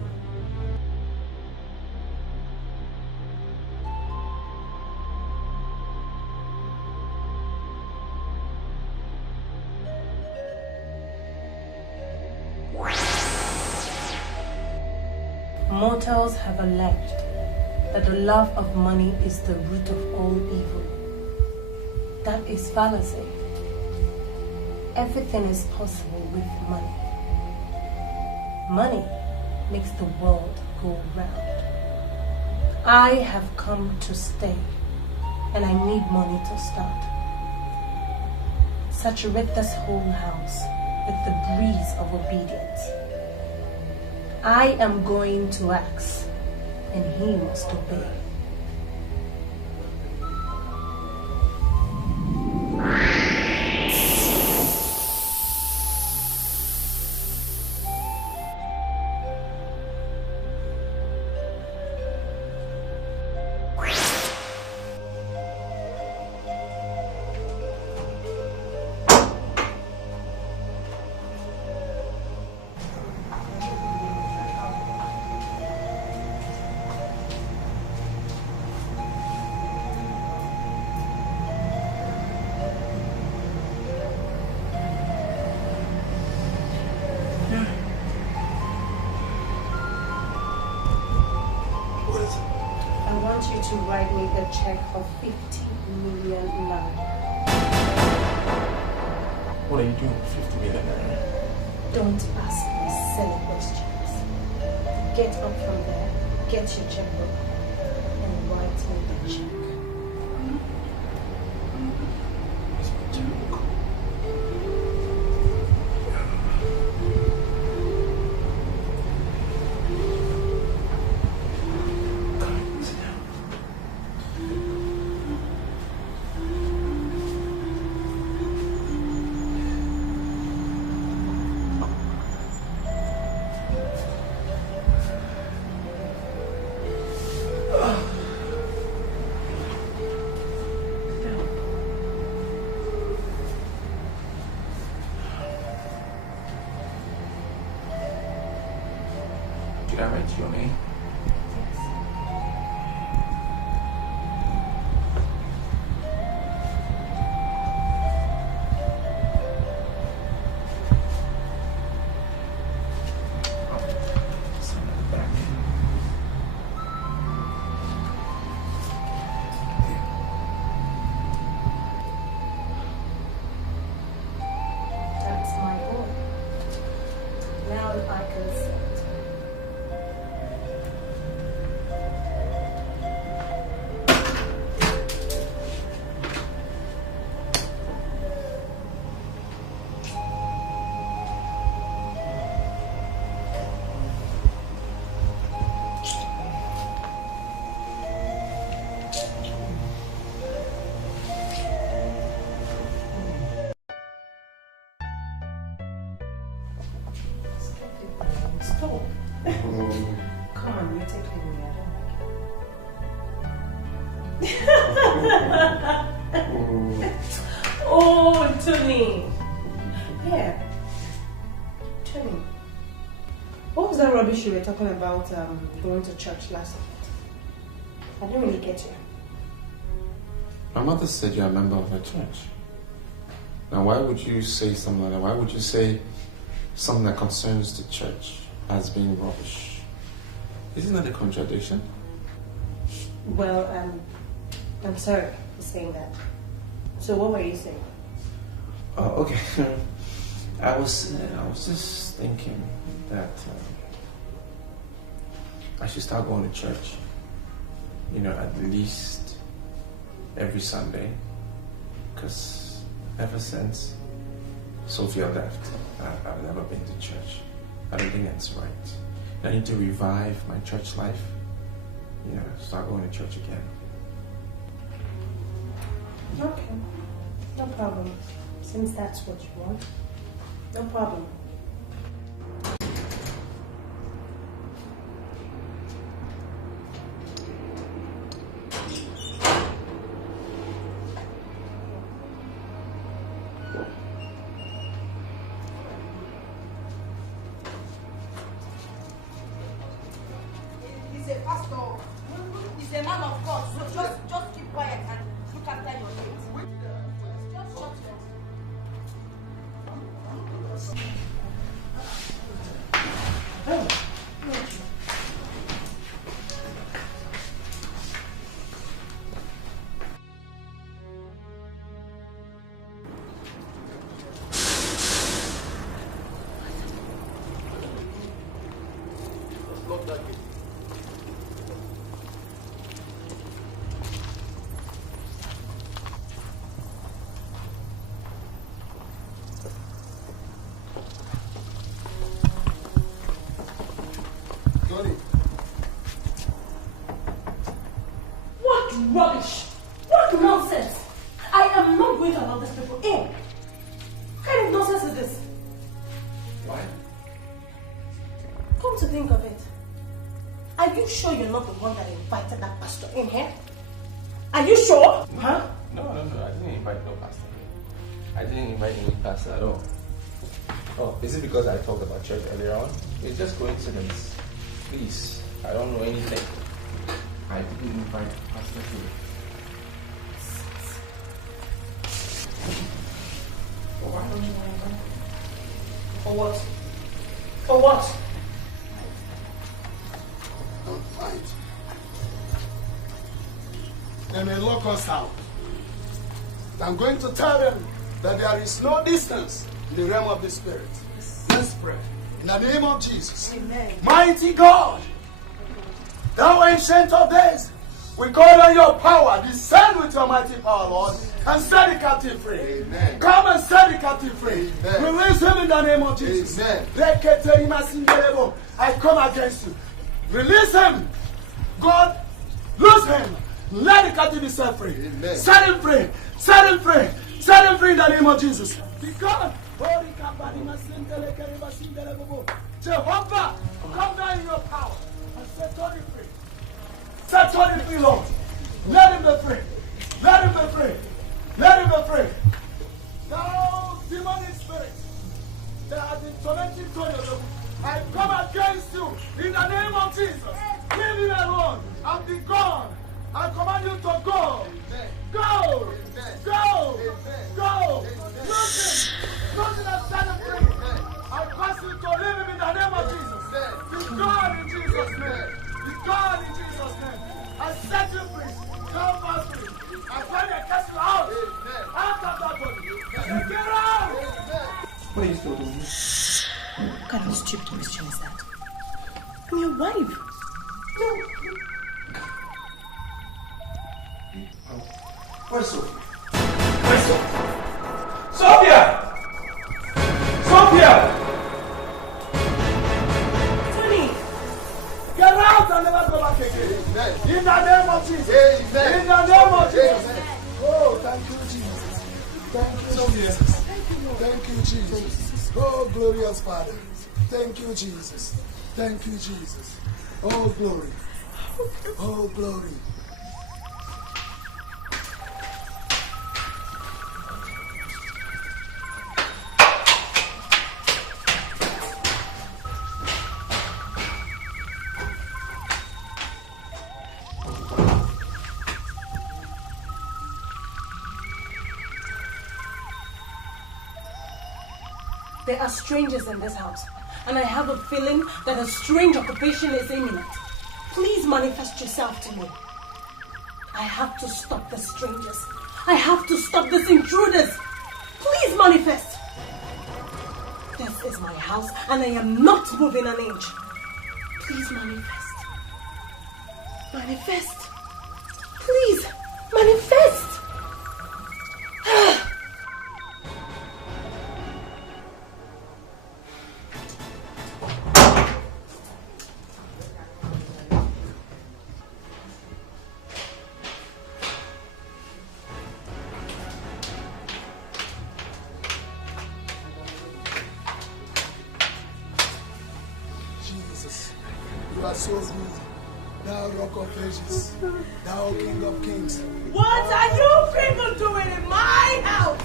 Mortals have alleged that the love of money is the root of all evil. That is fallacy. Everything is possible with money. Money makes the world go round. I have come to stay, and I need money to start. Saturate this whole house with the breeze of obedience. I am going to ask, and he must obey. I want you to write me a check for 50 million naira. What are you doing with 50 million naira? Don't ask me silly questions. Get up from there, get your checkbook, and write me the check. Did I write your name? That's my goal. Now if I consent. Stop. Come on, you're taking me. I don't like it. Oh, Tony. Yeah. Tony. What was that rubbish you were talking about going to church last night? I didn't really get you. My mother said you're a member of the church. Now, why would you say something like that? Why would you say something that concerns the church as being rubbish? Isn't that a contradiction? Well, I'm sorry for saying that. So what were you saying? Oh, okay. I was just thinking that I should start going to church. You know, at least every Sunday, because ever since Sofia left, I've never been to church. I don't think that's right. I need to revive my church life. You know, start going to church again. Okay, no problem. Since that's what you want, no problem. He's a pastor. He's a man of God. So just keep quiet and look after your kids. Just shut your What rubbish! What nonsense! I am not going to allow these people in. What kind of nonsense is this? Why? Come to think of it, are you sure you're not the one that invited that pastor in here? Are you sure? Huh? No, I didn't invite no pastor. I didn't invite any pastor at all. Oh, is it because I talked about church earlier on? It's just coincidence. Please, I don't know anything. I didn't invite pastor here. Well, why don't you invite him? For what? For what? Don't fight. they may lock us out. I'm going to tell them that there is no distance in the realm of the Spirit. Let's pray. In the name of Jesus. Amen. Mighty God, thou ancient of days, we call on your power. Descend with your mighty power, Lord, and set the captive free. Amen. Come and set the captive free. Amen. Release him in the name of Jesus. Amen. I come against you. Release him. God, loose him. Let the captive be set free. Amen. Set him free. Set him free. Set him free in the name of Jesus. Because Jehovah, come down in your power and set Tony free. Set Tony free, Lord. Let him be free. Let him be free. Let him be free. Thou demonic spirit that has been tormenting Tony, I come against you in the name of Jesus. Leave him alone and be gone. I command you to go. Go. Go. Go. Lose him. Lose him and set him free. I cause you to leave him in the name of Jesus. Be gone in Jesus' name. Be gone in Jesus' name. I set you free. Come back free. I find I cast you out. Out of that body. Get out. Please don't do this. What kind of stupid question is that? I'm your wife. Where's Sofia? Where's Sofia? Sofia! Sofia! Tony! Get out and never go back again. In the name of Jesus. In the name of Jesus. Oh, thank you, Jesus. Thank you, Jesus. Thank you, Jesus. Oh, glorious Father. Thank you, Jesus. Thank you, Jesus. Oh, glory. Oh, glory. There are strangers in this house, and I have a feeling that a strange occupation is imminent. Please manifest yourself to me. I have to stop the strangers. I have to stop these intruders. Please manifest. This is my house, and I am not moving an inch. Please manifest. Manifest. Please, manifest. So good, thou rock of ages, thou king of kings. What are you people doing in my house?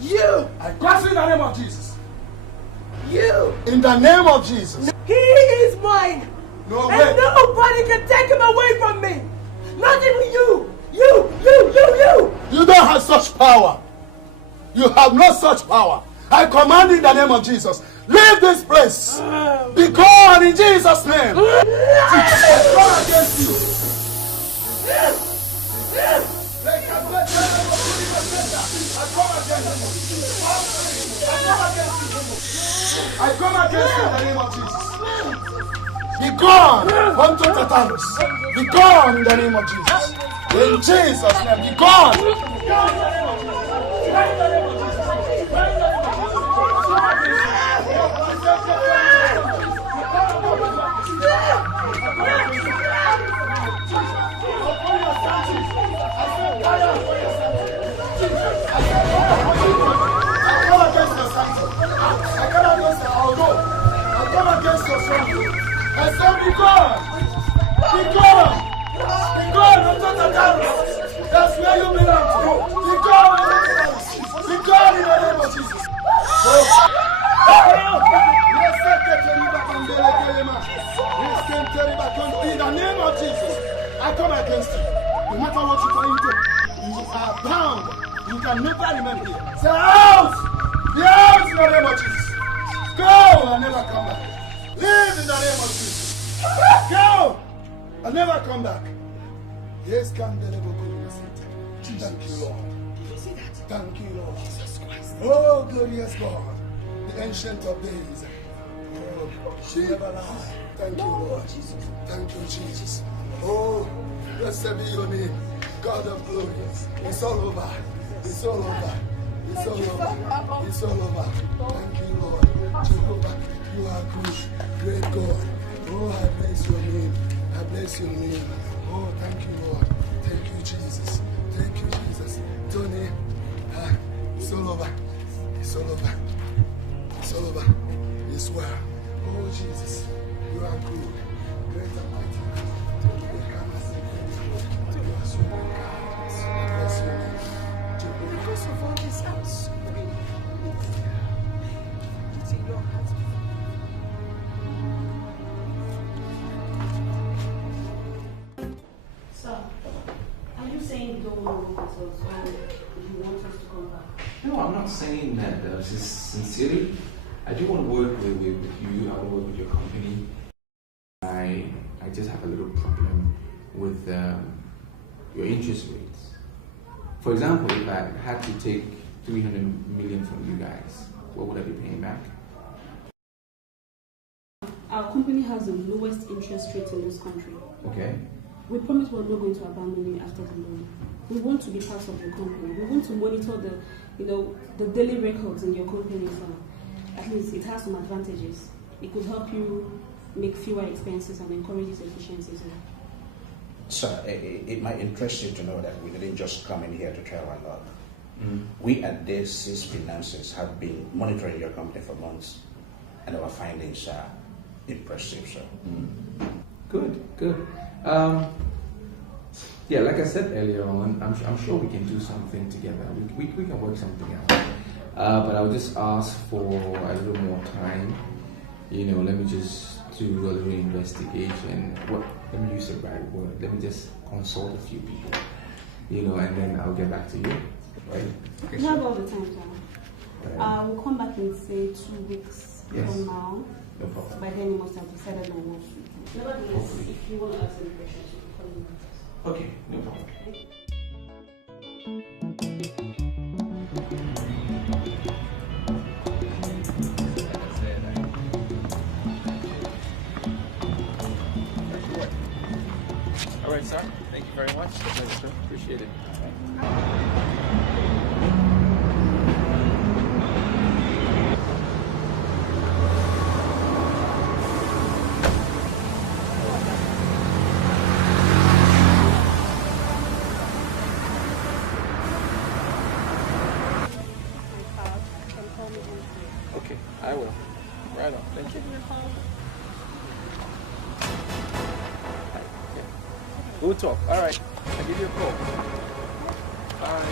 You! I curse in the name of Jesus. You! In the name of Jesus. He is mine. No and way. Nobody can take him away from me. Not even you. You. You don't have such power. You have no such power. I command in the name of Jesus. Leave this place. Be gone in Jesus' name. I come against you. I come against you in the name of Jesus. Be gone unto Tatanus. Be gone in the name of Jesus. In Jesus' name, be gone. I come against your son. I say, be gone. Be gone. Be gone. That's where you belong to. Be gone. Be gone in the name of Jesus. In the name of Jesus, I come against you. No matter what you try to do, you are bound. You can never remain here. Say out! Be out in the name of Jesus. Go and never come back. Live in the name of Jesus. Go! I'll never come back. Yes, come the level. Thank you, Lord. Did you see that? Thank you, Lord. Jesus Christ. Oh, glorious God, the ancient of days. Oh, she never lies. Thank you, Lord. Thank you, Jesus. Oh, blessed be your name, God of glory. It's all over. It's all over. It's all over. It's all over. Thank you, Lord. Jehovah, you are good, great God. Oh, I bless your name. I bless your name. Oh, thank you, Lord. Thank you, Jesus. Thank you, Jesus. Tony, it's all over. It's all over. It's all over. It's well. Oh, Jesus, you are good. Great and mighty. You are so good. I bless your name. Because of all this, I'm sorry. It's in your hands. Sir, are you saying you don't want to work with us or you want us to come back? No, I'm not saying that. Just sincerely, I do want to work with you. I want to work with your company. I just have a little problem with your interest rates. For example, if I had to take 300 million from you guys, what would I be paying back? Our company has the lowest interest rate in this country. Okay. We promise we're not going to abandon you after the loan. We want to be part of your company. We want to monitor the daily records in your company as well. At least it has some advantages. It could help you make fewer expenses and encourages efficiencies. Sir, it might interest you to know that we didn't just come in here to try our luck. We at this Finances have been monitoring your company for months, and our findings are impressive, sir. Good. Yeah, like I said earlier on, I'm sure we can do something together. We can work something out. But I'll just ask for a little more time. Let me just do a little investigation. Let me use the right word. Let me just consult a few people, and then I'll get back to you. Right? We have all the time, sir. We'll come back in, say, 2 weeks from now. No problem. By then, you must have decided on what to do. Nevertheless, if you want to ask any questions, you can call me. Okay, no problem. All right, sir. Thank you very much. Appreciate it. Okay, I will. Right on. Thank you. We'll talk. All right. I'll give you a call. Bye.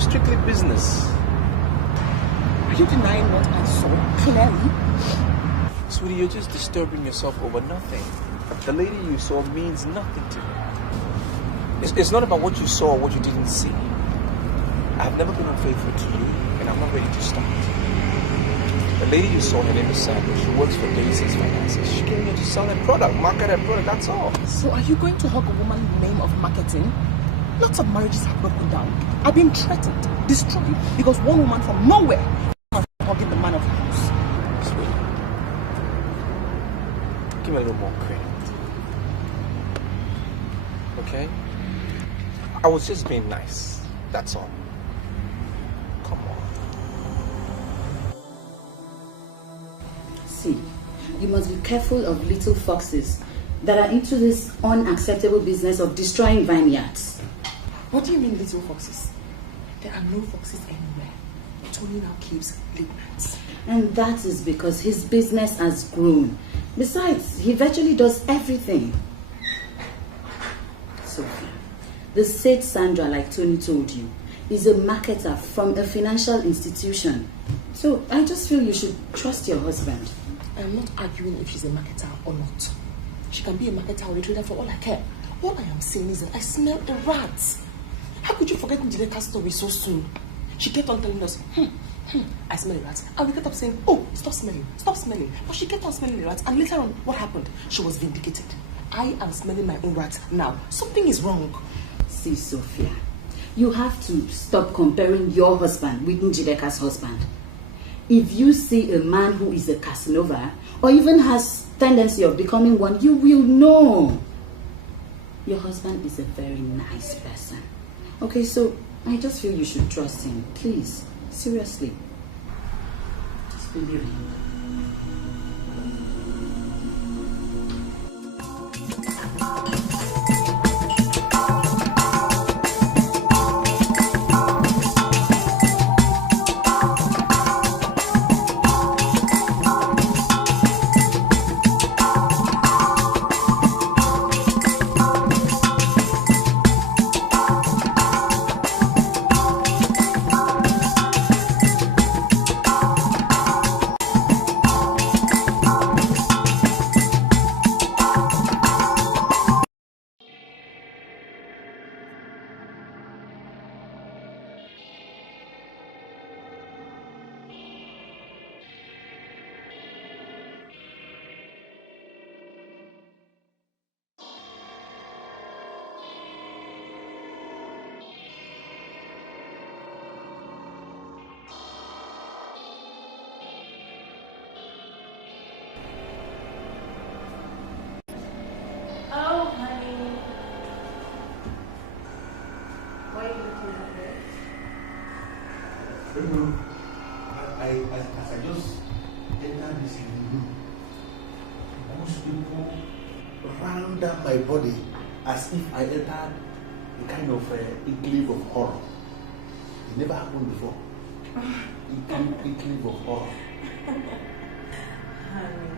Strictly business. Are you denying what I saw clearly? Sweetie, you're just disturbing yourself over nothing. The lady you saw means nothing to me. It's not about what you saw or what you didn't see. I've never been unfaithful to you, and I'm not ready to start. The lady you saw, her name is Sandra. She works for Daisy's Finances. She came here to sell her product, market her product, that's all. So are you going to hug a woman in the name of marketing? Lots of marriages have broken down. I've been threatened, destroyed, because one woman from nowhere has hugging the man of the house. Sweet. Give me a little more credit. Okay? I was just being nice. That's all. Come on. See, you must be careful of little foxes that are into this unacceptable business of destroying vineyards. What do you mean little foxes? There are no foxes anywhere. Tony now keeps late nights. And that is because his business has grown. Besides, he virtually does everything. Sofia, the said Sandra, like Tony told you, is a marketer from a financial institution. So I just feel you should trust your husband. I'm not arguing if she's a marketer or not. She can be a marketer or a trader for all I care. All I am saying is that I smell the rats. How could you forget Juliet's story so soon? She kept on telling us, I smell the rats. And we kept up saying, oh, stop smelling. But she kept on smelling the rats. And later on, what happened? She was vindicated. I am smelling my own rats now. Something is wrong. See, Sofia, you have to stop comparing your husband with Njideka's husband. If you see a man who is a Casanova, or even has tendency of becoming one, you will know. Your husband is a very nice person. Okay, so I just feel you should trust him. Please, seriously. Just believe him. As I just entered this room, most people ran down my body as if I entered a kind of enclave of horror. It never happened before. Enclave of horror. Honey,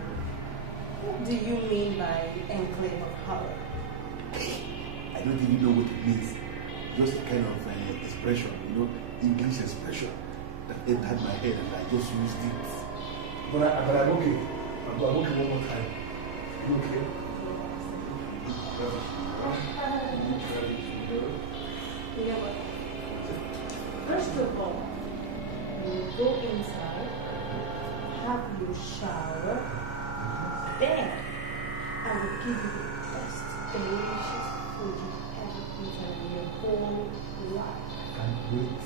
what do you mean by enclave of horror? I don't even know what it means. Just a kind of expression, English expression that entered my head and I just used it. But I'm okay. I'm okay one more time. You okay? First of all, you go inside, have your shower, then I will give you the best delicious food you've ever eaten in your whole life. Can't wait.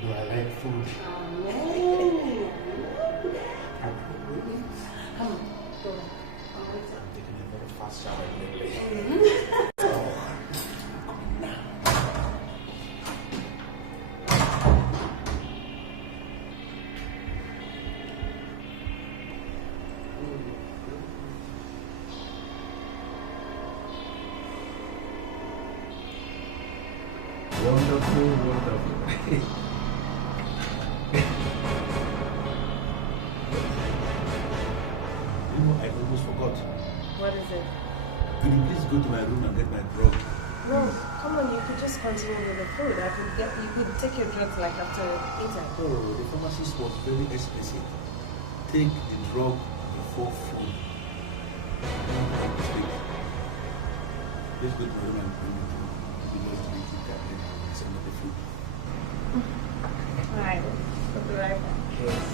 Do I like food? Come on, go. I'm taking a very fast shower immediately. Wonderful. I almost forgot. What is it? Could you please go to my room and get my drug? No, come on, you could just continue with the food. You could take your drugs like after eating. Oh, the pharmacist was very explicit. Take the drug before food. Let's go to my room and bring it to you. Just drink it and send me the food. Alright, we'll be right back. Yes.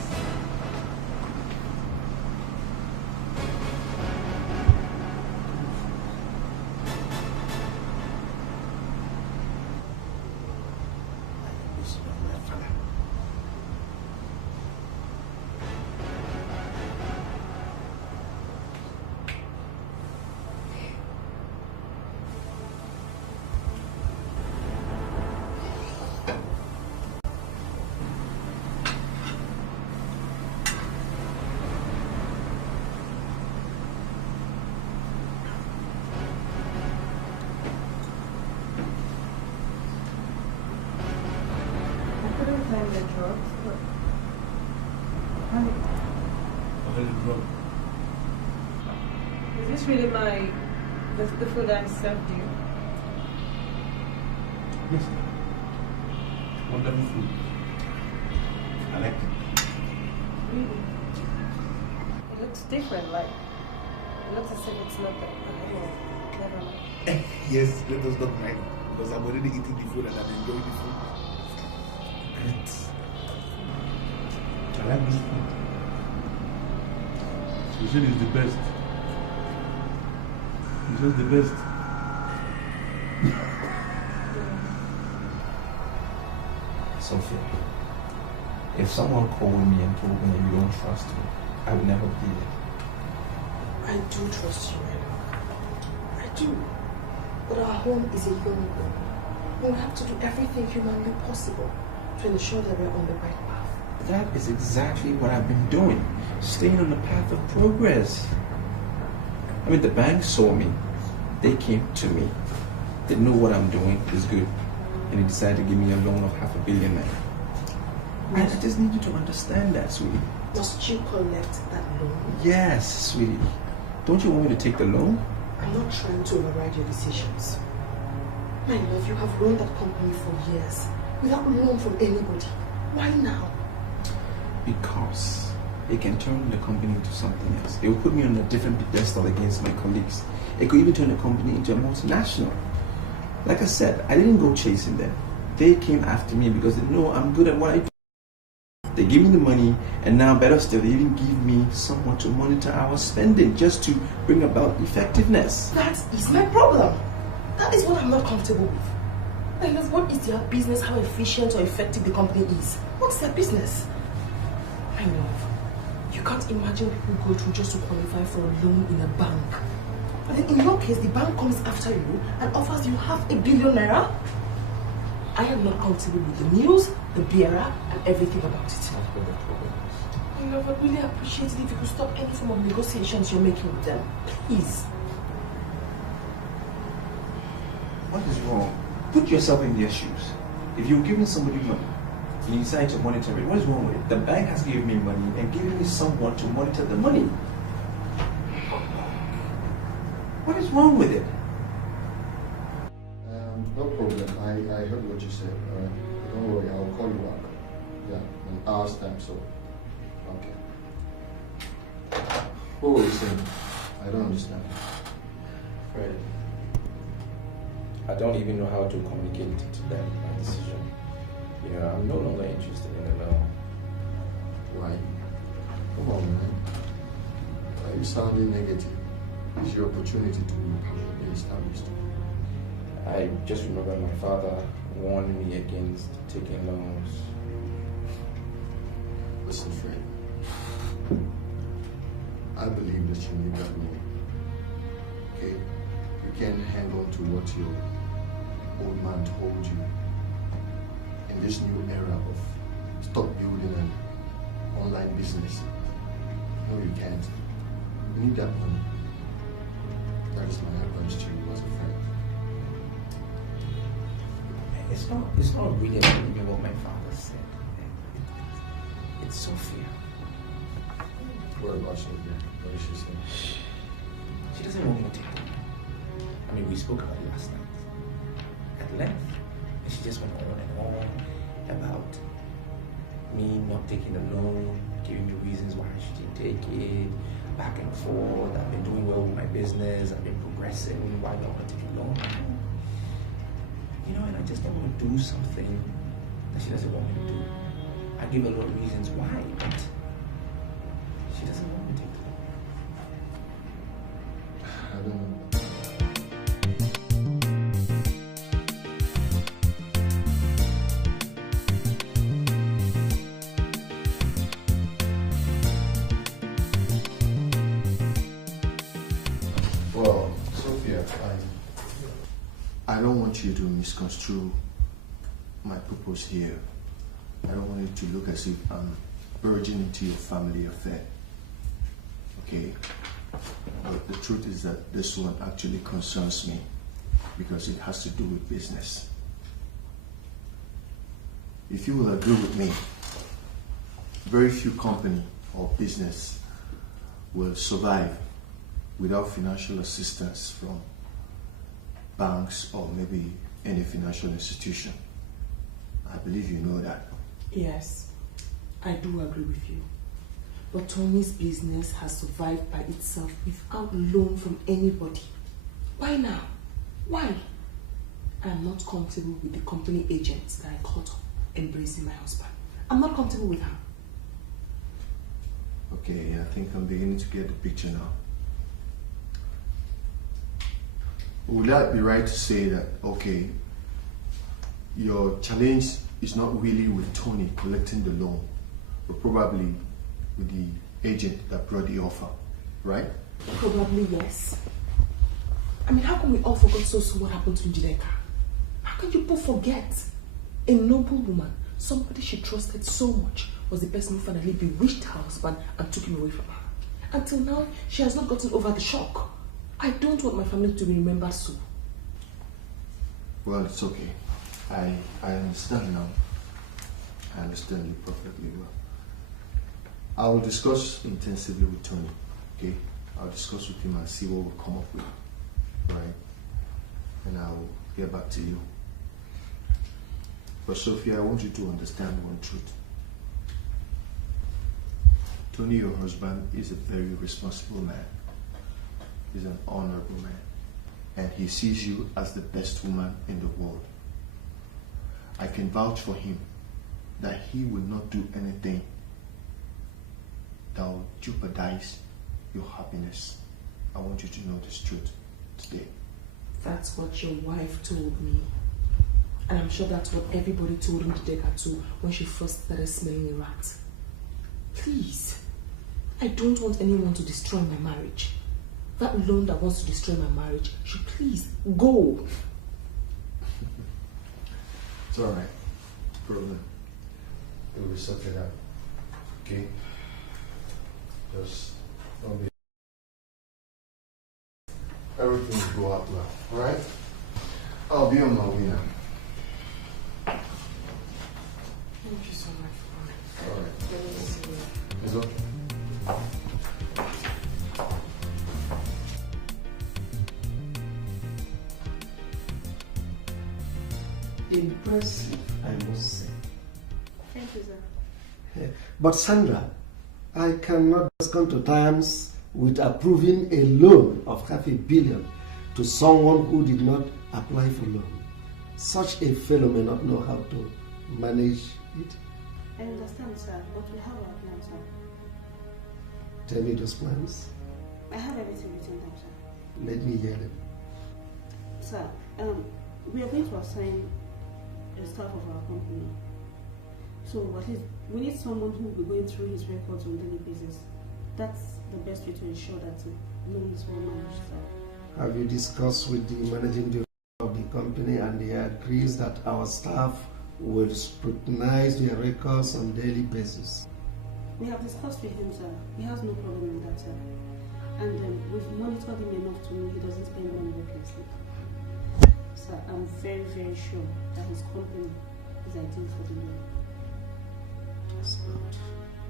Is this really the food I served you? Yes. Wonderful food. I like it. Really? It looks different, like it looks as if it's not there. Anyway, never mind. Yes, let us not mind because I'm already eating the food and I'm enjoying the food. Great. I like this food. You said it's the best. You said the best. Sophia, if someone called me and told me you don't trust me, I would never believe it. I do trust you, Edo. I do. But our home is a young home. We have to do everything humanly possible to ensure that we're on the right path. That is exactly what I've been doing, staying on the path of progress. I mean, the bank saw me. They came to me. They know what I'm doing is good. And they decided to give me a loan of $500 million. I just need you to understand that, sweetie. Must you collect that loan? Yes, sweetie. Don't you want me to take the loan? I'm not trying to override your decisions. My love, you have run that company for years without loan from anybody. Why now? Because it can turn the company into something else. It will put me on a different pedestal against my colleagues. It could even turn the company into a multinational. Like I said, I didn't go chasing them. They came after me because they know I'm good at what I do. They give me the money, and now better still, they even give me someone to monitor our spending just to bring about effectiveness. That is my problem. That is what I'm not comfortable with. And what is their business, how efficient or effective the company is? What's their business? My love, you can't imagine people go through just to qualify for a loan in a bank. But then in your case, the bank comes after you and offers you $500 million. I am not comfortable with the news, the bearer, and everything about it. My love, I'd really appreciate it if you could stop any form of negotiations you're making with them. Please. What is wrong? Put yourself in their shoes. If you're giving somebody money, you decide to monitor it, what is wrong with it? The bank has given me money and given me someone to monitor the money. What is wrong with it? No problem. I heard what you said. Don't worry, I'll call you back. Yeah, in an hour's time, so. Okay. What were you saying? I don't understand. Fred, I don't even know how to communicate to them my decision. You know, I'm no longer interested in it now. Why? Come on, man. Why are you sounding negative? It's your opportunity to be established. I just remember my father warned me against taking loans. Listen, Fred. I believe that you need that money. Okay? You can't hang on to what your old man told you. In this new era of stock building and online business. No, you can't. You need that money. That is my advice to you as a friend. It's not really even what my father said. It's Sofia. What about Sofia? What did she say? She doesn't want me to take it. I mean, we spoke about it last night at length, and she just went on and on about me not taking the loan, giving me reasons why I shouldn't take it, back and forth. I've been doing well with my business. I've been progressing. Why do I want to take a loan? You know, and I just don't want to do something that she doesn't want me to do. I give a lot of reasons why, but she doesn't want me to take the loan. I don't know. Well, Sophia, I don't want you to misconstrue my purpose here. I don't want it to look as if I'm urging into your family affair. Okay? But the truth is that this one actually concerns me because it has to do with business. If you will agree with me, very few company or business will survive without financial assistance from banks or maybe any financial institution. I believe you know that. Yes, I do agree with you. But Tony's business has survived by itself without loan from anybody. Why now? Why? I am not comfortable with the company agents that I caught embracing my husband. I'm not comfortable with her. Okay, I think I'm beginning to get the picture now. Would that be right to say that, okay, your challenge is not really with Tony collecting the loan, but probably with the agent that brought the offer, right? Probably yes. I mean, how come we all forgot so soon what happened to Juliet? How can you both forget? A noble woman, somebody she trusted so much, was the person who finally bewitched her husband and took him away from her. Until now, she has not gotten over the shock. I don't want my family to be remembered so. Well, it's okay. I understand now. I understand you perfectly well. I will discuss intensively with Tony, okay? I'll discuss with him and see what we'll come up with, right? And I'll get back to you. But Sofia, I want you to understand one truth. Tony, your husband, is a very responsible man. He's an honorable man. And he sees you as the best woman in the world. I can vouch for him that he will not do anything that will jeopardize your happiness. I want you to know this truth today. That's what your wife told me. And I'm sure that's what everybody told him to take her to when she first started smelling a rat. Please, I don't want anyone to destroy my marriage. That loan that wants to destroy my marriage should please go. It's alright. Problem. It will be sorted out. Okay? Just don't be. Everything will go out well. Alright? I'll be on my way now. Thank you so much for coming. Alright. It's okay. Impressive, I must say. Thank you, sir. But Sandra, I cannot just come to terms with approving a loan of $500 million to someone who did not apply for loan. Such a fellow may not know how to manage it. I understand, sir, but we have our plans, sir. Tell me those plans. I have everything written down, sir. Let me hear them. Sir, we are going to assign a staff of our company. So at least we need someone who will be going through his records on a daily basis. That's the best way to ensure that no one is well managed, sir. Have you discussed with the managing director of the company and he agrees that our staff will scrutinize their records on a daily basis? We have discussed with him, sir. He has no problem in that, sir. And we've monitored him enough to know he doesn't spend money recklessly. Sir, I'm very, very sure that his company is ideal for the loan. That's good.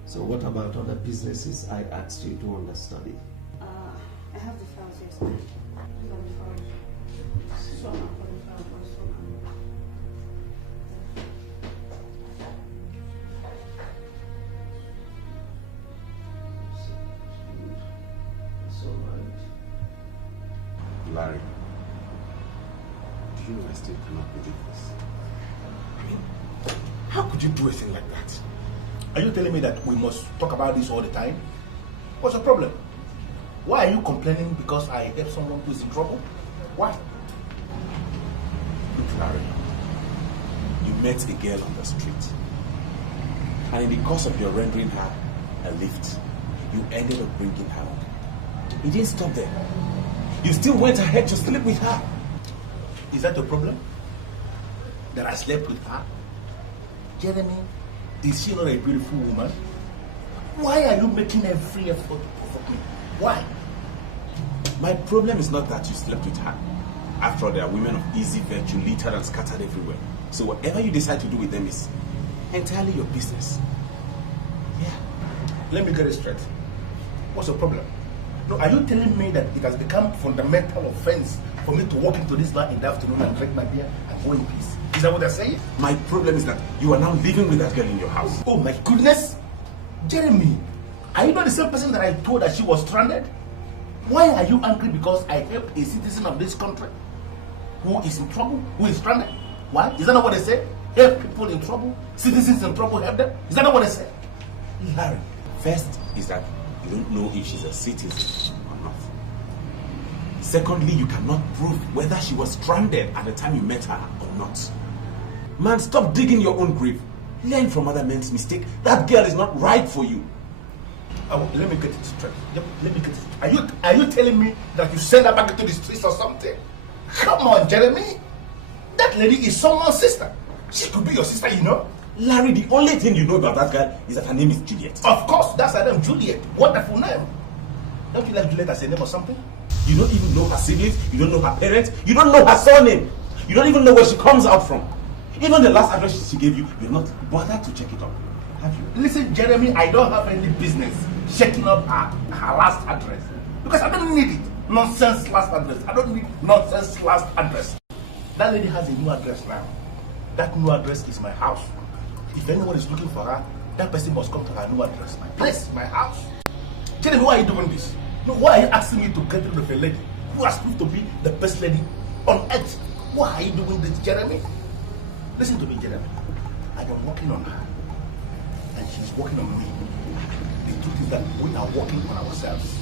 So what about other businesses I asked you to understudy? I have the files here, sir. These are the files. So I'm calling file for someone. It's all right. Larry, do you know I still cannot believe this? I mean, how could you do a thing like that? Are you telling me that we must talk about this all the time? What's the problem? Why are you complaining because I helped someone who's in trouble? Why? Look, Larry, you met a girl on the street, and in the course of your rendering her a lift, you ended up bringing her up. You didn't stop there. You still went ahead to sleep with her. Is that the problem? That I slept with her? Jeremy, is she not a beautiful woman? Why are you making every effort to provoke me? Why? My problem is not that you slept with her. After all, they are women of easy virtue, littered and scattered everywhere. So whatever you decide to do with them is entirely your business. Yeah. Let me get it straight. What's the problem? No, are you telling me that it has become fundamental offense for me to walk into this bar in the afternoon and drink my beer and go in peace? Is that what they're saying? My problem is that you are now living with that girl in your house. Oh my goodness! Jeremy, are you not the same person that I told that she was stranded? Why are you angry because I helped a citizen of this country who is in trouble, who is stranded? Why? Is that not what they say? Help people in trouble, citizens in trouble, help them? Is that not what they say? Larry, first is that you don't know if she's a citizen or not. Secondly, you cannot prove whether she was stranded at the time you met her or not. Man, stop digging your own grave. Learn from other men's mistakes. That girl is not right for you. Let me get it straight. Yep, let me get it straight. Are you telling me that you send her back into the streets or something? Come on, Jeremy. That lady is someone's sister. She could be your sister, you know. Larry, the only thing you know about that girl is that her name is Juliet. Of course, that's her name, Juliet. Wonderful name. Don't you like Juliet as a name or something? You don't even know her siblings. You don't know her parents. You don't know her surname. You don't even know where she comes out from. Even the last address she gave you, you're not bothered to check it up. Have you? Listen, Jeremy, I don't have any business checking up her last address. Because I don't need it. Nonsense last address. I don't need nonsense last address. That lady has a new address now. That new address is my house. If anyone is looking for her, that person must come to her new address. My place, my house. Jeremy, why are you doing this? No, why are you asking me to get rid of a lady who has proved to be the best lady on earth? Why are you doing this, Jeremy? Listen to me, Jeremy. I am working on her, and she's working on me. The truth is that we are working on ourselves.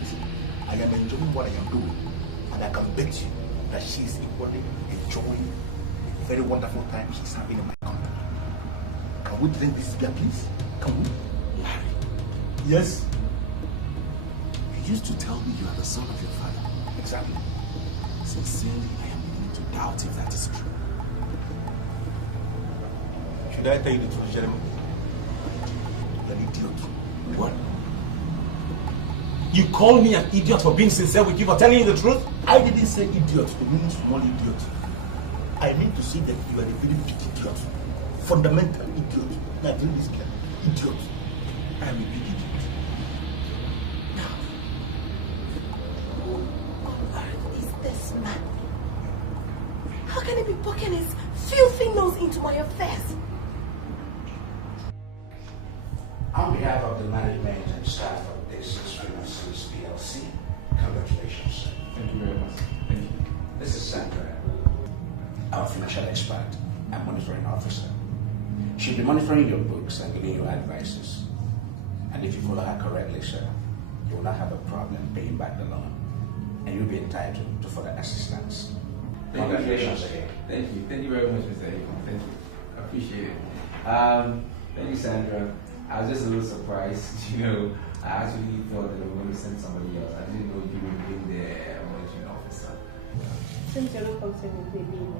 Listen, I am enjoying what I am doing, and I can bet you that she is equally enjoying a very wonderful time she's having in my company. Can we drink this beer, please? Can we? Larry. Yes? You used to tell me you are the son of your father. Exactly. Sincerely, I am beginning to doubt if that is true. Should I tell you the truth, Jeremy? You're an idiot. What? You call me an idiot for being sincere with you, for telling you the truth? I didn't say idiot to mean small idiot. I mean to say that you are a very big idiot. Fundamental idiot. Now, do this girl. Idiot. I am a big idiot. Now, who on earth is this man? How can he be poking his filthy nose into my affairs? On behalf of the management and staff of this Fiancee PLC, congratulations. Thank you very much. Thank you. This is Sandra, our financial expert and monitoring officer. She'll be monitoring your books and giving you advices. And if you follow her correctly, sir, you will not have a problem paying back the loan. And you'll be entitled to further assistance. Congratulations again. Thank you. Thank you very much, Mr. Akon. Thank you. I appreciate it. Thank you, Sandra. I was just a little surprised, I actually thought that I was going to send somebody else. I didn't know you would be the monitoring officer. Since you're not concerned with being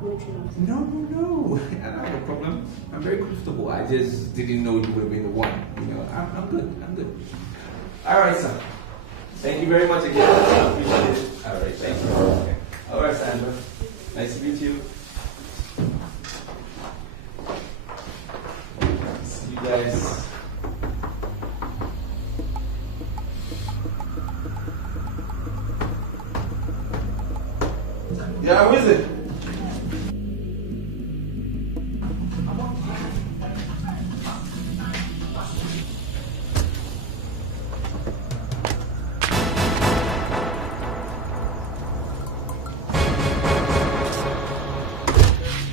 monitoring officer. No. I don't have a problem. I'm very comfortable. I just didn't know you would have been the one. I'm good. All right, sir. Thank you very much again. I appreciate it. All right, thank you. Okay. All right, Sandra. Nice to meet you. See you guys. Yeah, who is it?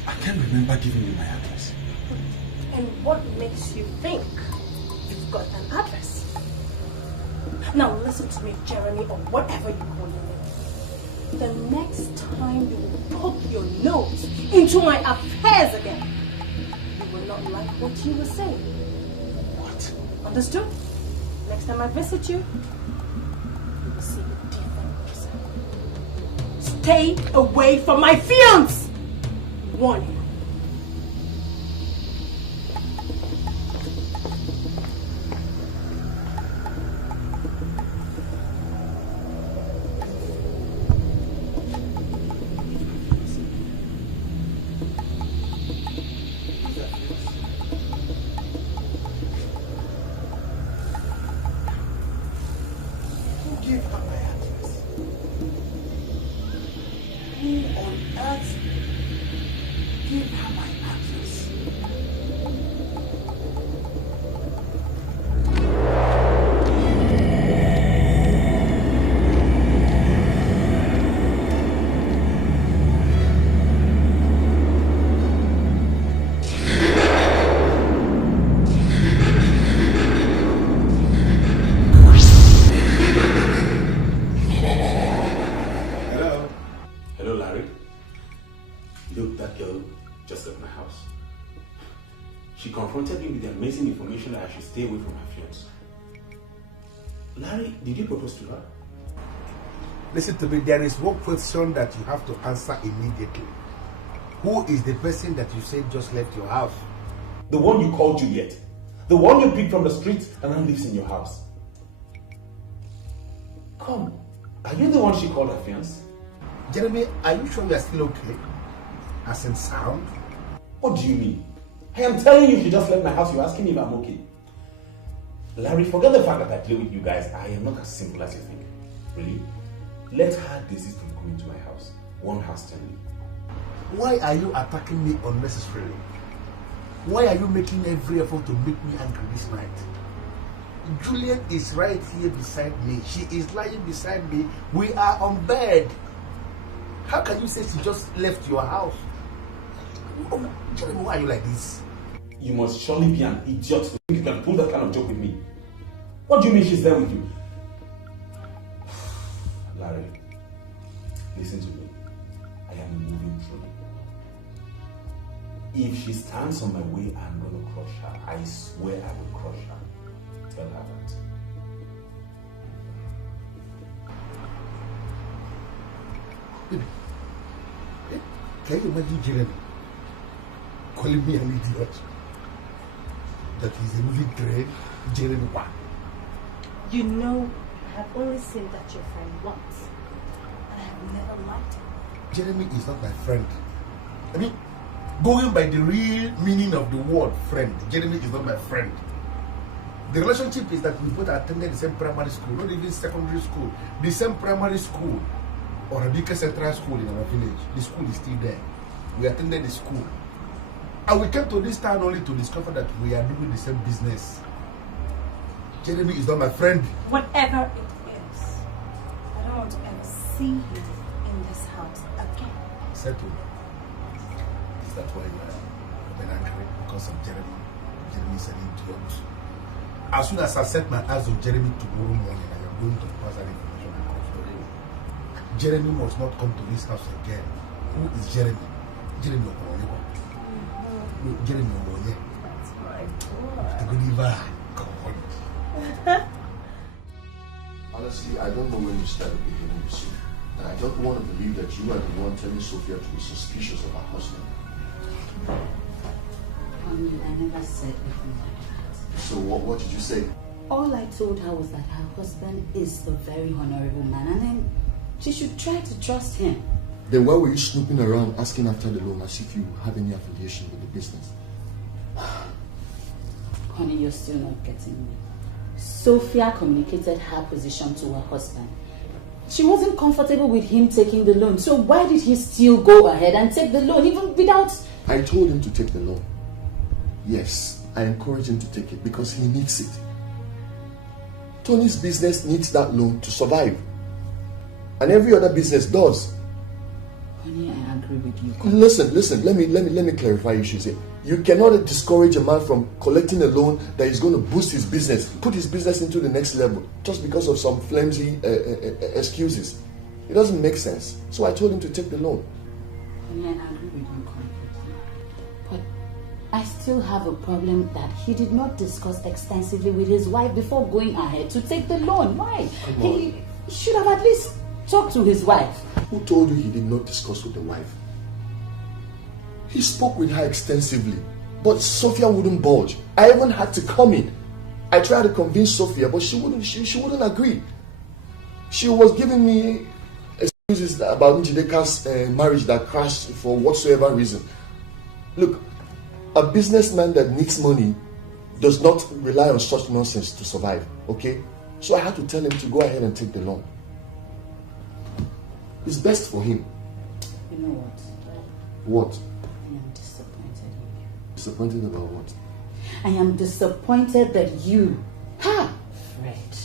I can't remember giving you my address. And what makes you think you've got an address? Now listen to me, Jeremy, or whatever you call your name. The next time you will poke your nose into my affairs again, you will not like what you were saying. What? Understood? Next time I visit you, you will see a different person. Stay away from my fiancé! Warning. Give her my address. Who on earth give her my address? Hello, Larry. Look, that girl just left my house. She confronted me with the amazing information that I should stay away from her fiance. Larry, did you propose to her? Listen to me, there is one question that you have to answer immediately. Who is the person that you said just left your house? The one you called Juliet. The one you picked from the streets and now lives in your house. Come, are you the one she called her fiance? Jeremy, are you sure you are still okay? As in sound? What do you mean? I am telling you she just left my house. You're asking me if I'm okay. Larry, forget the fact that I play with you guys. I am not as simple as you think. Really? Let her desist from coming to my house. One house tenly. Why are you attacking me unnecessarily? Why are you making every effort to make me angry this night? Juliet is right here beside me. She is lying beside me. We are on bed. How can you say she just left your house? Oh, Jeremy, why are you like this? You must surely be an idiot to think you can pull that kind of joke with me. What do you mean she's there with you? Larry, listen to me. I am moving through. If she stands on my way, I'm going to crush her. I swear I will crush her. Tell her that. Baby, can you imagine Jeremy calling me an idiot? That he's a moving train, Jeremy what? You know, I have only seen that your friend once, and I have never liked him. Jeremy is not my friend. I mean, going by the real meaning of the word friend, Jeremy is not my friend. The relationship is that we both attended the same primary school, not even secondary school, the same primary school, or a Dikeh Central School in our village. The school is still there. We attended the school. And we came to this town only to discover that we are doing the same business. Jeremy is not my friend. Whatever it is, I don't want to ever see you in this house again. Settled. Is that why you are been angry? Because of Jeremy? Jeremy is an idiot. As soon as I set my eyes on Jeremy tomorrow morning, I am going to pass that information across to him. Jeremy must not come to this house again. Who is Jeremy? Jeremy Okaro. No, Jeremy Okaro. That's my The good river. Come on. Honestly, I don't know when you started behaving this way. And I don't want to believe that you are the one telling Sofia to be suspicious of her husband. Honey, I never said anything like that. So what did you say? All I told her was that her husband is a very honorable man, and then she should try to trust him. Then why were you snooping around asking after the loan as if you have any affiliation with the business? Honey, you're still not getting me. Sofia communicated her position to her husband. She wasn't comfortable with him taking the loan, so why did he still go ahead and take the loan even without... I told him to take the loan. Yes, I encouraged him to take it because he needs it. Tony's business needs that loan to survive. And every other business does. Honey, I agree with you. Listen, let me clarify issues here. You cannot discourage a man from collecting a loan that is going to boost his business, put his business into the next level, just because of some flimsy excuses. It doesn't make sense. So I told him to take the loan. Honey, I agree with you completely. But I still have a problem that he did not discuss extensively with his wife before going ahead to take the loan. Why? He should have at least talked to his wife. Who told you he did not discuss with the wife? He spoke with her extensively, but Sofia wouldn't budge. I even had to come in. I tried to convince Sofia, but she wouldn't agree. She was giving me excuses about Njideka's marriage that crashed for whatsoever reason. Look, a businessman that needs money does not rely on such nonsense to survive, okay? So I had to tell him to go ahead and take the loan. It's best for him. You know what? What? I am disappointed in you. Disappointed about what? I am disappointed that you, Fred,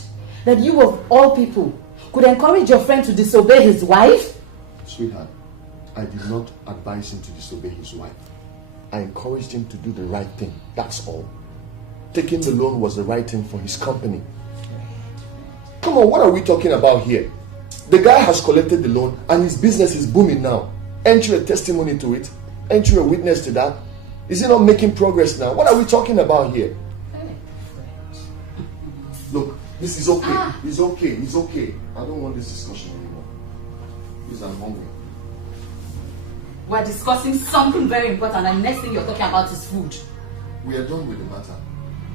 that you of all people could encourage your friend to disobey his wife? Sweetheart, I did not advise him to disobey his wife. I encouraged him to do the right thing. That's all. Taking the loan was the right thing for his company. Come on, what are we talking about here? The guy has collected the loan and his business is booming now. Ain't you a testimony to it? Ain't you a witness to that? Is he not making progress now? What are we talking about here? Look, this is okay. It's okay. It's okay. I don't want this discussion anymore. Because I'm hungry. We're discussing something very important and the next thing you're talking about is food. We are done with the matter.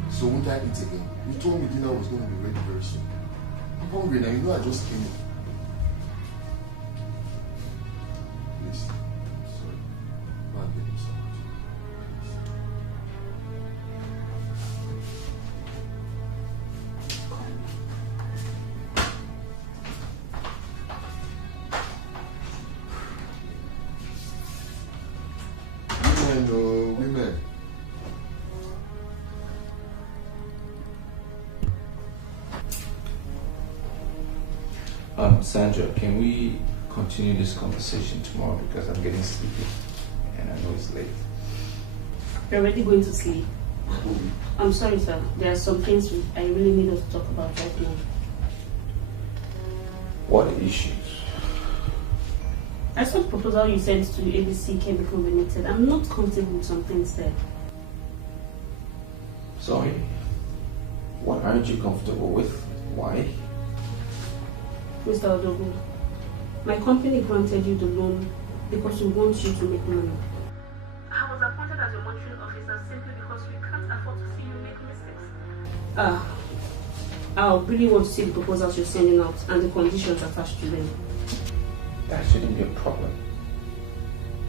So won't I eat again? You told me dinner was going to be ready very soon. I'm hungry now. You know I just came in. Please. Sorry. Go and get me some. Women. Sandra, can we continue this conversation tomorrow because I'm getting sleepy and I know it's late. You're already going to sleep. I'm sorry, sir. There are some things I really need us to talk about right now. What issues? I saw the proposal you sent to ABC Chemical Limited. I'm not comfortable with some things there. Sorry. What aren't you comfortable with? Why? Mr. Odogu, my company granted you the loan because we want you to make money. I was appointed as your monitoring officer simply because we can't afford to see you make mistakes. I really want to see the proposals you're sending out and the conditions attached to them. That shouldn't be a problem.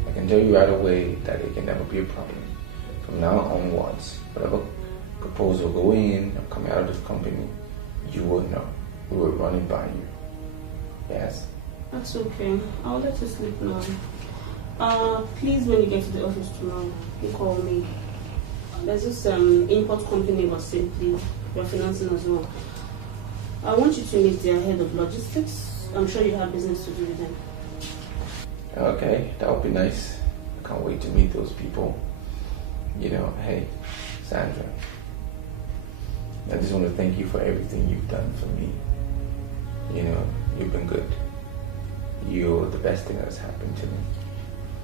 I can tell you right away that it can never be a problem. From now onwards, whatever proposal go in or come out of the company, you will know. We will run it by you. Yes? That's okay. I'll let you sleep now. Please, when you get to the office tomorrow, you call me. There's this import company was simply you're financing as well. I want you to meet their head of logistics. I'm sure you have business to do with them. Okay, that would be nice. I can't wait to meet those people. You know, hey, Sandra, I just want to thank you for everything you've done for me. You know, you've been good. You're the best thing that has happened to me.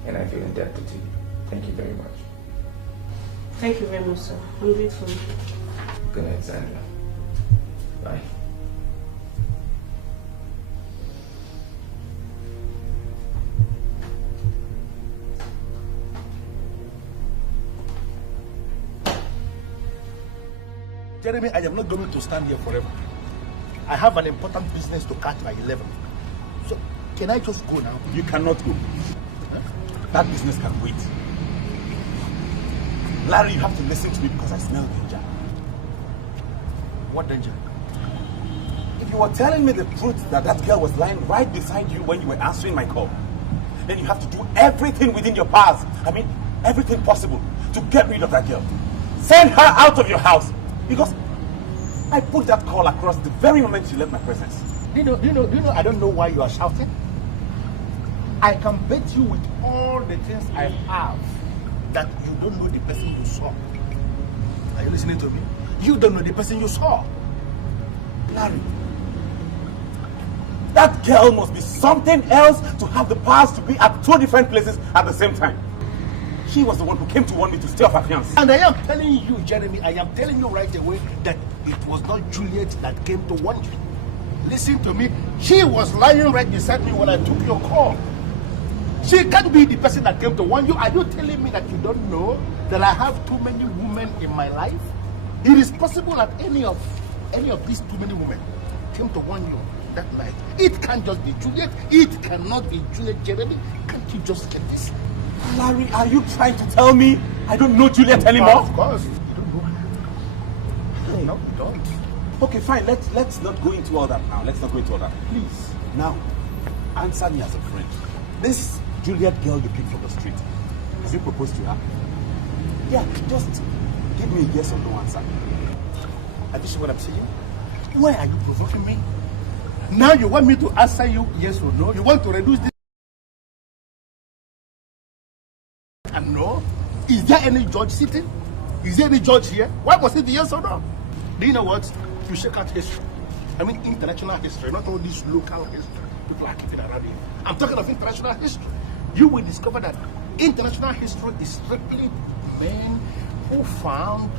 And I feel indebted to you. Thank you very much. Thank you very much, sir. I'm grateful. Good night, Sandra. Bye. Jeremy, I am not going to stand here forever. I have an important business to catch by 11. So, can I just go now? You cannot go. That business can wait. Larry, you have to listen to me because I smell danger. What danger? If you were telling me the truth that that girl was lying right beside you when you were answering my call, then you have to do everything within your powers. I mean, everything possible to get rid of that girl. Send her out of your house. Because I put that call across the very moment she left my presence. Do you know, I don't know why you are shouting. I can bet you with all the things I have that you don't know the person you saw. Are you listening to me? You don't know the person you saw. Larry, that girl must be something else to have the powers to be at two different places at the same time. She was the one who came to warn me to stay off her fiancé. And I am telling you, Jeremy, I am telling you right away that it was not Juliet that came to warn you. Listen to me. She was lying right beside me when I took your call. She can't be the person that came to warn you. Are you telling me that you don't know that I have too many women in my life? It is possible that any of these too many women came to warn you that night. It can't just be Juliet. It cannot be Juliet, Jeremy. Can't you just get this? Larry, are you trying to tell me I don't know Juliet anymore? Of course. You don't know her. No, you don't. Okay, fine. Let's not go into all that now. Let's not go into all that. Please, now, answer me as a friend. This Juliet girl you picked from the street, is you proposed to her? Yeah, just give me a yes or no answer. And this is what I'm saying. Why are you provoking me? Now you want me to answer you yes or no? You want to reduce this? And no? Is there any judge sitting? Is there any judge here? Why must it be yes or no? Do you know what? You check out history. I mean international history, not all this local history people are keeping around here. I'm talking of international history. You will discover that international history is strictly men who found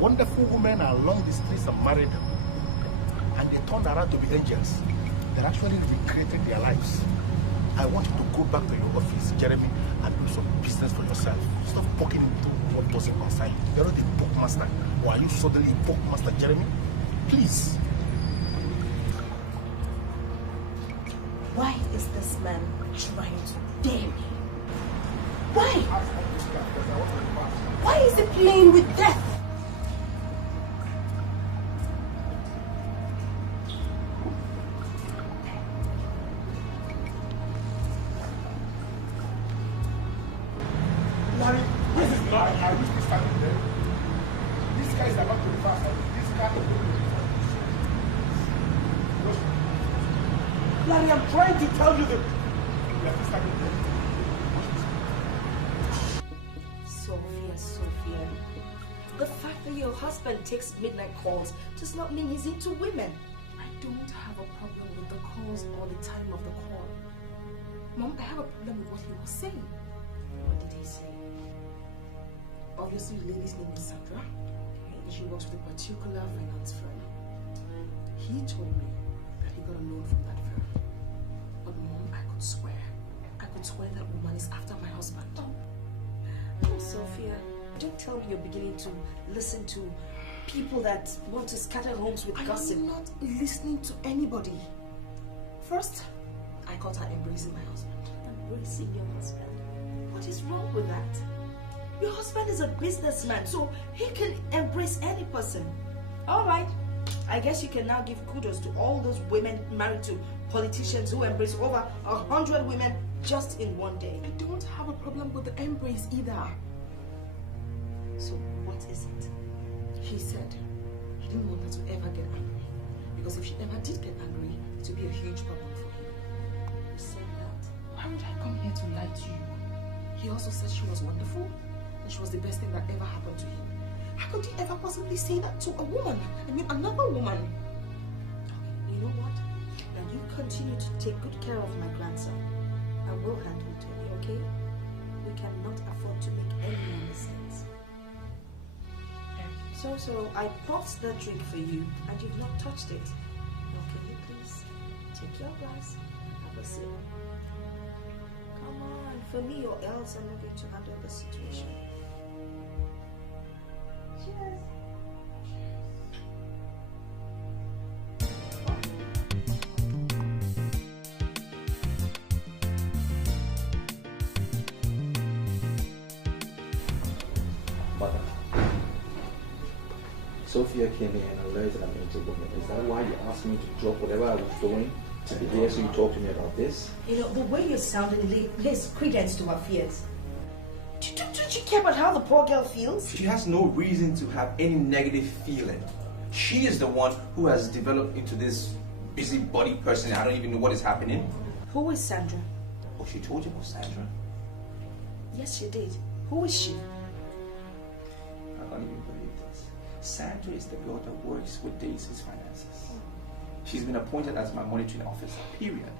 wonderful women along the streets of Marital, and they turned around to be angels. They actually recreated their lives. I want you to go back to your office, Jeremy, and do some business for yourself. Stop poking into what doesn't concern you. You're not a book master. Or are you suddenly a book master, Jeremy? Please. Why is this man trying to dare me? Why? Why is he playing with death? Larry, this is not. I wish this standing there. This guy is about to be fast. This guy is going to be Larry, I'm trying to tell you that. Sofia. The fact that your husband takes midnight calls does not mean he's into women. I don't have a problem with the calls or the time of the call. Mom, I have a problem with what he was saying. What did he say? Obviously, the lady's name is Sandra. And she works with a particular finance firm. He told me that he got a loan from that firm. But Mom, I could swear that woman is after my husband. Oh, Sofia, don't tell me you're beginning to listen to people that want to scatter homes with gossip. I'm not listening to anybody. First, I caught her embracing my husband. Embracing your husband? What is wrong with that? Your husband is a businessman, so he can embrace any person. All right. I guess you can now give kudos to all those women married to politicians who embrace over 100 women just in one day. I don't have a problem with the embrace either. So what is it? He said he didn't want her to ever get angry, because if she ever did get angry, it would be a huge problem for him. You said that? Why would I come here to lie to you? He also said she was wonderful and she was the best thing that ever happened to him. How could he ever possibly say that to a woman? I mean, another woman. Okay, you know what? Now you continue to take good care of my grandson. I will handle Tony, okay? We cannot afford to make any more mistakes. So I popped that drink for you and you've not touched it. Okay, please take your glass and have a sip. Come on, for me or else I'm not going to handle the situation. Cheers. Mother, Sofia came here and alerted I'm into women. Is that why you asked me to drop whatever I was doing to be here so you talk to me about this? You know, the way you're sounding lays credence to her fears. Don't you care about how the poor girl feels? She has no reason to have any negative feeling. She is the one who has developed into this busybody person. I don't even know what is happening. Who is Sandra? Oh, she told you about Sandra? Yes, she did. Who is she? I can't even believe this. Sandra is the girl that works with Daisy's finances. She's been appointed as my monitoring officer, period.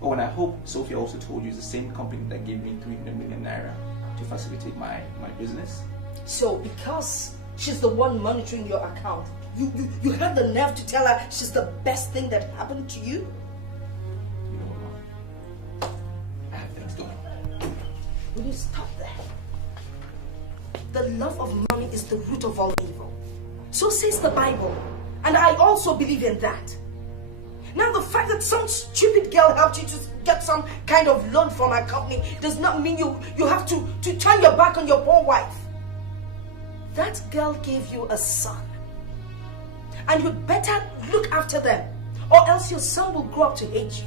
Oh, and I hope Sofia also told you it's the same company that gave me 300 million naira to facilitate my business. So, because she's the one monitoring your account, you have the nerve to tell her she's the best thing that happened to you? You know what, Mom? I have things doing. Will you stop that? The love of money is the root of all evil. So says the Bible. And I also believe in that. Now the fact that some stupid girl helped you to get some kind of loan from our company does not mean you have to turn your back on your poor wife. That girl gave you a son. And you'd better look after them, or else your son will grow up to hate you.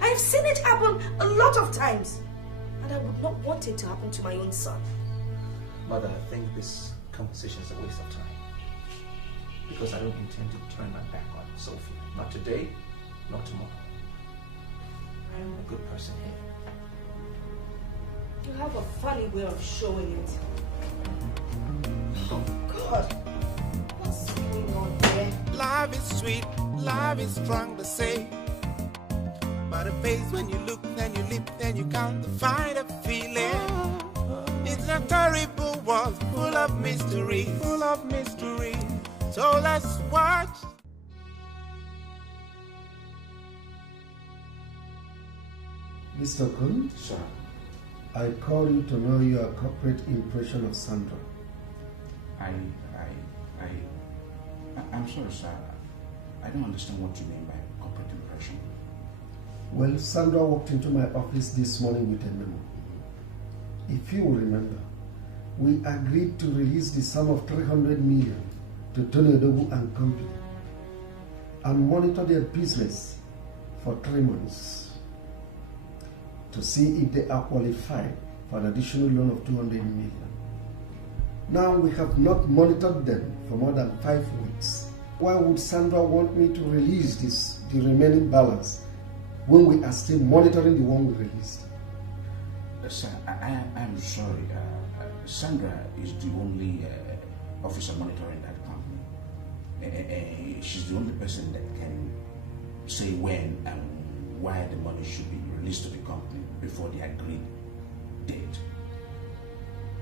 I have seen it happen a lot of times, and I would not want it to happen to my own son. Mother, I think this conversation is a waste of time. Because I don't intend to turn my back on Sophia. Not today, not tomorrow. I am a good person here. You have a funny way of showing it. Oh, God. What's going on here? Love is sweet, love is strong to say. But a face when you look, then you lip, then you can't find a feeling. It's a terrible world, full of mystery, full of mystery. So let's watch. Mr. Kun? Sir. I call you to know your corporate impression of Sandra. I'm sorry, sir. I don't understand what you mean by corporate impression. Well, Sandra walked into my office this morning with a memo. If you will remember, we agreed to release the sum of 300 million to Tony Edo and company and monitor their business for 3 months to see if they are qualified for an additional loan of 200 million. Now we have not monitored them for more than 5 weeks. Why would Sandra want me to release the remaining balance when we are still monitoring the one we released? Sir, I'm sorry. Sandra is the only officer monitoring that company. She's the only person that can say when and why the money should be released to the company before the agreed date.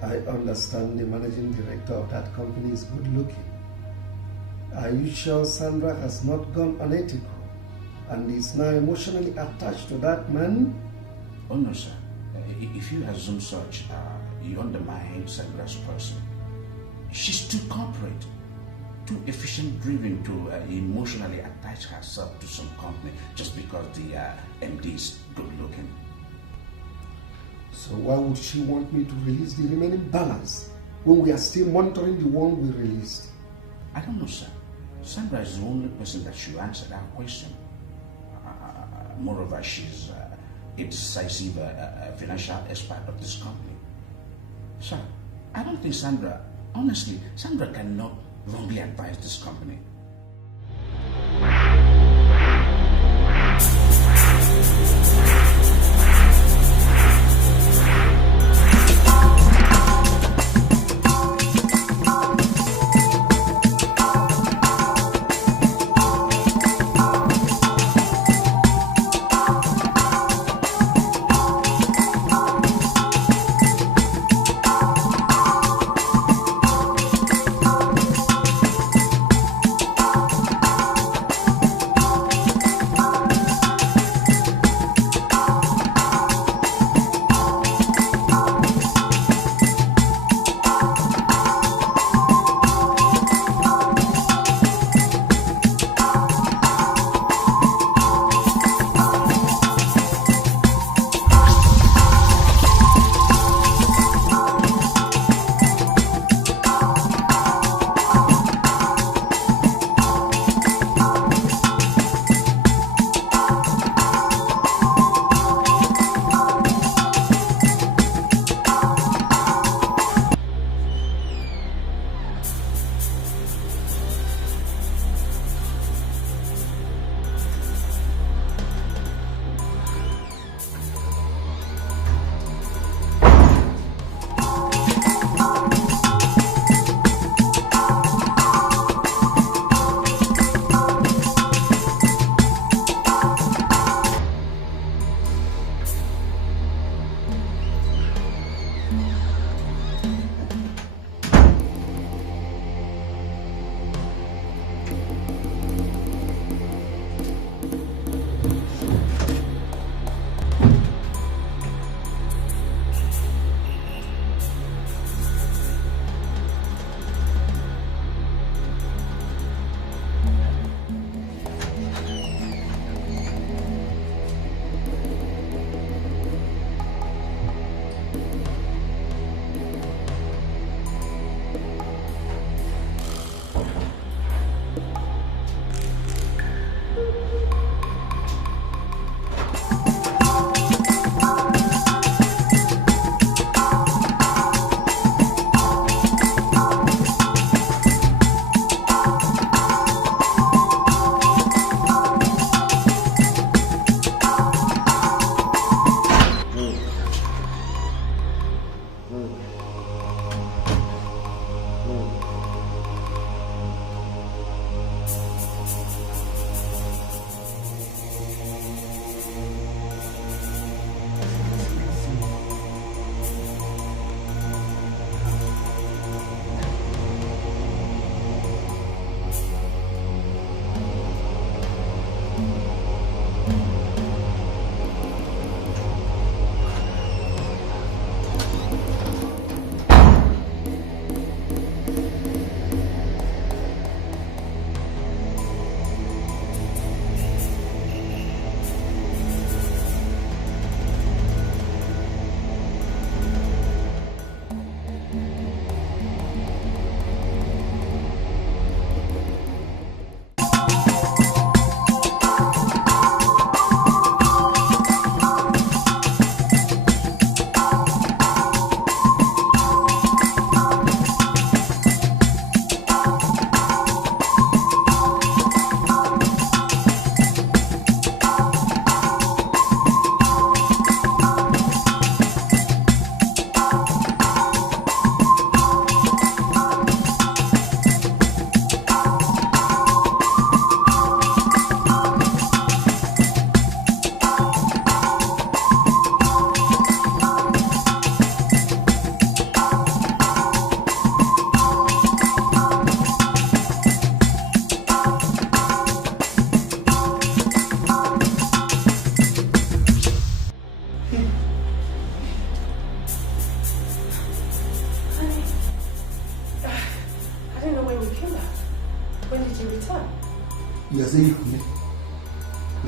I understand the managing director of that company is good looking. Are you sure Sandra has not gone unethical and is now emotionally attached to that man? Oh no, sir. If you assume such, you undermine Sandra's person. She's too corporate, too efficient-driven to emotionally attach herself to some company just because the MD is good-looking. So why would she want me to release the remaining balance when we are still monitoring the one we released? I don't know, sir. Sandra is the only person that should answer that question. Moreover, she's a decisive financial expert of this company. Sir, I don't think Sandra cannot wrongly advise this company.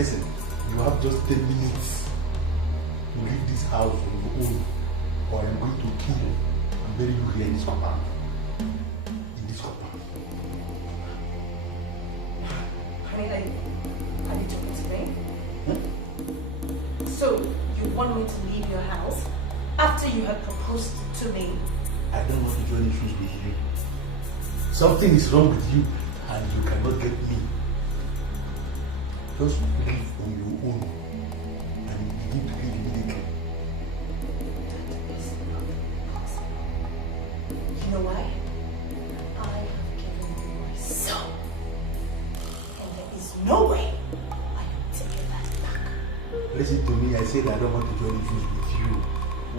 Listen, you have just 10 minutes to leave this house on your own, or I'm going to kill you and bury you here in this compound. In this compound. Honey, are you talking to me? So, you want me to leave your house after you had proposed to me? I don't want to join issues with you. Something is wrong with you and you cannot get me. Just live on your own and you need to leave immediately. You know why? I have given you my soul. And there is no way I can take that back. Listen to me, I said I don't want to join issues with you.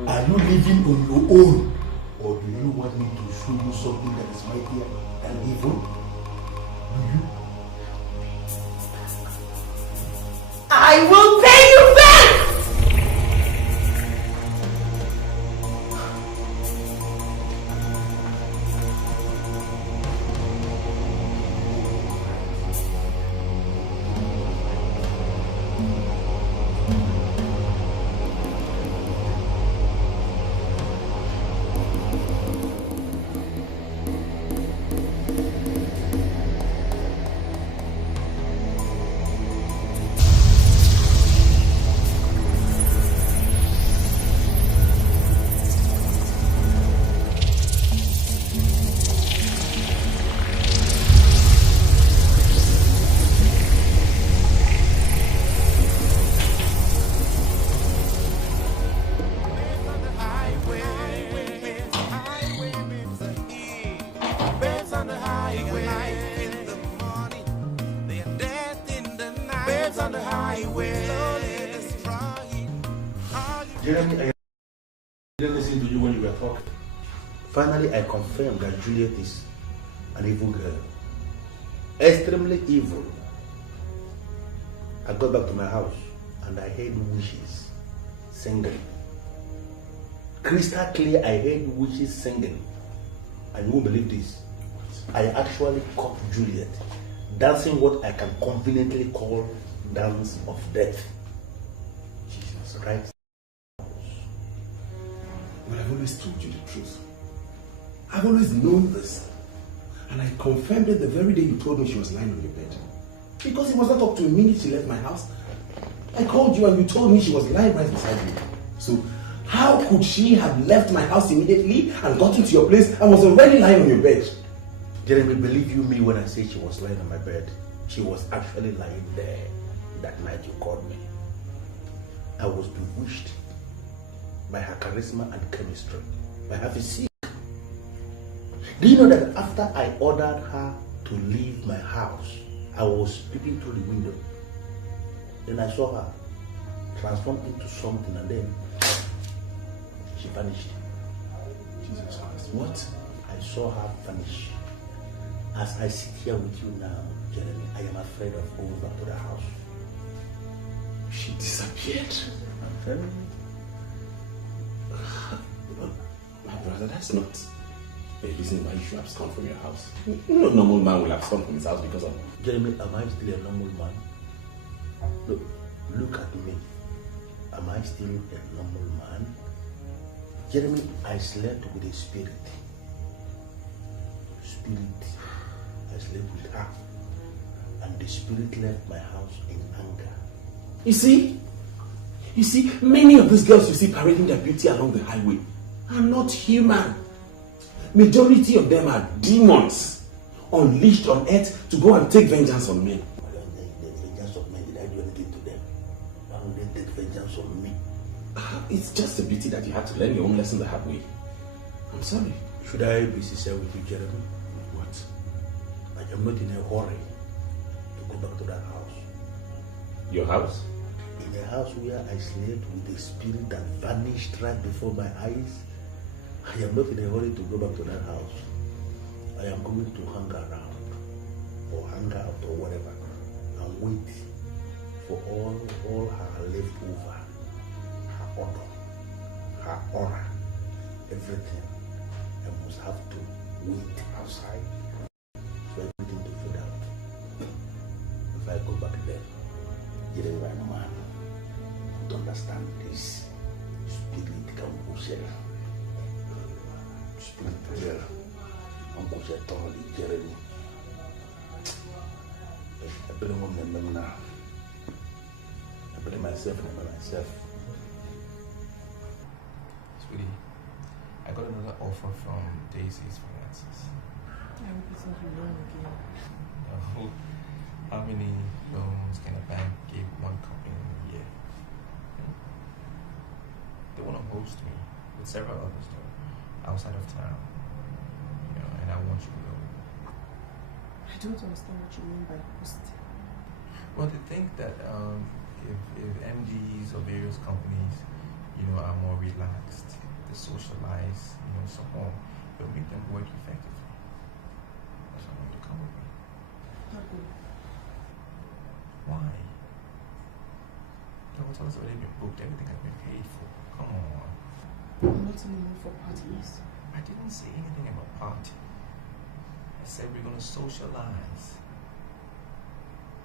Are you living on your own? Or do you want me to show you something that is mightier than evil? Do you? I will pay you back! Jeremy, I didn't listen to you when you were talking. Finally, I confirmed that Juliet is an evil girl. Extremely evil. I got back to my house and I heard witches singing. Crystal clear, I heard witches singing. And you won't believe this. I actually caught Juliet dancing what I can conveniently call dance of death. Jesus Christ. But I've always told you the truth. I've always known this. And I confirmed it the very day you told me she was lying on your bed. Because it was not up to a minute she left my house. I called you and you told me she was lying right beside you. So how could she have left my house immediately and got into your place and was already lying on your bed? Jeremy, believe you me when I say she was lying on my bed. She was actually lying there that night you called me. I was bewitched by her charisma and chemistry, by her physique. Do you know that after I ordered her to leave my house, I was peeping through the window. Then I saw her transform into something and then she vanished. Jesus Christ, what? I saw her vanish. As I sit here with you now, Jeremy, I am afraid of going back to the house. She disappeared. I'm telling you. My brother, that's not a reason why you should abscond from your house. No normal man will abscond from his house because of... Jeremy, am I still a normal man? Look at me. Am I still a normal man? Jeremy, I slept with a spirit. I slept with her. And the spirit left my house in anger. You see, many of these girls you see parading their beauty along the highway are not human. Majority of them are demons unleashed on earth to go and take vengeance on men. The vengeance of men, did I do anything to them? Why would they take vengeance on me? It's just a pity that you had to learn your own lesson the hard way. I'm sorry. Should I be sincere with you, Jeremy? What? I am not in a hurry to go back to that house. Your house? In a house where I slept with a spirit that vanished right before my eyes. I am not in a hurry to go back to that house. I am going to hang around or hang out or whatever and wait for all her leftover, her honor, her honor, everything. I must have to wait outside for everything to fade out. If I go back there, You're the right man to understand this. Speak it, Uncle Shell. Speak it, Uncle Shell, totally, Jeremy. I blame them now. I blame myself and by myself. Sweetie, I got another offer from Daisy's finances. I hope it's not a loan again. No. How many loans can a bank give one company in a year? They want to host me with several others though, outside of town. You know, and I want you to go. I don't understand what you mean by host. Well, they think that if MDs of various companies, you know, are more relaxed, they socialize, you know, so on, it'll make them work effectively. That's why I want you to come with me. Not good. Why? The hotel's already been booked, everything has been paid for. Come on. I'm not in the mood for parties. I didn't say anything about party. I said we're gonna socialize.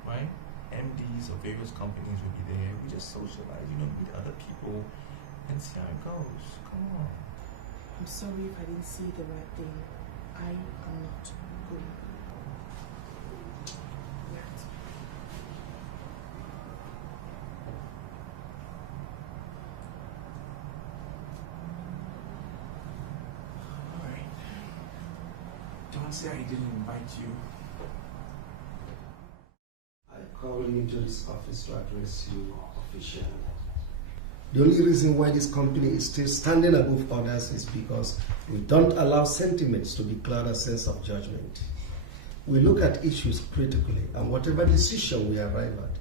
Right? MDs of various companies will be there. We just socialize, you know, meet other people and see how it goes. Come on. I'm sorry if I didn't see the right thing. I am not going. Alright. Don't say I didn't invite you. I call you into this office to address you officially. The only reason why this company is still standing above others is because we don't allow sentiments to declare a sense of judgment. We look at issues critically, and whatever decision we arrive at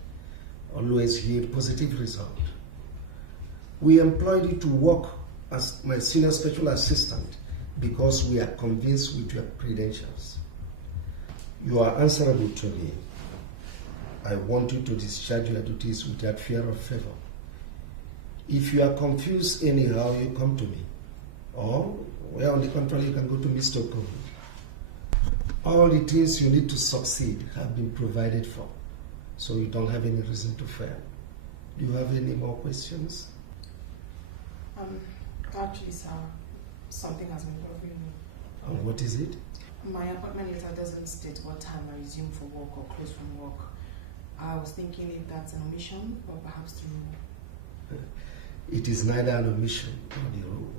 always yield positive result. We employed you to work as my senior special assistant because we are convinced with your credentials. You are answerable to me. I want you to discharge your duties without fear of favor. If you are confused anyhow, you come to me. Or, well, on the contrary, you can go to Mr. Okaro. All the things you need to succeed have been provided for, so you don't have any reason to fail. Do you have any more questions? Actually, sir, something has been bothering me. And what is it? My appointment letter doesn't state what time I resume for work or close from work. I was thinking if that's an omission, or perhaps the rule. It is neither an omission nor the rule.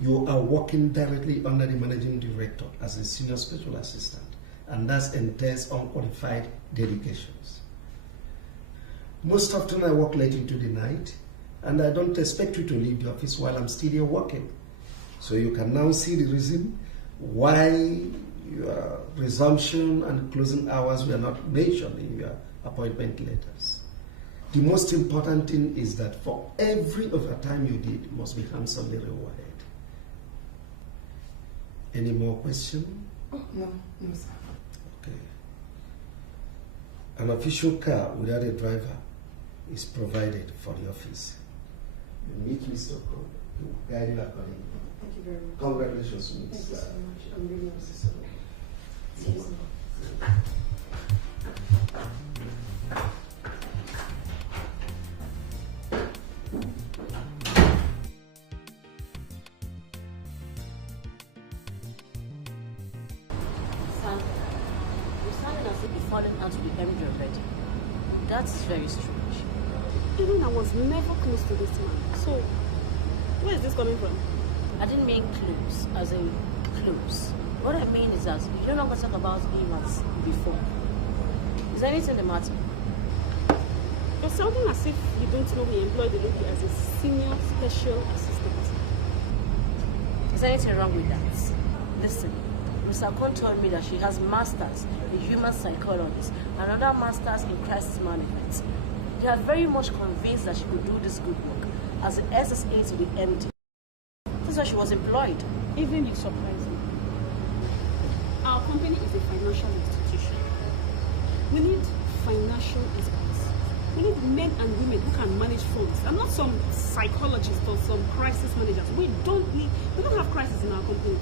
You are working directly under the managing director as a senior special assistant, and that entails unqualified dedications. Most often I work late into the night, and I don't expect you to leave the office while I'm still here working. So you can now see the reason why your resumption and closing hours were not mentioned in your appointment letters. The most important thing is that for every overtime you did must be handsomely rewarded. Any more questions? Oh, no, sir. Okay. An official car without a driver is provided for the office. You meet Mr. Okaro. He will guide you accordingly. Thank you very much. Congratulations, Mr. Thank you so much. I'm really Mrs. Yes. Falling out to the MD already. That's very strange. Even I was never close to this man. So, where is this coming from? I didn't mean close, as in close. What I mean is that you no longer talk about him as before. Is there anything the matter? You're sounding as if you don't know he employed the lady as a senior special assistant. Is there anything wrong with that? Listen. Mr. Kon told me that she has masters in human psychology and another masters in crisis management. They are very much convinced that she could do this good work as the SSA to the MD. That's why she was employed. Even you surprise me. Our company is a financial institution. We need financial experts. We need men and women who can manage funds and not some psychologists or some crisis managers. We don't have crisis in our company.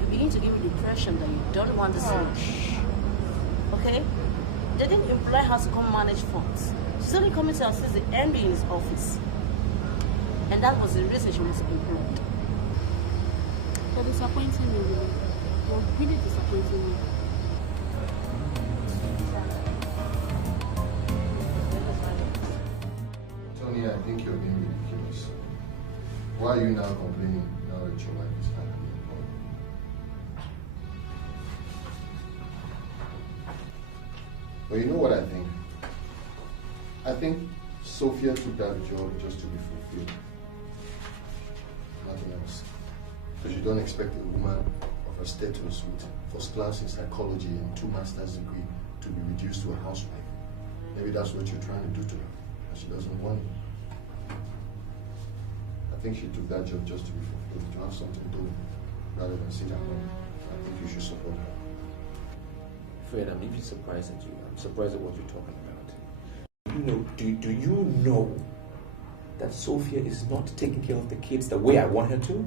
You begin to give me the impression that you don't want this. okay? They didn't employ her to come manage funds. She's only coming to assist the MD in his office. And that was the reason she was employed. You're disappointing me, really. You're really disappointing me. Tony, I think you're being ridiculous. Why are you now complaining now that your wife is finally employed? But you know what I think? I think Sofia took that job just to be fulfilled. Nothing else. Because you don't expect a woman of her status with first class in psychology and 2 master's degree to be reduced to a housewife. Maybe that's what you're trying to do to her, and she doesn't want it. I think she took that job just to be fulfilled, to have something to do rather than sit at home. I think you should support her. Fred, I'm even surprised at you. I'm surprised at what you're talking about. You know, do you know that Sofia is not taking care of the kids the way I want her to?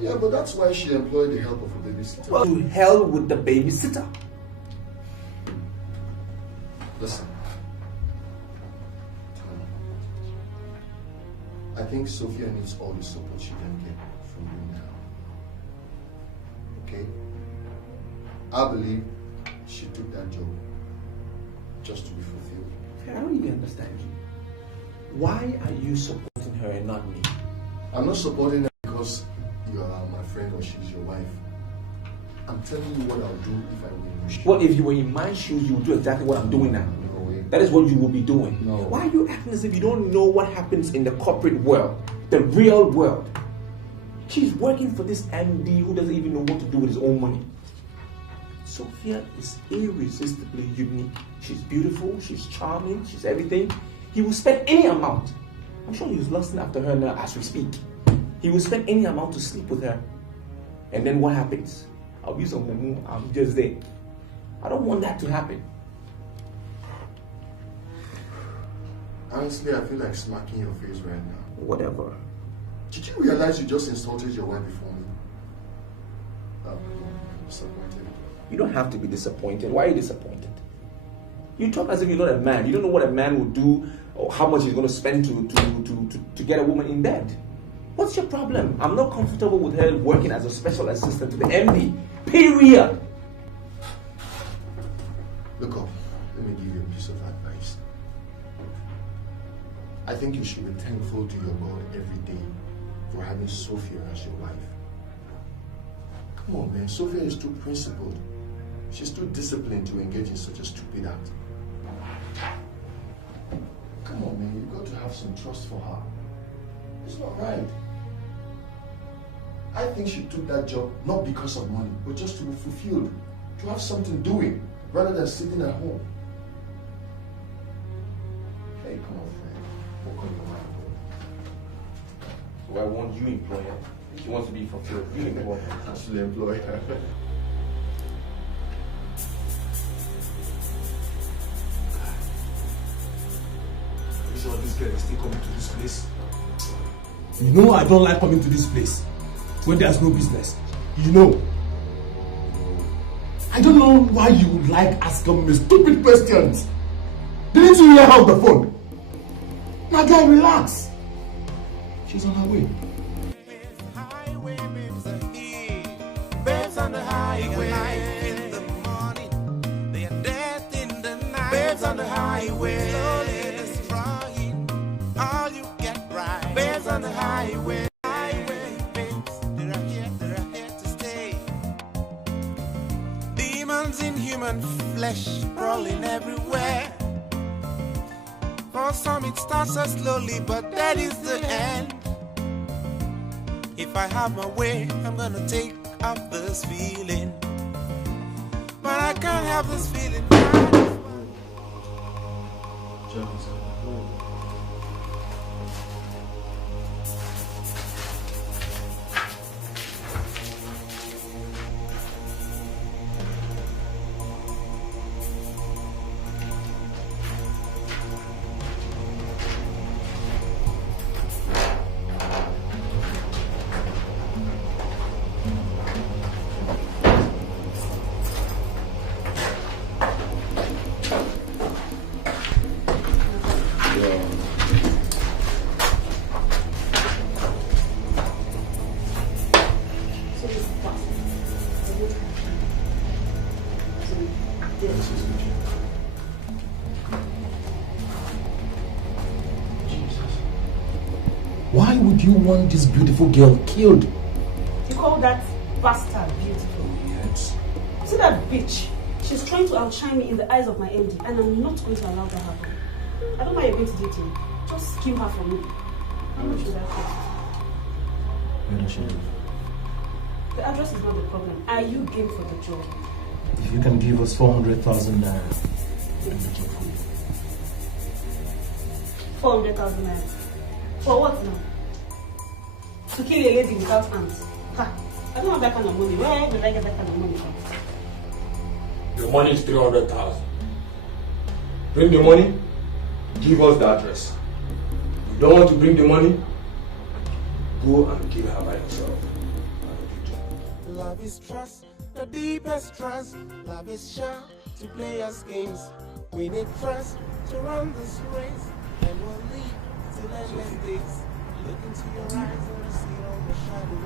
Yeah, but that's why she employed the help of a babysitter. Well, to hell with the babysitter. Listen. I think Sofia needs all the support she can get from you now. Okay? I believe she took that job just to be fulfilled. I don't even understand you. Why are you supporting her and not me? I'm not supporting her because you are my friend or she's your wife. I'm telling you what I'll do if I were in your shoes. Well, if you were in my shoes, you would do exactly what I'm doing now. No, that is what you will be doing. No. Why are you acting as if you don't know what happens in the corporate world, the real world? She's working for this MD who doesn't even know what to do with his own money. Sofia is irresistibly unique. She's beautiful, she's charming, she's everything. He will spend any amount. I'm sure he's lusting after her now as we speak. He will spend any amount to sleep with her. And then what happens? I'll be some mumu, I'm just there. I don't want that to happen. Honestly, I feel like smacking your face right now. Whatever. Did you realize you just insulted your wife before me? I'm disappointed. You don't have to be disappointed. Why are you disappointed? You talk as if you're not a man. You don't know what a man will do or how much he's going to spend to get a woman in bed. What's your problem? I'm not comfortable with her working as a special assistant to the MD. Period. Look up. Let me give you a piece of advice. I think you should be thankful to your God every day for having Sofia as your wife. Come on, man. Sofia is too principled. She's too disciplined to engage in such a stupid act. Come on, man. You've got to have some trust for her. It's not right. I think she took that job not because of money, but just to be fulfilled, to have something doing, rather than sitting at home. Hey, come on, friend. Work on your mind. So I want you employ her. If she wants to be fulfilled, you employ her. Actually employ her. You sure this girl is still coming to this place? You know I don't like coming to this place when there's no business. You know. I don't know why you would like asking me stupid questions. Didn't you hear her on the phone? Now guy, relax. She's on her way. Babes on the highway in the morning, they are dead in the night. Babes on the highway, slowly destroying all you get right. Babes on the highway, babes, they're here to stay. Demons in human flesh crawling everywhere. For some it starts so slowly, but that is the end. If I have my way, I'm gonna take off this feeling, but I can't have this feeling. Why would you want this beautiful girl killed? You call that bastard beautiful? Yes. See that bitch? She's trying to outshine me in the eyes of my MD, and I'm not going to allow that happen. I don't know how you're going to date him. Just kill her for me. How much should I cost? Where does she live? The address is not the problem. Are you game for the job? If you can give us 400,000 naira, then the job for you. 400,000 naira. For what now? To kill a lady without hands? Ha! I don't have that kind of money. Where did I get that kind of money from? Your money is 300,000. Bring the money, give us the address. You don't want to bring the money, go and kill her by yourself. Love is trust, the deepest trust. Love is sure to play us games. We need trust to run this race, and we'll lead till endless days. Look into your eyes and see all the shadow.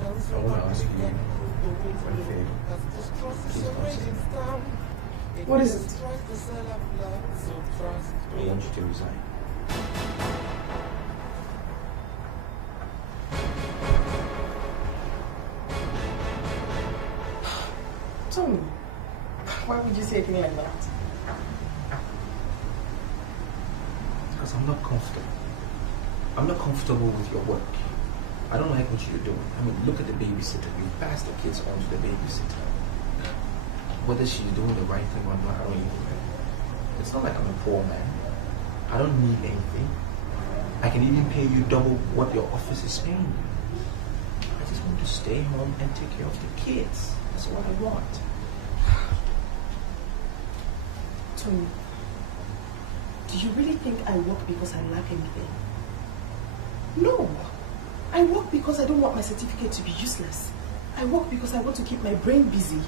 I want to ask you for a favor. What is it? I want you to resign. Tony, why would you say a thing like that? Because I'm not comfortable. I'm not comfortable with your work. I don't like what you're doing. I mean, look at the babysitter. You pass the kids on to the babysitter. Whether she's doing the right thing or not, I don't even know. It's not like I'm a poor man. I don't need anything. I can even pay you double what your office is paying you. I just want to stay home and take care of the kids. That's what I want. Tony, do you really think I work because I lack anything? No. I work because I don't want my certificate to be useless. I work because I want to keep my brain busy.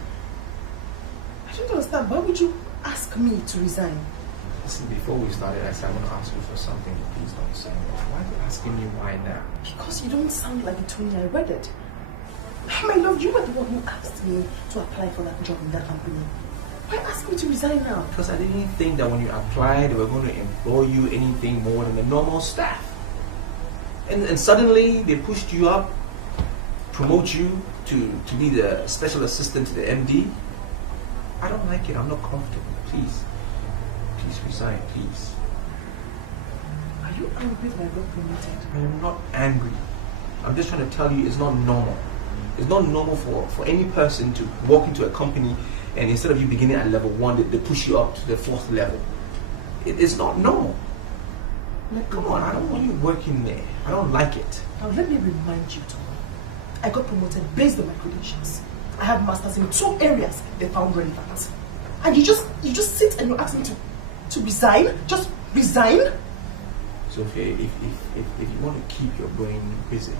I don't understand. Why would you ask me to resign? Listen, before we started, I said I'm going to ask you for something. Please don't say no. Why are you asking me why now? Because you don't sound like the Tony I wedded. My love, you were the one who asked me to apply for that job in that company. Why ask me to resign now? Because I didn't think that when you applied, they were going to employ you anything more than the normal staff. And suddenly they pushed you up, promote you to be the special assistant to the MD. I don't like it. I'm not comfortable. Please resign, please. Are you angry that I got promoted? I am not angry. I'm just trying to tell you it's not normal. It's not normal for any person to walk into a company and instead of you beginning at level 1, they push you up to the 4th level. It's not normal. Come on, I don't want you working there. I don't like it. Now let me remind you, Tom. I got promoted based on my credentials. I have masters in 2 areas they found relevant. And you just sit and you ask me to resign? Just resign? Sophia, if you want to keep your brain busy,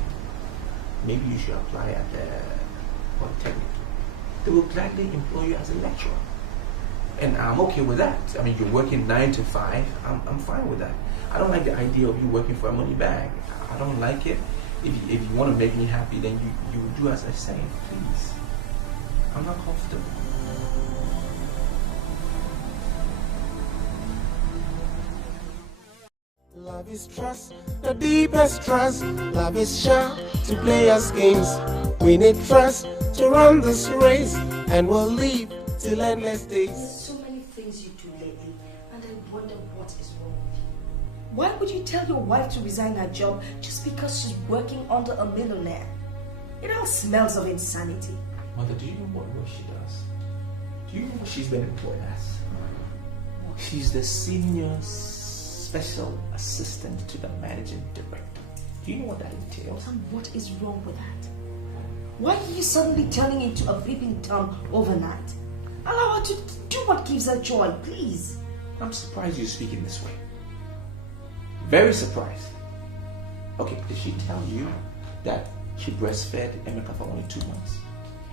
maybe you should apply at the Polytechnic. They will gladly employ you as a lecturer. And I'm okay with that. I mean, you're working 9 to 5. I'm fine with that. I don't like the idea of you working for a money bag. I don't like it. If you want to make me happy, then you do as I say, please. I'm not comfortable. Love is trust, the deepest trust. Love is sure to play us games. We need trust to run this race, and we'll leave till endless days. So many things you do lately, and I wonder what is wrong with you. Why would you tell your wife to resign her job just because she's working under a millionaire? It all smells of insanity. Mother, do you know what work she does? Do you know what she's been employed as? She's the senior special assistant to the managing director. Do you know what that entails? And what is wrong with that? Why are you suddenly turning into a flipping Tom overnight? Allow her to do what gives her joy, please. I'm surprised you're speaking this way. Very surprised. Okay, did she tell you that she breastfed Emeka for only 2 months?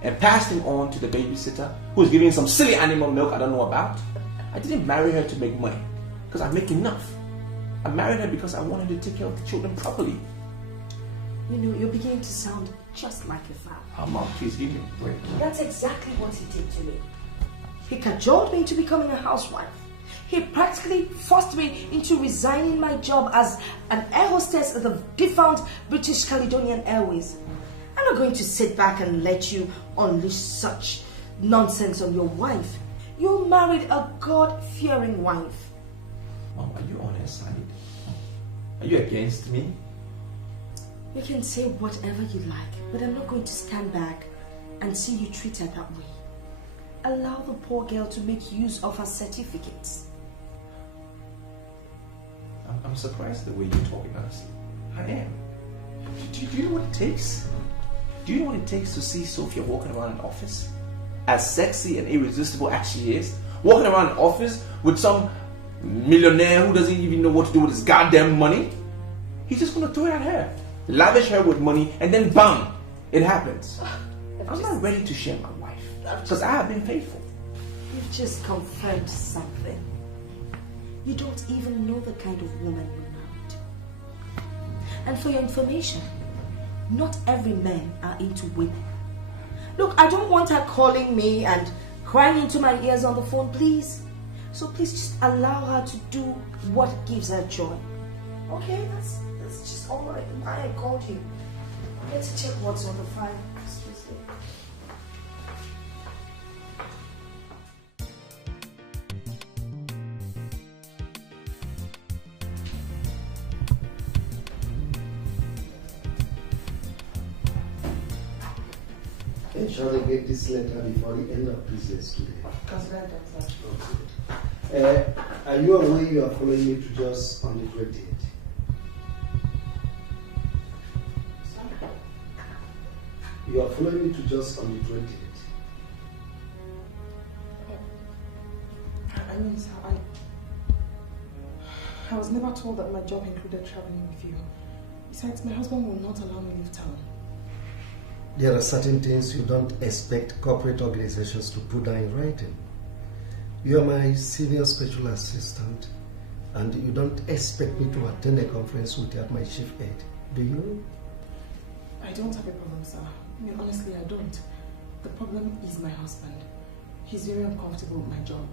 And passed him on to the babysitter who's giving some silly animal milk I don't know about? I didn't marry her to make money, because I make enough. I married her because I wanted to take care of the children properly. You know, you're beginning to sound just like your father. Mom, please give me a break. That's exactly what he did to me. He cajoled me into becoming a housewife. He practically forced me into resigning my job as an air hostess at the defunct British Caledonian Airways. I'm not going to sit back and let you unleash such nonsense on your wife. You married a God-fearing wife. Mom, are you on her side? Are you against me? You can say whatever you like, but I'm not going to stand back and see you treat her that way. Allow the poor girl to make use of her certificates. I'm surprised the way you're talking, honestly. I am. Do you know what it takes? Do you know what it takes to see Sofia walking around an office? As sexy and irresistible as she is, walking around an office with some millionaire who doesn't even know what to do with his goddamn money? He's just gonna throw it at her, lavish her with money, and then bam, it happens. I'm not ready to share my wife, because I have been faithful. You've just confirmed something. You don't even know the kind of woman you married. And for your information, not every man are into women. Look, I don't want her calling me and crying into my ears on the phone, please. So please just allow her to do what gives her joy. Okay, that's just all right. I called you. Let's check what's on the file. Excuse me. Can surely get this letter before the end of business today. Consider that. Are you aware you are following me to just on the 20th? You are following me to just on the 20th. I mean, sir, I was never told that my job included traveling with you. Besides, my husband will not allow me to leave town. There are certain things you don't expect corporate organizations to put down in writing. You are my senior special assistant, and you don't expect me to attend a conference without my chief aide, do you? I don't have a problem, sir. I mean, honestly, I don't. The problem is my husband. He's very uncomfortable with my job.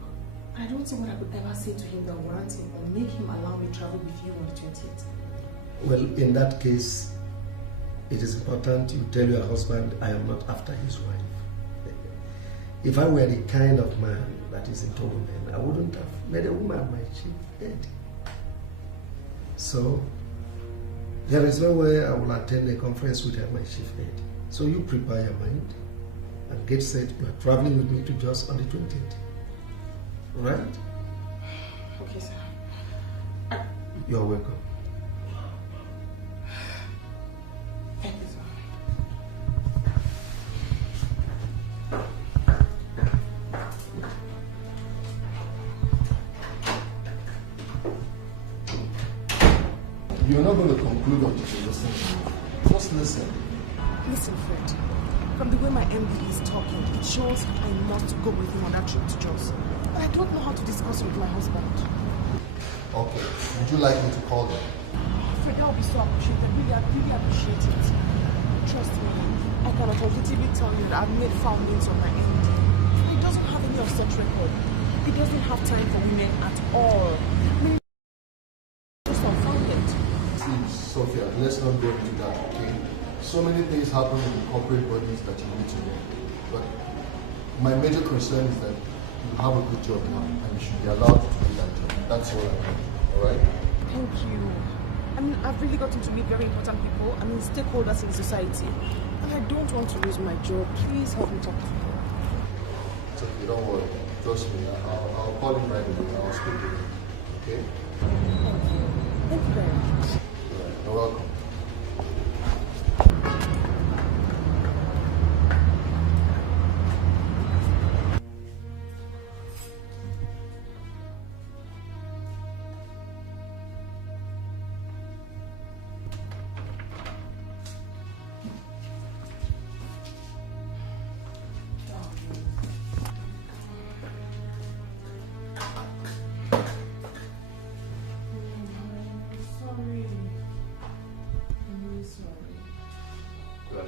I don't see what I would ever say to him that warrants him or make him allow me to travel with you on the 20th. Well, in that case, it is important you tell your husband I am not after his wife. If I were the kind of man that is into women, I wouldn't have made a woman my chief aide. So, there is no way I will attend a conference without my chief aide. So you prepare your mind and get set. You are traveling with me to Jos on the 20th. Right? Okay, sir. You are welcome. Thank you, sir. You're not going to conclude until you listen to me. Just listen. Listen, Fred. From the way my MD is talking, it shows I must go with him on that trip to Jos. But I don't know how to discuss it with my husband. Okay. Would you like me to call them? Fred, that would be so appreciated. I really appreciate it. Trust me, I can positively tell you that I've made foul names on my MD. He doesn't have any of such record. He doesn't have time for women at all. I mean, just unfounded. See, Sophia, let's not go into that, okay? So many things happen in corporate bodies that you need to know. But my major concern is that you have a good job now and you should be allowed to do that job. That's all I want. Alright? Thank you. I mean, I've really gotten to meet very important people. I mean, stakeholders in society. And I don't want to lose my job. Please help me talk to him. It's okay, don't worry. Trust me, I'll call him right away. I'll speak to him. Okay? Thank you. Thank you very much. You're welcome.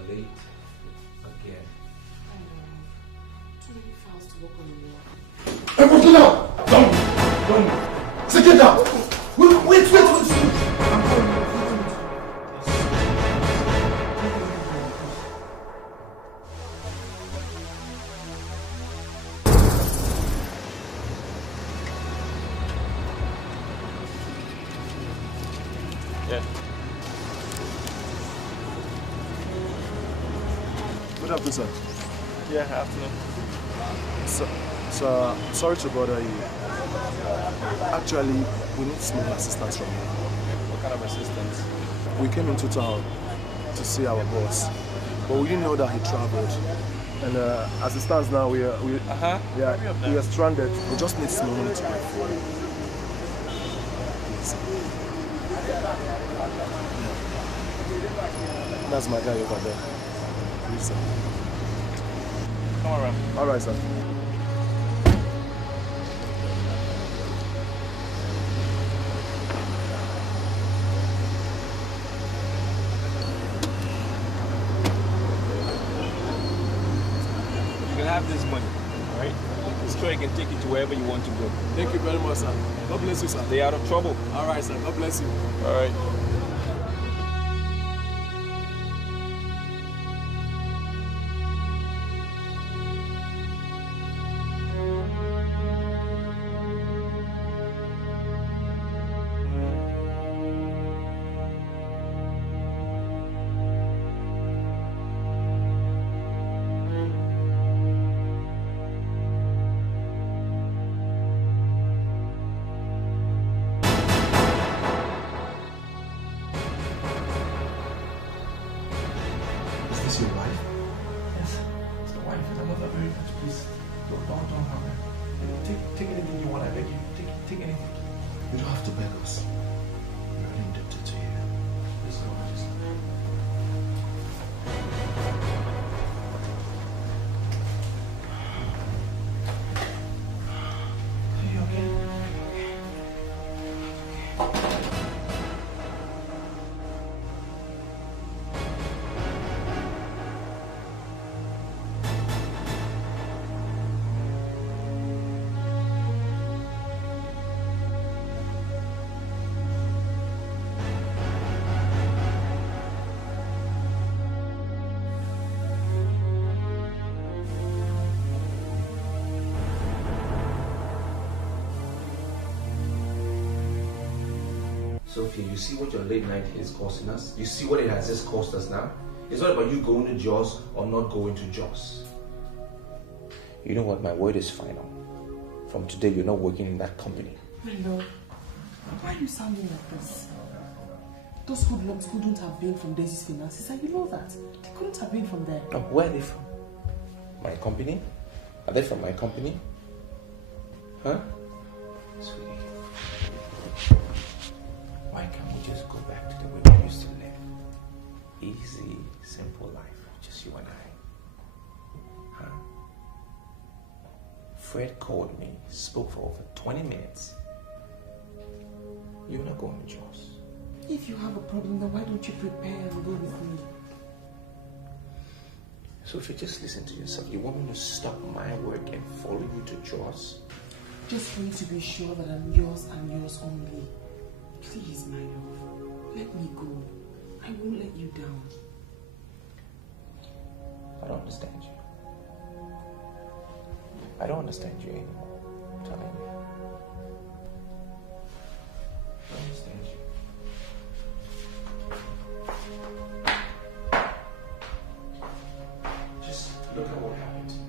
Late again. I know. Too many files to work on the wall. Everyone get out! Don't! Say get out! Wait! Yeah. Good afternoon, sir. Yeah, afternoon. Sir, sorry to bother you. Actually, we need small assistance from you. What kind of assistance? We came into town to see our boss, but we didn't know that he traveled. And as it stands now, we are stranded. We just need some money to pay for it. That's my guy over there. Please, sir. Come around. All right, sir. You can have this money, all right? This tray can take you to wherever you want to go. Thank you very much, sir. God bless you, sir. Stay out of trouble. All right, sir. God bless you. All right. Sophia, you see what your late night is costing us? You see what it has just cost us now? It's not about you going to Jaws or not going to Jaws. You know what? My word is final. From today, you're not working in that company. Hello. Why are you sounding like this? Those good looks couldn't have been from Daisy's finances, and you know that. They couldn't have been from there. Oh, where are they from? My company? Are they from my company? Huh? Sweetie. Why can't we just go back to the way we used to live? Easy, simple life, just you and I. Huh? Fred called me, spoke for over 20 minutes. You're not going to Jaws. If you have a problem, then why don't you prepare and go with me? So if you just listen to yourself, you want me to stop my work and follow you to Jaws? Just for you to be sure that I'm yours and yours only. Please, my love, let me go. I won't let you down. I don't understand you. I don't understand you anymore. I'm telling you. I don't understand you. Just look at what happened to me.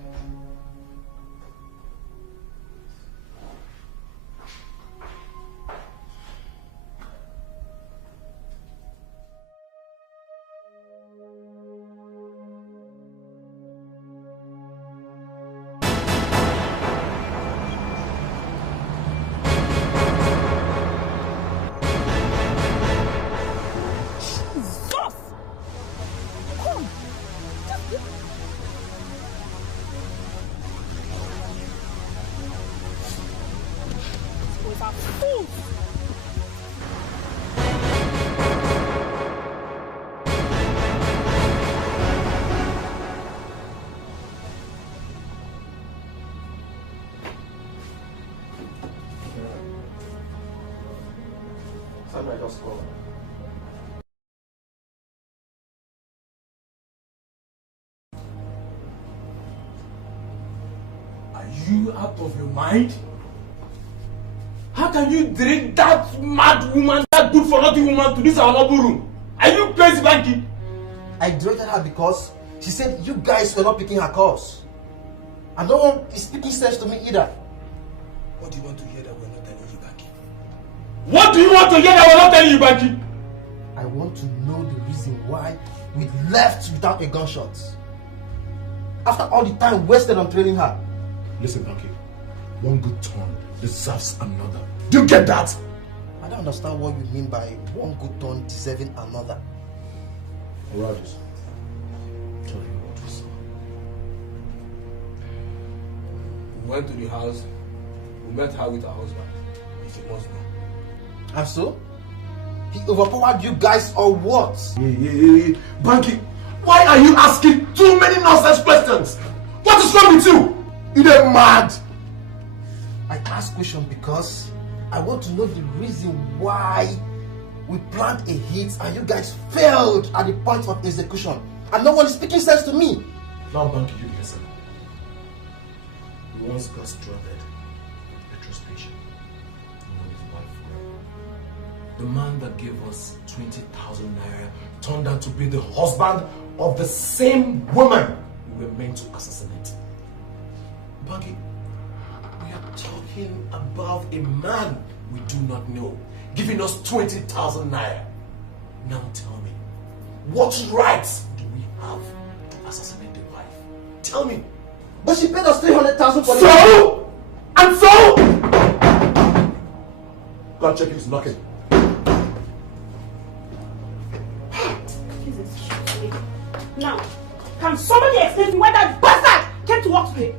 Sandra just called. Are you out of your mind? How can you drink that mad woman, that good for nothing woman to this our noble room? Are you crazy, Banky? I directed her because she said you guys were not picking her calls. And no one is speaking sense to me either. What do you want to hear that we're not telling you, Banky? What do you want to hear that we're not telling you, Banky? I want to know the reason why we left without a gunshot. After all the time wasted on training her. Listen, Banky. One good turn deserves another. Do you get that? I don't understand what you mean by one good turn deserving another. Rogers, tell me what you saw. We went to the house. We met her with her husband. If you must know. And so? He overpowered you guys or what? Hey. Banky, why are you asking too many nonsense questions? What is wrong with you? You're mad. I ask questions because I want to know the reason why we planned a hit and you guys failed at the point of execution. And no one is speaking sense to me. Now, Banky, you listen. We once got stranded at the petrol station. The man that gave us 20,000 naira turned out to be the husband of the same woman we were meant to assassinate. Banky, we are talking about a man we do not know giving us 20,000 naira. Now tell me, what rights do we have to assassinate the wife? Tell me. But she paid us 300,000 for So? And so? Go and check if he's knocking. Now, can somebody explain to me why that bastard came to work today?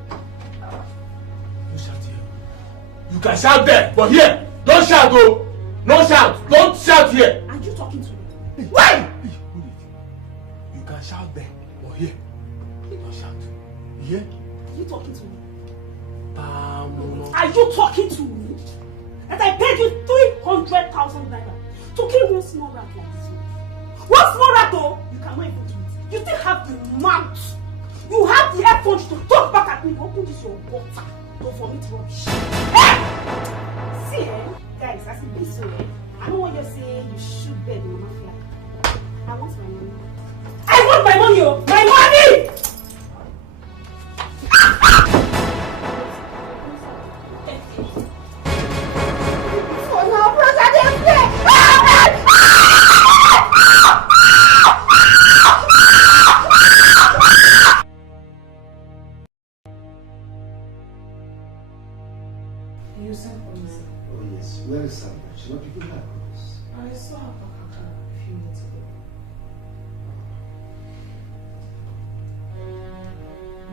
You shout here. You can shout there, but here, don't shout, though. No shout. Don't shout here. Are you talking to me? Why? You can shout there, but here, don't shout. Here? Are you talking to me? Are you talking to me? That I paid you 300,000 naira to kill one small rat like this one. One small rat, though, you cannot even do it. You still have the mouth. You have the effort to talk back at me. Open this your water. Don't vomit rubbish. Hey! See, guys, as it be so, I don't want you to say you shoot bed in mafia. I want my money. I want my money, oh! My money! For now, brother, they play. You sent for me, sir. Oh yes, where is Sandra? She's not picking her calls. I saw her back at her a few minutes ago.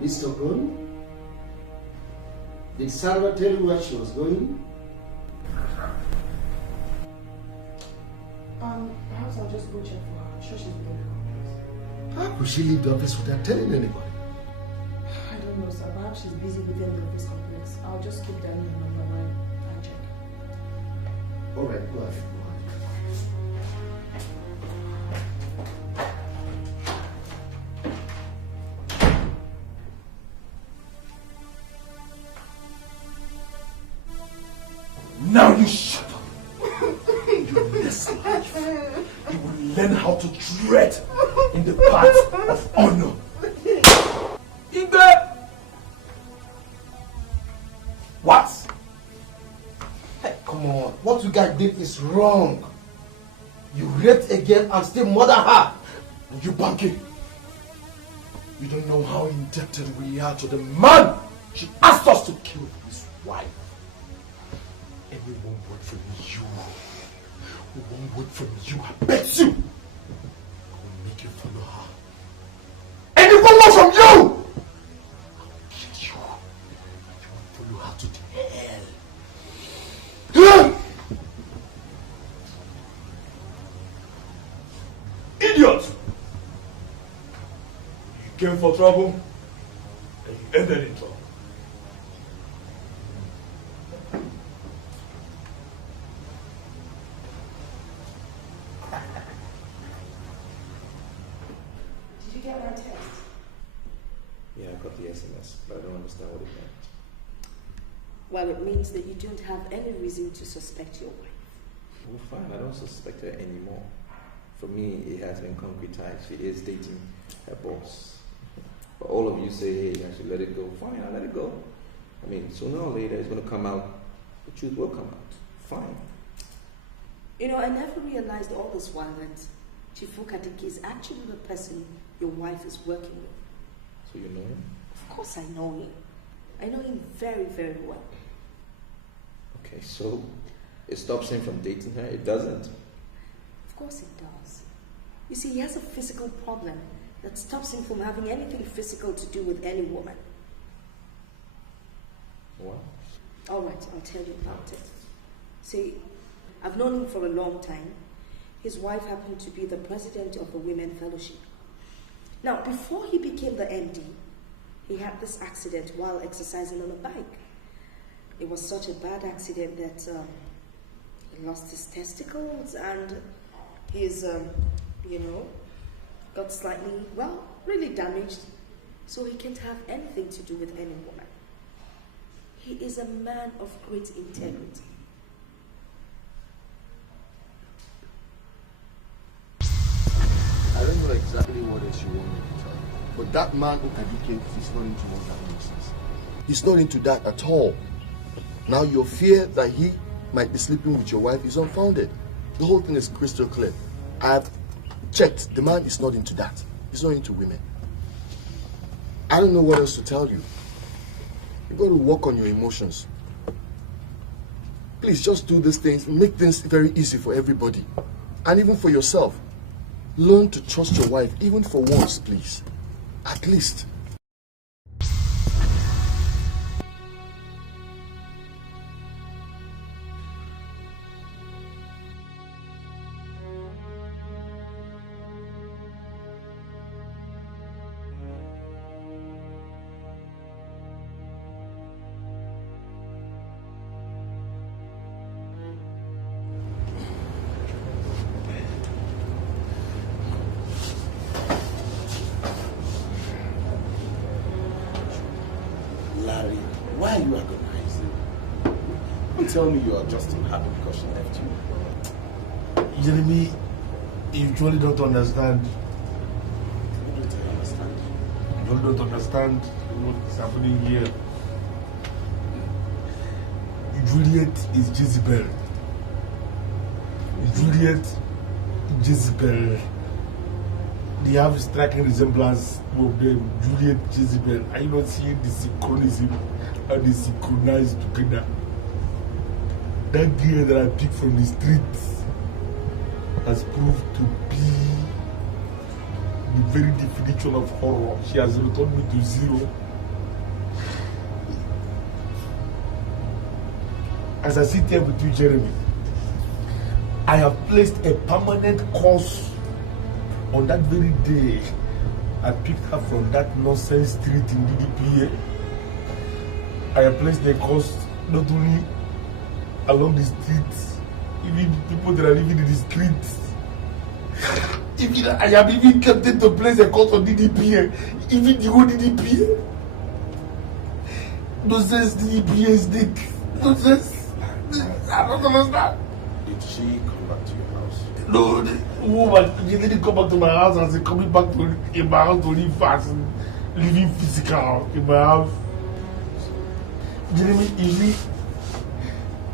Mr. Gun, did Sandra tell you where she was going? Perhaps I'll just go check for her. I'm sure she's within the complex. How could she leave the office without telling anybody? I don't know, sir. Perhaps she's busy within the office complex. I'll just keep that in her number while I check. Alright, go ahead. Now you shut up. You less life. You will learn how to tread in the path of honor. Ibe! What? Hey, come on. What you guys did is wrong. You raped a girl and still murder her. And you, Banky, you don't know how indebted we are to the man she asked us to kill his wife. Anyone word from you, one word from you, I bet you, I will make you follow her. Anyone word from you, I will kill you. You will follow her to the hell. Idiot! You came for trouble, and you ended in trouble. get my text? Yeah, I got the SMS, but I don't understand what it meant. Well, it means that you don't have any reason to suspect your wife. Well, fine, I don't suspect her anymore. For me, it has been concretized. She is dating her boss. But all of you say, hey, I should let it go. Fine, I'll let it go. I mean, sooner or later, it's going to come out. The truth will come out. Fine. You know, I never realized all this while that Chief Dikeh is actually the person your wife is working with. So you know him? Of course I know him. I know him very, very well. Okay, so it stops him from dating her? It doesn't? Of course it does. You see, he has a physical problem that stops him from having anything physical to do with any woman. What? All right, I'll tell you about it. See, I've known him for a long time. His wife happened to be the president of the Women Fellowship. Now, before he became the MD, he had this accident while exercising on a bike. It was such a bad accident that he lost his testicles and his, got slightly, really damaged. So he can't have anything to do with any woman. He is a man of great integrity. I don't know exactly what else you want me to tell you, but that man Dikeh is not into all that nonsense. He's not into that at all. Now your fear that he might be sleeping with your wife is unfounded. The whole thing is crystal clear. I've checked. The man is not into that. He's not into women. I don't know what else to tell you. You've got to work on your emotions. Please just do these things. Make things very easy for everybody. And even for yourself. Learn to trust your wife, even for once, please. At least. Why are you agonizing? Don't tell me you are just unhappy because she left you. Jeremy, you truly don't understand. What don't I understand? You don't understand what is happening here. Juliet is Jezebel. Juliet, Jezebel. They have striking resemblance of them. Juliet, Jezebel. Are you not seeing the synchronism and they synchronize together? That girl that I picked from the streets has proved to be the very definition of horror. She has returned me to zero. As I sit here with you, Jeremy, I have placed a permanent curse on that very day. I picked her from that nonsense street in DDPA. I have placed the curse not only along the streets, even the people that are living in the streets. Even I have even tempted to place a curse on DDPA, even the whole DDPA. Nonsense DDPA is dick. Nonsense. I don't understand. Did she come back to your house? No, the woman, she didn't come back to my house as coming back to in my house to live fast, living physical in my house. Jeremy, you see,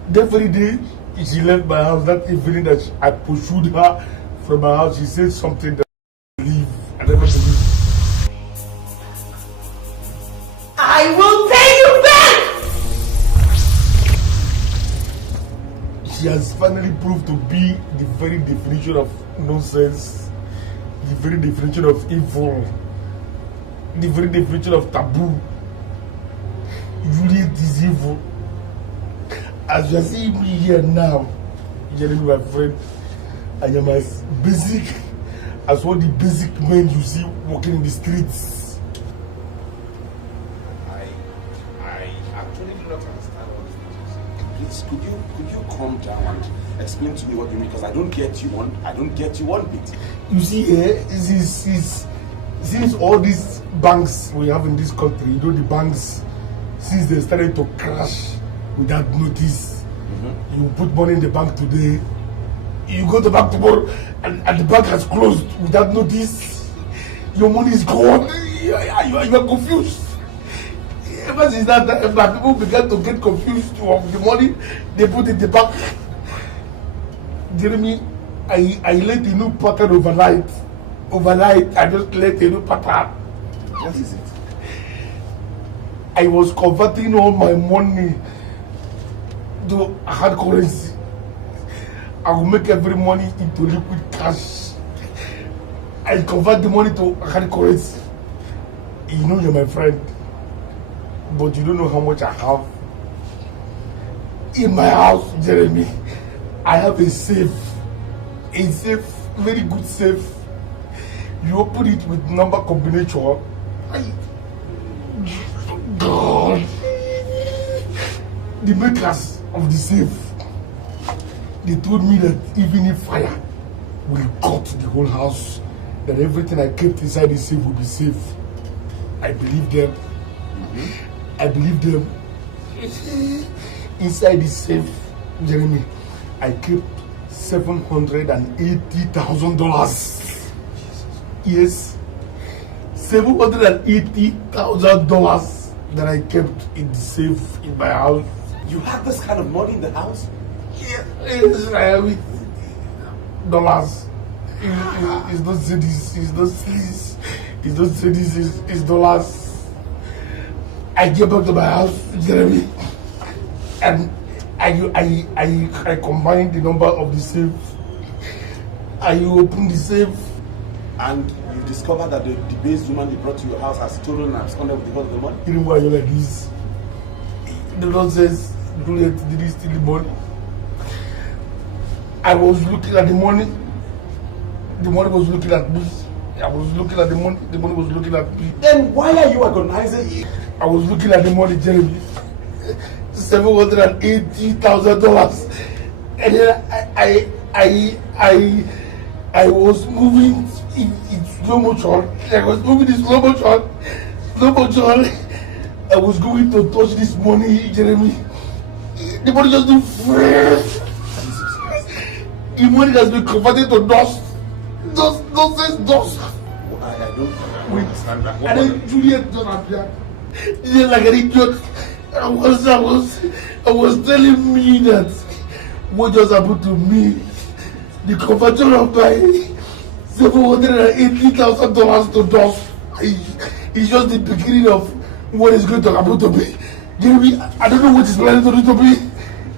that very day she left my house, that evening that I pursued her from my house, she said something that I believe. I never believe. I will pay you back! She has finally proved to be the very definition of nonsense, the very definition of evil, the very definition of taboo. Juliet is evil. As you are seeing me here now, Jeremy, my friend, I am as basic as all the basic men you see walking in the streets. I actually do not understand all these things. Please, could you calm down and explain to me what you mean? Because I don't get you one bit. You see, since all these banks we have in this country, you know, the banks, since they started to crash without notice, you put money in the bank today, you go to the bank tomorrow, and the bank has closed without notice. Your money is gone. You are confused. Ever since that time, people began to get confused of the money they put in the bank. Jeremy, I let a new pattern overnight. Overnight, I just let a new pattern. What is it? I was converting all my money to hard currency. I will make every money into liquid cash. I convert the money to hard currency. You know you're my friend, but you don't know how much I have. In my house, Jeremy, I have a safe, very good safe. You open it with number combination. God, the makers of the safe, they told me that even if fire will cut the whole house, that everything I kept inside the safe will be safe. I believe them. I believe them. Inside the safe, Jeremy, I kept $780,000. Yes, $780,000 that I kept in the safe in my house. You have this kind of money in the house? Yes, I have it. Dollars. It's not cities, it's not cities, it's not cities, it's dollars. I get back to my house, Jeremy, and I combine the number of the safe. I open the safe, and you discover that the base woman you brought to your house has stolen and absconded with the whole of the money? You know why you're like this? The Lord says, Juliet, did he steal the money? I was looking at the money. The money was looking at me. I was looking at the money. The money was looking at me. Then why are you agonizing? I was looking at the money, Jeremy. $780,000. And then I was moving in slow motion. I was moving in slow motion. I was going to touch this money, Jeremy. The money just didn't freeze. The money has been converted to dust. Dust. I don't understand that. And then Juliet just appeared. Just like an idiot. I was telling me that what just happened to me, the conversion of my $780,000 to dust, is just the beginning of what is going to happen to me. Jeremy, I don't know what is planning to do to me.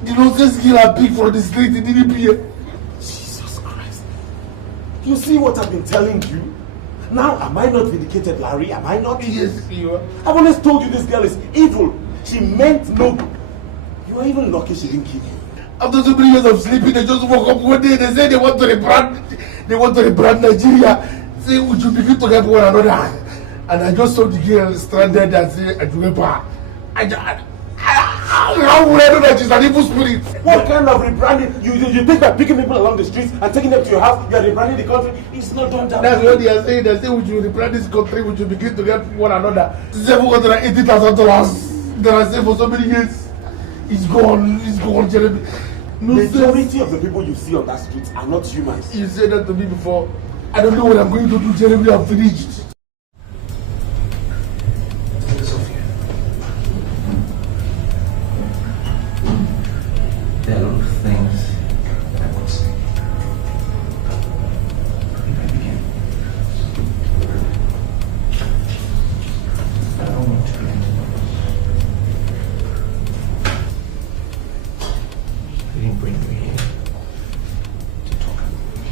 The nonsense kill I pick from the street in DDP. Jesus Christ. You see what I've been telling you? Now, am I not vindicated, Larry? Am I not? Yes, you are. I've always told you this girl is evil. She meant no. You are even lucky she didn't kill you. After so many years of sleeping, they just woke up one day. They say they want to rebrand Nigeria. Say we should begin to help one another. And I just saw the girl stranded and say, how would I know that she's an evil spirit? What kind of rebranding? You think by picking people along the streets and taking them to your house, you are rebranding the country? It's not done that way. That's what they are saying. They say we should rebrand this country, we should begin to help one another. $780,000 that I saved for so many years. It's gone, Jeremy. Majority of the people you see on that street are not humans. You said that to me before. I don't know what I'm going to do, Jeremy. I'm finished. Sofia. There are a lot of things that I could say. If I begin, I don't want to be I didn't bring you here to talk about me.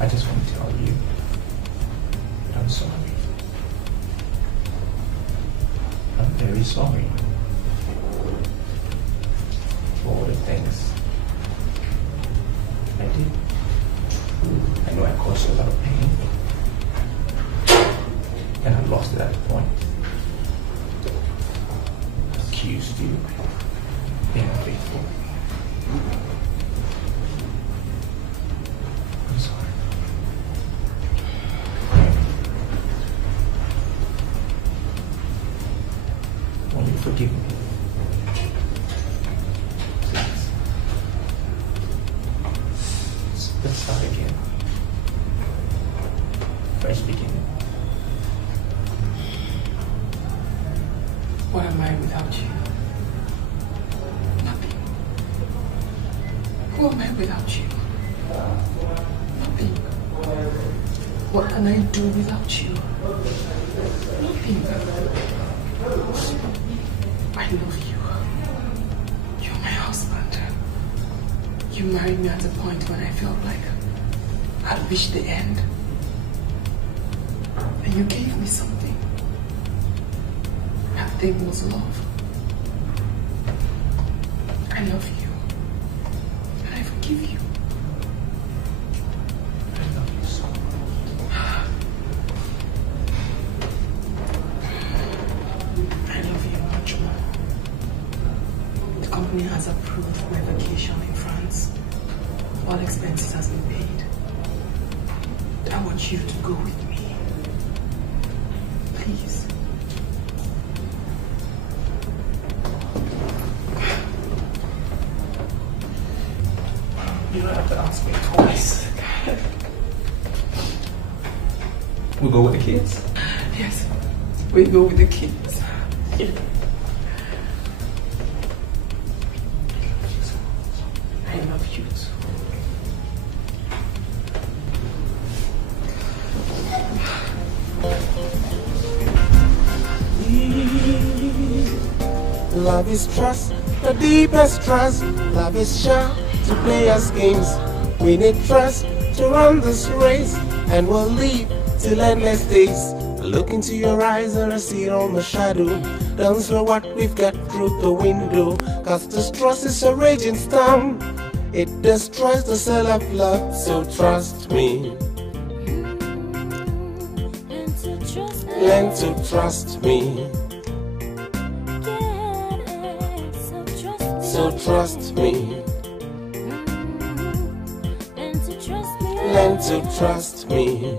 I just want to tell you that I'm sorry. I'm very sorry for all the things I did. I know I caused you a lot of pain, and I lost it at the point. Accused you being unfaithful. I'm Forgive me. Let's start again. Fresh beginning. What am I without you? Nothing. Who am I without you? Nothing. What can I do without you? Nothing. I love you. You're my husband. You married me at a point when I felt like I'd reached the end. And you gave me something. That thing was love. I love you. And I forgive you. I love you so much. I love you much more. The company has approved my vacation in France. All expenses has been paid. I want you to go with me. Please. You don't have to ask me twice. We'll go with the kids? Yes, we go with the kids. I love you too. Love is trust, the deepest trust. Love is sure to play us games. We need trust to run this race, and we'll live till endless days. Look into your eyes and I see all my shadow. Don't throw what we've got through the window, cause this trust is a raging storm. It destroys the cell of love, so trust me. Learn to trust me. So trust me. Learn to trust me.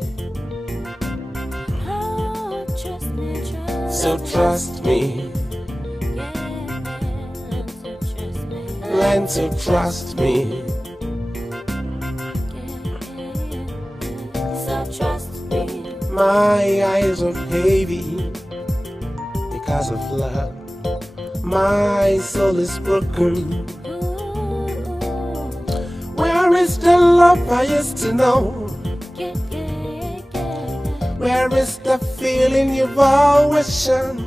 So trust me. Learn to trust me. So trust me. My eyes are heavy because of love. My soul is broken. Where is the love I used to know? Where is the feeling you've always shown?